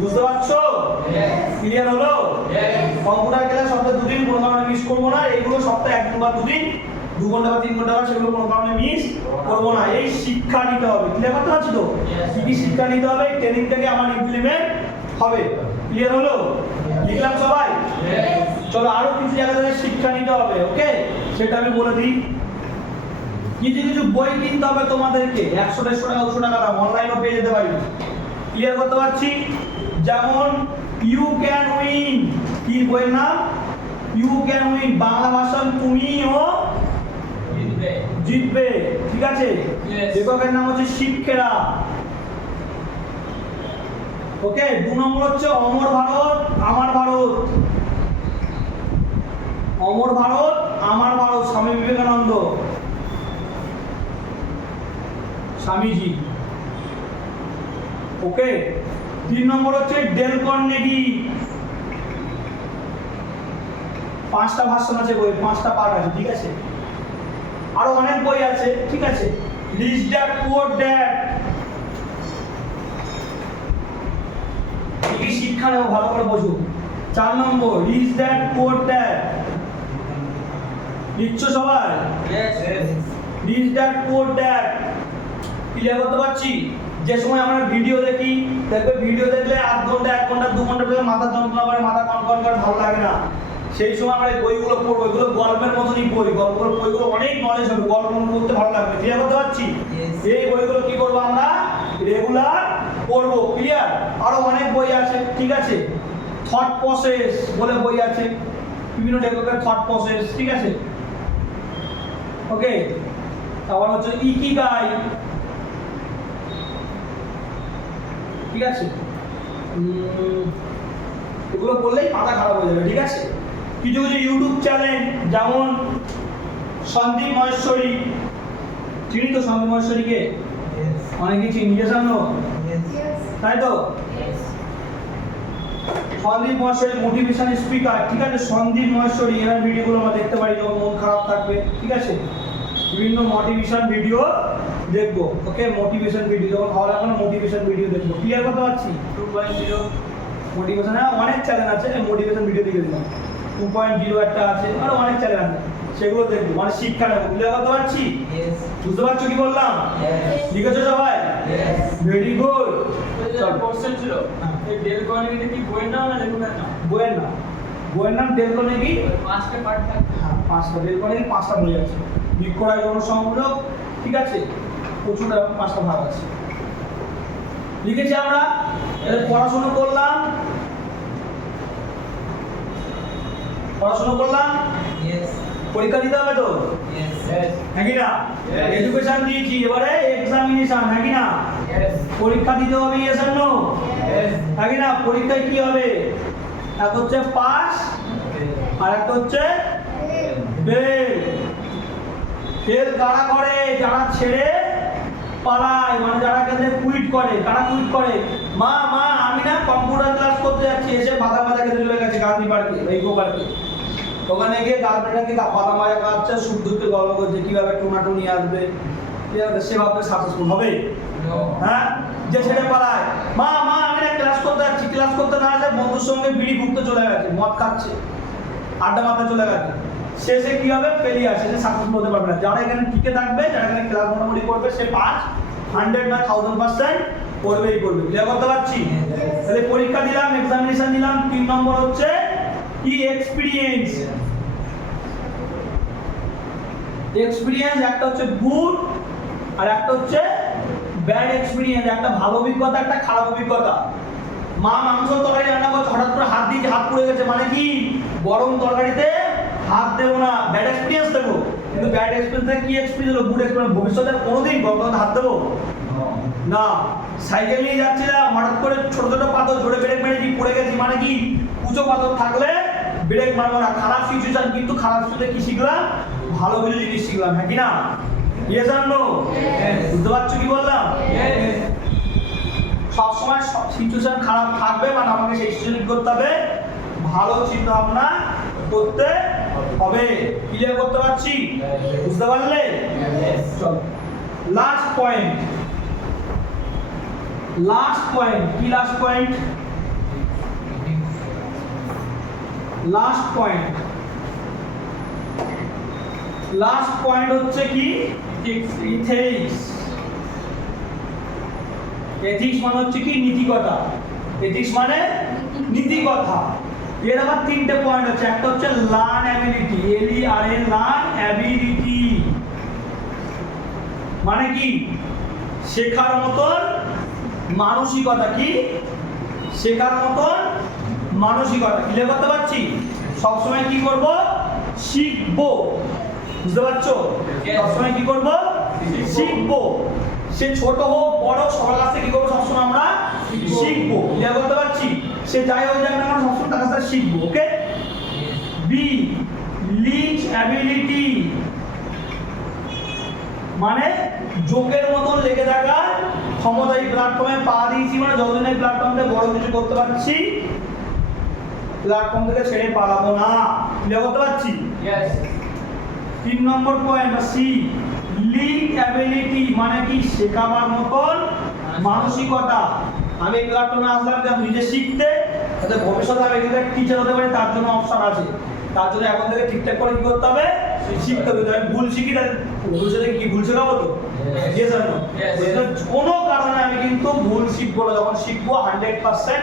বুঝতে পারছো? ক্লিয়ার হলো? কম্পিউটার ক্লাস সপ্তাহে 2 দিন কোনো কারণে মিস করব না। এইগুলো সপ্তাহে 1 দিন বা 2 দিন, 2 ঘন্টা বা 3 ঘন্টা, সেগুলো কোনো কারণে মিস করব না। এই শিক্ষা নিতে হবে। ক্লিয়ার করতে পারছি তো? কি কি শিক্ষা নিতে হবে? ট্রেনিং থেকে আমার ইমপ্লিমেন্ট হবে। ক্লিয়ার হলো? লিখলাম সবাই? চলো আরো কিছু জায়গা থেকে শিক্ষা নিতে হবে। ওকে, সেটা আমি বলে দিই। কিছু কিছু বই কিনতে হবে তোমাদেরকে, 100-150 টাকা 200 টাকা দাম, অনলাইনেও পেয়ে যেতে পারি। ক্লিয়ার করতে পারছি? যেমন ইউ ক্যান উইন, কি বইয়ের নাম? ইউ ক্যান উইন, বাংলা ভাষণ তুমিও জিতবে। ঠিক আছে? লেখকের নাম হচ্ছে শিক্ষেরা। ওকে, 2 নম্বর হচ্ছে অমর ভারত আমার ভারত। অমর ভারত আমার ভারত, স্বামী বিবেকানন্দ, স্বামীজি। ওকে, 3 নম্বর হচ্ছে ডেল কার্নেগি। 5টা ভাষণ আছে বই, 5টা পার্ট আছে। ঠিক আছে? আরো অনেক বই আছে। ঠিক আছে? Rich dad poor dad. কি শিক্ষা নেব ভালো করে বোঝো। 4 number rich dad poor dad. লিখছো সবাই? Rich dad poor dad. Clear করতে পারছি? যে সময় আমরা ভিডিও দেখি, দেখবে ভিডিও দেখলে 1 ঘন্টা 1 ঘন্টা 2 ঘন্টা ধরে মাথা যন্ত্রণা করে, মাথা কনকন করে, ভালো লাগে না। সেই সময় আমরা এই বইগুলো পড়বো। এগুলো গল্পের মতনই বই। বইগুলো অনেক নলেজ হবে, গল্প পড়তে ভালো লাগবে। ক্লিয়ার করতে পারছি? এই বইগুলো কি করবো আমরা? রেগুলার পড়বো। ক্লিয়ার? আরো অনেক বই আছে। ঠিক আছে? থট প্রসেস বলে বই আছে, বিভিন্ন লেখকের থট প্রসেস। ঠিক আছে? ওকে, তারপর হচ্ছে ইকিগাই। ঠিক আছে? এগুলো বললেই মাথা খারাপ হয়ে যাবে। ঠিক আছে? কিছু কিছু ইউটিউব চ্যানেল যেমন সন্দীপ মহেশ্বরী, চিনি তো সন্দীপ মহেশ্বরীকে? অনেকে চিনি, জানো তাই তো? সন্দীপ মহেশ্বরী মোটিভেশন স্পিকার, ঠিক আছে? সন্দীপ মহেশ্বরী এর ভিডিওগুলো আমরা দেখতে পারি যখন মন খারাপ থাকবে, ঠিক আছে? বিভিন্ন মোটিভেশন ভিডিও দেখবো, ওকে? মোটিভেশন ভিডিও যখন ভালো লাগবে না, মোটিভেশন ভিডিও দেখবো। ক্লিয়ার করতে পারছি? 2.0 মোটিভেশন, হ্যাঁ অনেক চ্যানেল আছে মোটিভেশন ভিডিও দেখে দিলাম। 2.0 একটা আছে, আরো অনেক চ্যানেল আছে, সেগুলো দেখবো, মানে শিক্ষা নেবো। ক্লিয়ার করতে পারছি? বুঝতে পারছো কি বললাম? লিখেছো সবাই? Very good. কোশ্চেন ছিল এই ডেল কার্নেগি কি বইয়ের নাম না লেখকের নাম? বইয়ের নাম, বইয়ের নাম ডেল কার্নেগি। পাঁচটা পার্ট থাকে। হ্যাঁ, পাঁচটা ডেল কার্নেগি, পাঁচটা বই আছে। বিক্রয় জনসংযোগ, ঠিক আছে? প্রচুর পাঁচটা ভাগ আছে, লিখেছি আমরা। এবার পড়াশোনা করলাম, পড়াশোনা করলাম, পরীক্ষা দিতে হবে তো, হ্যাঁ কি না? এডুকেশন দিয়েছি, এবারে এক্সামিনেশন, হ্যাঁ কি না? পরীক্ষা দিতে হবে, ইয়েস আর নো? হ্যাঁ কি না? পরীক্ষায় কি হবে? এক হচ্ছে পাস আর একটা হচ্ছে ফেল। ফেল কারা করে? যারা ছেড়ে পালায়, মানে যারা কেন কুইট করে। কারা কুইট করে? মা মা আমি না কম্পিউটার ক্লাস করতে যাচ্ছি, এসে বাধা বাধা খেতে চলে গেছে গান্ধী পার্কে, ইকো পার্কে। ওখানে গিয়ে গার্লফ্রেন্ডকে বাধা মাজা খাচ্ছে, সুখ দুঃখে গল্প করছে কিভাবে টোনাটুনি আসবে, সে ভাববে সাকসেসফুল হবে? হ্যাঁ, যে ছেড়ে পালায়, মা মা আমি না ক্লাস করতে যাচ্ছি, ক্লাস করতে না আসে বন্ধুর সঙ্গে বিড়ি ঘুরতে চলে গেছে, মদ খাচ্ছে, আড্ডা মারতে চলে গেছে, শেষে কি হবে? ফেলিয়ার, শেষে সাকসেসফুল হতে পারবে না। যারা এখানে টিকে থাকবে, যারা এখানে ক্লাস মোটামুটি করবে, সে 100 না 1000% করবেই করবে। ক্লিয়ার করতে পারছি? তাহলে পরীক্ষা দিলাম, এক্সামিনেশন দিলাম। 3 নম্বর হচ্ছে কি? এক্সপেরিয়েন্স। এক্সপেরিয়েন্স একটা হচ্ছে গুড আর একটা হচ্ছে ব্যাড এক্সপেরিয়েন্স। একটা ভালো অভিজ্ঞতা, একটা খারাপ অভিজ্ঞতা। মা মাংস তরকারি রান্না করছে, হঠাৎ করে হাত দিয়ে হাত পুড়ে গেছে, মানে কি? গরম তরকারিতে হাত দেবো না, ব্যাড এক্সপেরিয়েন্স দেবো। কিন্তু ব্যাড এক্সপেরিয়েন্স কি এক্সপেরিয়েন্স হলো? Good experience. ভবিষ্যতে কোনোদিন গরম তরকারিতে হাত দেবো না। সাইকেল নিয়ে যাচ্ছিলাম, হঠাৎ করে ছোট ছোট পাথর জোরে ব্রেক মেরেছি, পড়ে গেছি, মানে কি? উঁচু পাথর থাকলে ব্রেক মারবো না। খারাপ সিচুয়েশন, কিন্তু খারাপ সিচুয়েশনে কি শিখলাম? ভালো কিছু জিনিস শিখলাম, হ্যাঁ কি না? ইয়েস আর নো? বুঝতে পারছো কি বললাম? সবসময় সিচুয়েশন খারাপ থাকবে, মানে আমাকে সেই সিচুয়েশন করতে হবে, ভালো চিন্তা ভাবনা করতে হবে। ক্লিয়ার করতে পারছি? বুঝতে পারলে? চলো লাস্ট পয়েন্ট। লাস্ট পয়েন্ট কি? Last point, last point, last point হচ্ছে কি? ইথিক্স। এথিক্স মানে হচ্ছে কি? নীতিকথা। এথিক্স মানে নীতিকথা। এর আবার 3টে পয়েন্ট আছে। একটা হচ্ছে learn ability, LEARN, learn ability মানে কি? শেখার মতন মানসিকতা। কি? শেখার মতন মানসিকতা। ক্লিয়ার করতে পারছি? সবসময় কি করব? শিখবো। বুঝতে পারছো? সবসময় কি করব? শিখবো। সে ছোট হোক বড় হোক, সবার কাছ থেকে কি করবো? সবসময় আমরা শিখবো। ক্লিয়ার করতে পারছি? সে যাই হোক যাক না, আমরা সবসময় তার কাছ থেকে শিখবো। ওকে? বি লিচ অ্যাবিলিটি মানে জোকের মতন লেগে থাকার ক্ষমতা। এই প্ল্যাটফর্মে পা দিয়েছি মানে যতদিন এই প্ল্যাটফর্মে বড় কিছু করতে পারছি, প্ল্যাটফর্ম থেকে ছেড়ে পালাবো না। ক্লিয়ার করতে পারছি? 3 নম্বর পয়েন্ট সি লিড অ্যাবিলিটি মানে কি? শেখাবার মতন মানসিকতা। আমি এই প্ল্যাটফর্মে আসলাম যে নিজে শিখতে, যাতে ভবিষ্যতে আমি এখানে টিচার হতে পারি, তার জন্য অপশন আছে। তার জন্য এখন থেকে ঠিকঠাক করে কি করতে হবে? শিখতে হবে। আমি ভুল শিখি, তাহলে ভবিষ্যতে কি ভুল শেখাবো তো? ইয়েস আর নো? কোনো কারণে আমি কিন্তু ভুল শিখবো না। যখন শিখবো 100%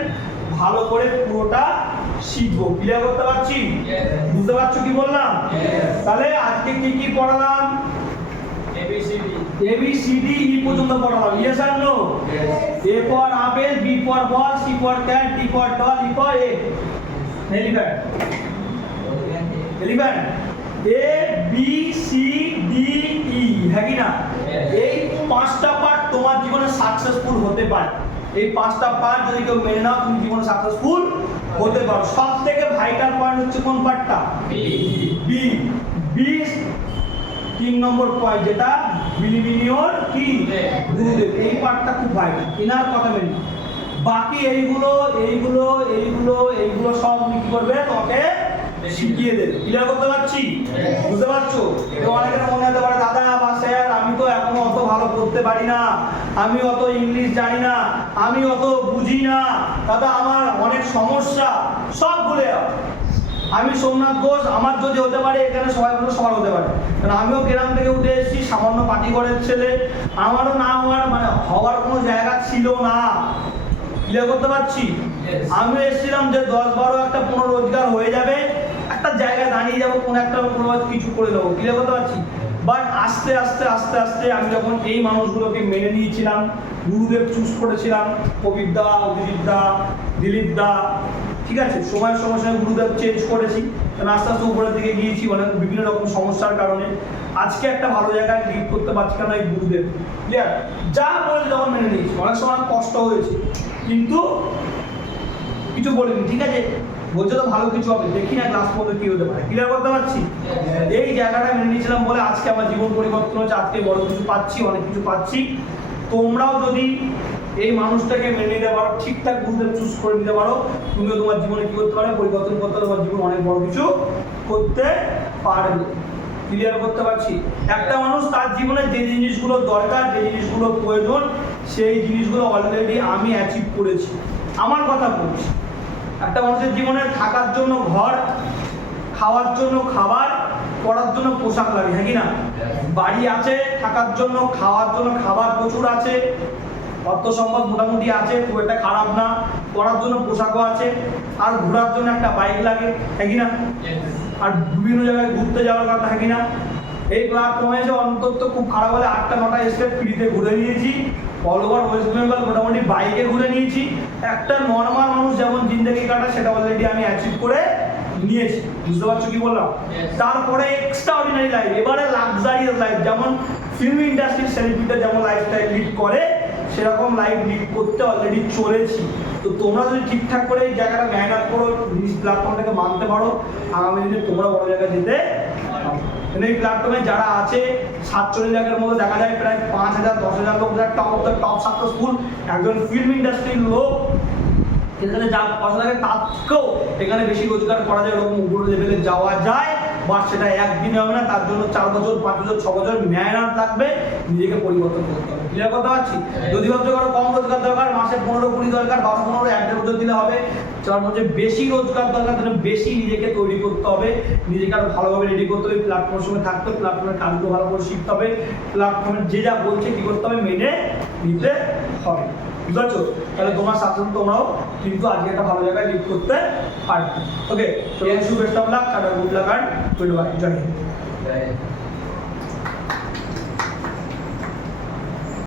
ভালো করে পুরোটা শিখবো। ক্লিয়ার করতে পারছি? বুঝতে পারছো কি বললাম? তাহলে আজকে কি কি পড়ালাম? ABCD E পর্যন্ত পড়ালাম। ইয়েস আর no? A for apple, B for ball, C for cat, D for doll, E for egg, elephant. Elephant A B C D E, হ্যাঁ কি না? এই 5টা পার্ট তোমার জীবনে সাকসেসফুল হতে পারে। এই 5টা পার্ট যদি কেউ মেনে নাও তুমি জীবনে সাকসেসফুল হতে পারো। সব থেকে ভাইটাল পয়েন্ট হচ্ছে কোন পার্টটা? বি। বি 3 নম্বর পয়েন্ট, যেটা বিলিভ ইন ইওর কি গুরুদেব। এই পার্টটা খুব ভাইটাল, এনার কথা মেনে নাও। বাকি এইগুলো এইগুলো এইগুলো এইগুলো সব কি করবে? তোমাকে শিখিয়ে দেবে। ক্লিয়ার করতে পারছি? বুঝতে পারছো? তো অনেকের মনে হতে পারে দাদা বা স্যার আমি তো এখনো অত ভালো করতে পারি না, আমি অত ইংলিশ জানি না, আমি অত বুঝি না, দাদা আমার অনেক সমস্যা, সব ভুলে যাও। আমি সোমনাথ ঘোষ, আমার যদি হতে পারে এখানে সবাই বলে সবার হতে পারে, কারণ আমিও গ্রাম থেকে উঠে এসেছি, সামান্য পাটি ঘরের ছেলে, আমারও না হওয়ার মানে হওয়ার কোনো জায়গা ছিল না। ক্লিয়ার করতে পারছি? আমি এসেছিলাম যে 10-12 একটা পুরো রোজগার হয়ে যাবে, একটা জায়গায় দাঁড়িয়ে যাবো, কোনো একটা কোনো কিছু করে নেবো। ক্লিয়ার করতে পারছি? বাট আস্তে আস্তে আস্তে আস্তে আমি যখন এই মানুষগুলোকে মেনে নিয়েছিলাম, গুরুদেব চুজ করেছিলাম, কবির দা, অভিজিৎ দা, দিলীপ দা, ঠিক আছে, সময়ের সঙ্গে সঙ্গে গুরুদেব চেঞ্জ করেছি, কারণ আস্তে আস্তে উপরের দিকে গিয়েছি অনেক বিভিন্ন রকম সমস্যার কারণে। আজকে একটা ভালো জায়গায় লিড করতে পারছি কেন? এই গুরুদেব। ক্লিয়ার? যা বলে তখন মেনে নিয়েছি, অনেক সময় কষ্ট হয়েছে কিন্তু কিছু বলিনি, ঠিক আছে, বলছে তো ভালো কিছু হবে, দেখি না ক্লাস পর্যন্ত কি হতে পারে। ক্লিয়ার করতে পারছি? এই জায়গাটা মেনে নিয়েছিলাম বলে আজকে আমার জীবন পরিবর্তন হচ্ছে, আজকে বড় কিছু পাচ্ছি, অনেক কিছু পাচ্ছি। তোমরাও যদি এই মানুষটাকে মেনে নিতে পারো, ঠিকঠাক গুরুদেব চুজ করে নিতে পারো, তুমিও তোমার জীবনে কি করতে পারো? পরিবর্তন করতে পারো, তোমার জীবন অনেক বড় কিছু করতে পারবে। ক্লিয়ার করতে পারছি? একটা মানুষ তার জীবনে যে জিনিসগুলো দরকার, যে জিনিসগুলো প্রয়োজন, সেই জিনিসগুলো অলরেডি আমি অ্যাচিভ করেছি। আমার কথা বলছি, একটা মানুষের জীবনে থাকার জন্য ঘর, খাওয়ার জন্য খাবার, পড়ার জন্য পোশাক লাগে, হ্যাঁ কি না? বাড়ি আছে, থাকার জন্য, খাওয়ার জন্য খাবার প্রচুর আছে, অর্থ সম্পদ মোটামুটি আছে, খুব একটা খারাপ না, পড়ার জন্য পোশাকও আছে, আর ঘোরার জন্য একটা বাইক লাগে, হ্যাঁ কি না? আর বিভিন্ন জায়গায় ঘুরতে যাওয়ার কথা, হ্যাঁ কি না? এই প্ল্যাটফর্মে যে অন্তত খুব খারাপ হলে 8টা-9টা স্টেট ফ্রিতে ঘুরে নিয়েছি, অল ওভার ওয়েস্ট বেঙ্গল মোটামুটি বাইকে ঘুরে নিয়েছি। একটা নর্মাল মানুষ যেমন জিন্দগি কাটায় সেটা অলরেডি আমি অ্যাচিভ করে নিয়েছি। বুঝতে পারছো কি বললাম? তারপরে এক্সট্রা অর্ডিনারি লাইফ, এবারে লাক্সারিয়াস লাইফ, যেমন ফিল্ম ইন্ডাস্ট্রির সেলিব্রিটি যেমন লাইফস্টাইল লিড করে সেরকম লাইফ লিড করতে অলরেডি চলেছি। তো তোমরা যদি ঠিকঠাক করে এই জায়গাটা মেহনত করো, জিনিস প্ল্যাটফর্মটাকে মানতে পারো, আগামী দিনে তোমরা বড় জায়গায় যেতে পারো। এই প্ল্যাটফর্মে যারা আছে 47 লাখের মধ্যে দেখা যায় প্রায় 5,000-10,000 লোক যারা top of the top successful, একজন ফিল্ম ইন্ডাস্ট্রির লোক, এখানে যা পয়সা লাগে তার থেকেও এখানে বেশি রোজগার করা যায়, এরকম উপর লেভেলে যাওয়া যায়। বাট সেটা একদিনে হবে না, তার জন্য 4 বছর, 5 বছর, 6 বছর মেহনত লাগবে, নিজেকে পরিবর্তন করতে হবে। ক্লিয়ার করতে পারছি? যদি ভাবছো কারো কম রোজগার দরকার, মাসে 15-20 দরকার, 12-15, 1.5 বছর দিলে হবে, তার মধ্যে বেশি রোজগার দরকার, তাহলে বেশি নিজেকে তৈরি করতে হবে, নিজেকে আরো ভালোভাবে রেডি করতে হবে, প্ল্যাটফর্মের সঙ্গে থাকতে হবে, প্ল্যাটফর্মের কাজগুলো ভালো করে শিখতে হবে, প্ল্যাটফর্মের যে যা বলছে কি করতে হবে মেনে নিতে হবে। বুঝতে পারছো? তাহলে তোমার সাথে তোমরাও কিন্তু আজকে একটা ভালো জায়গায় লিড করতে পারবে। ওকে, তো best of luck, good luck, আর গুড বাই, জয় হিন্দ।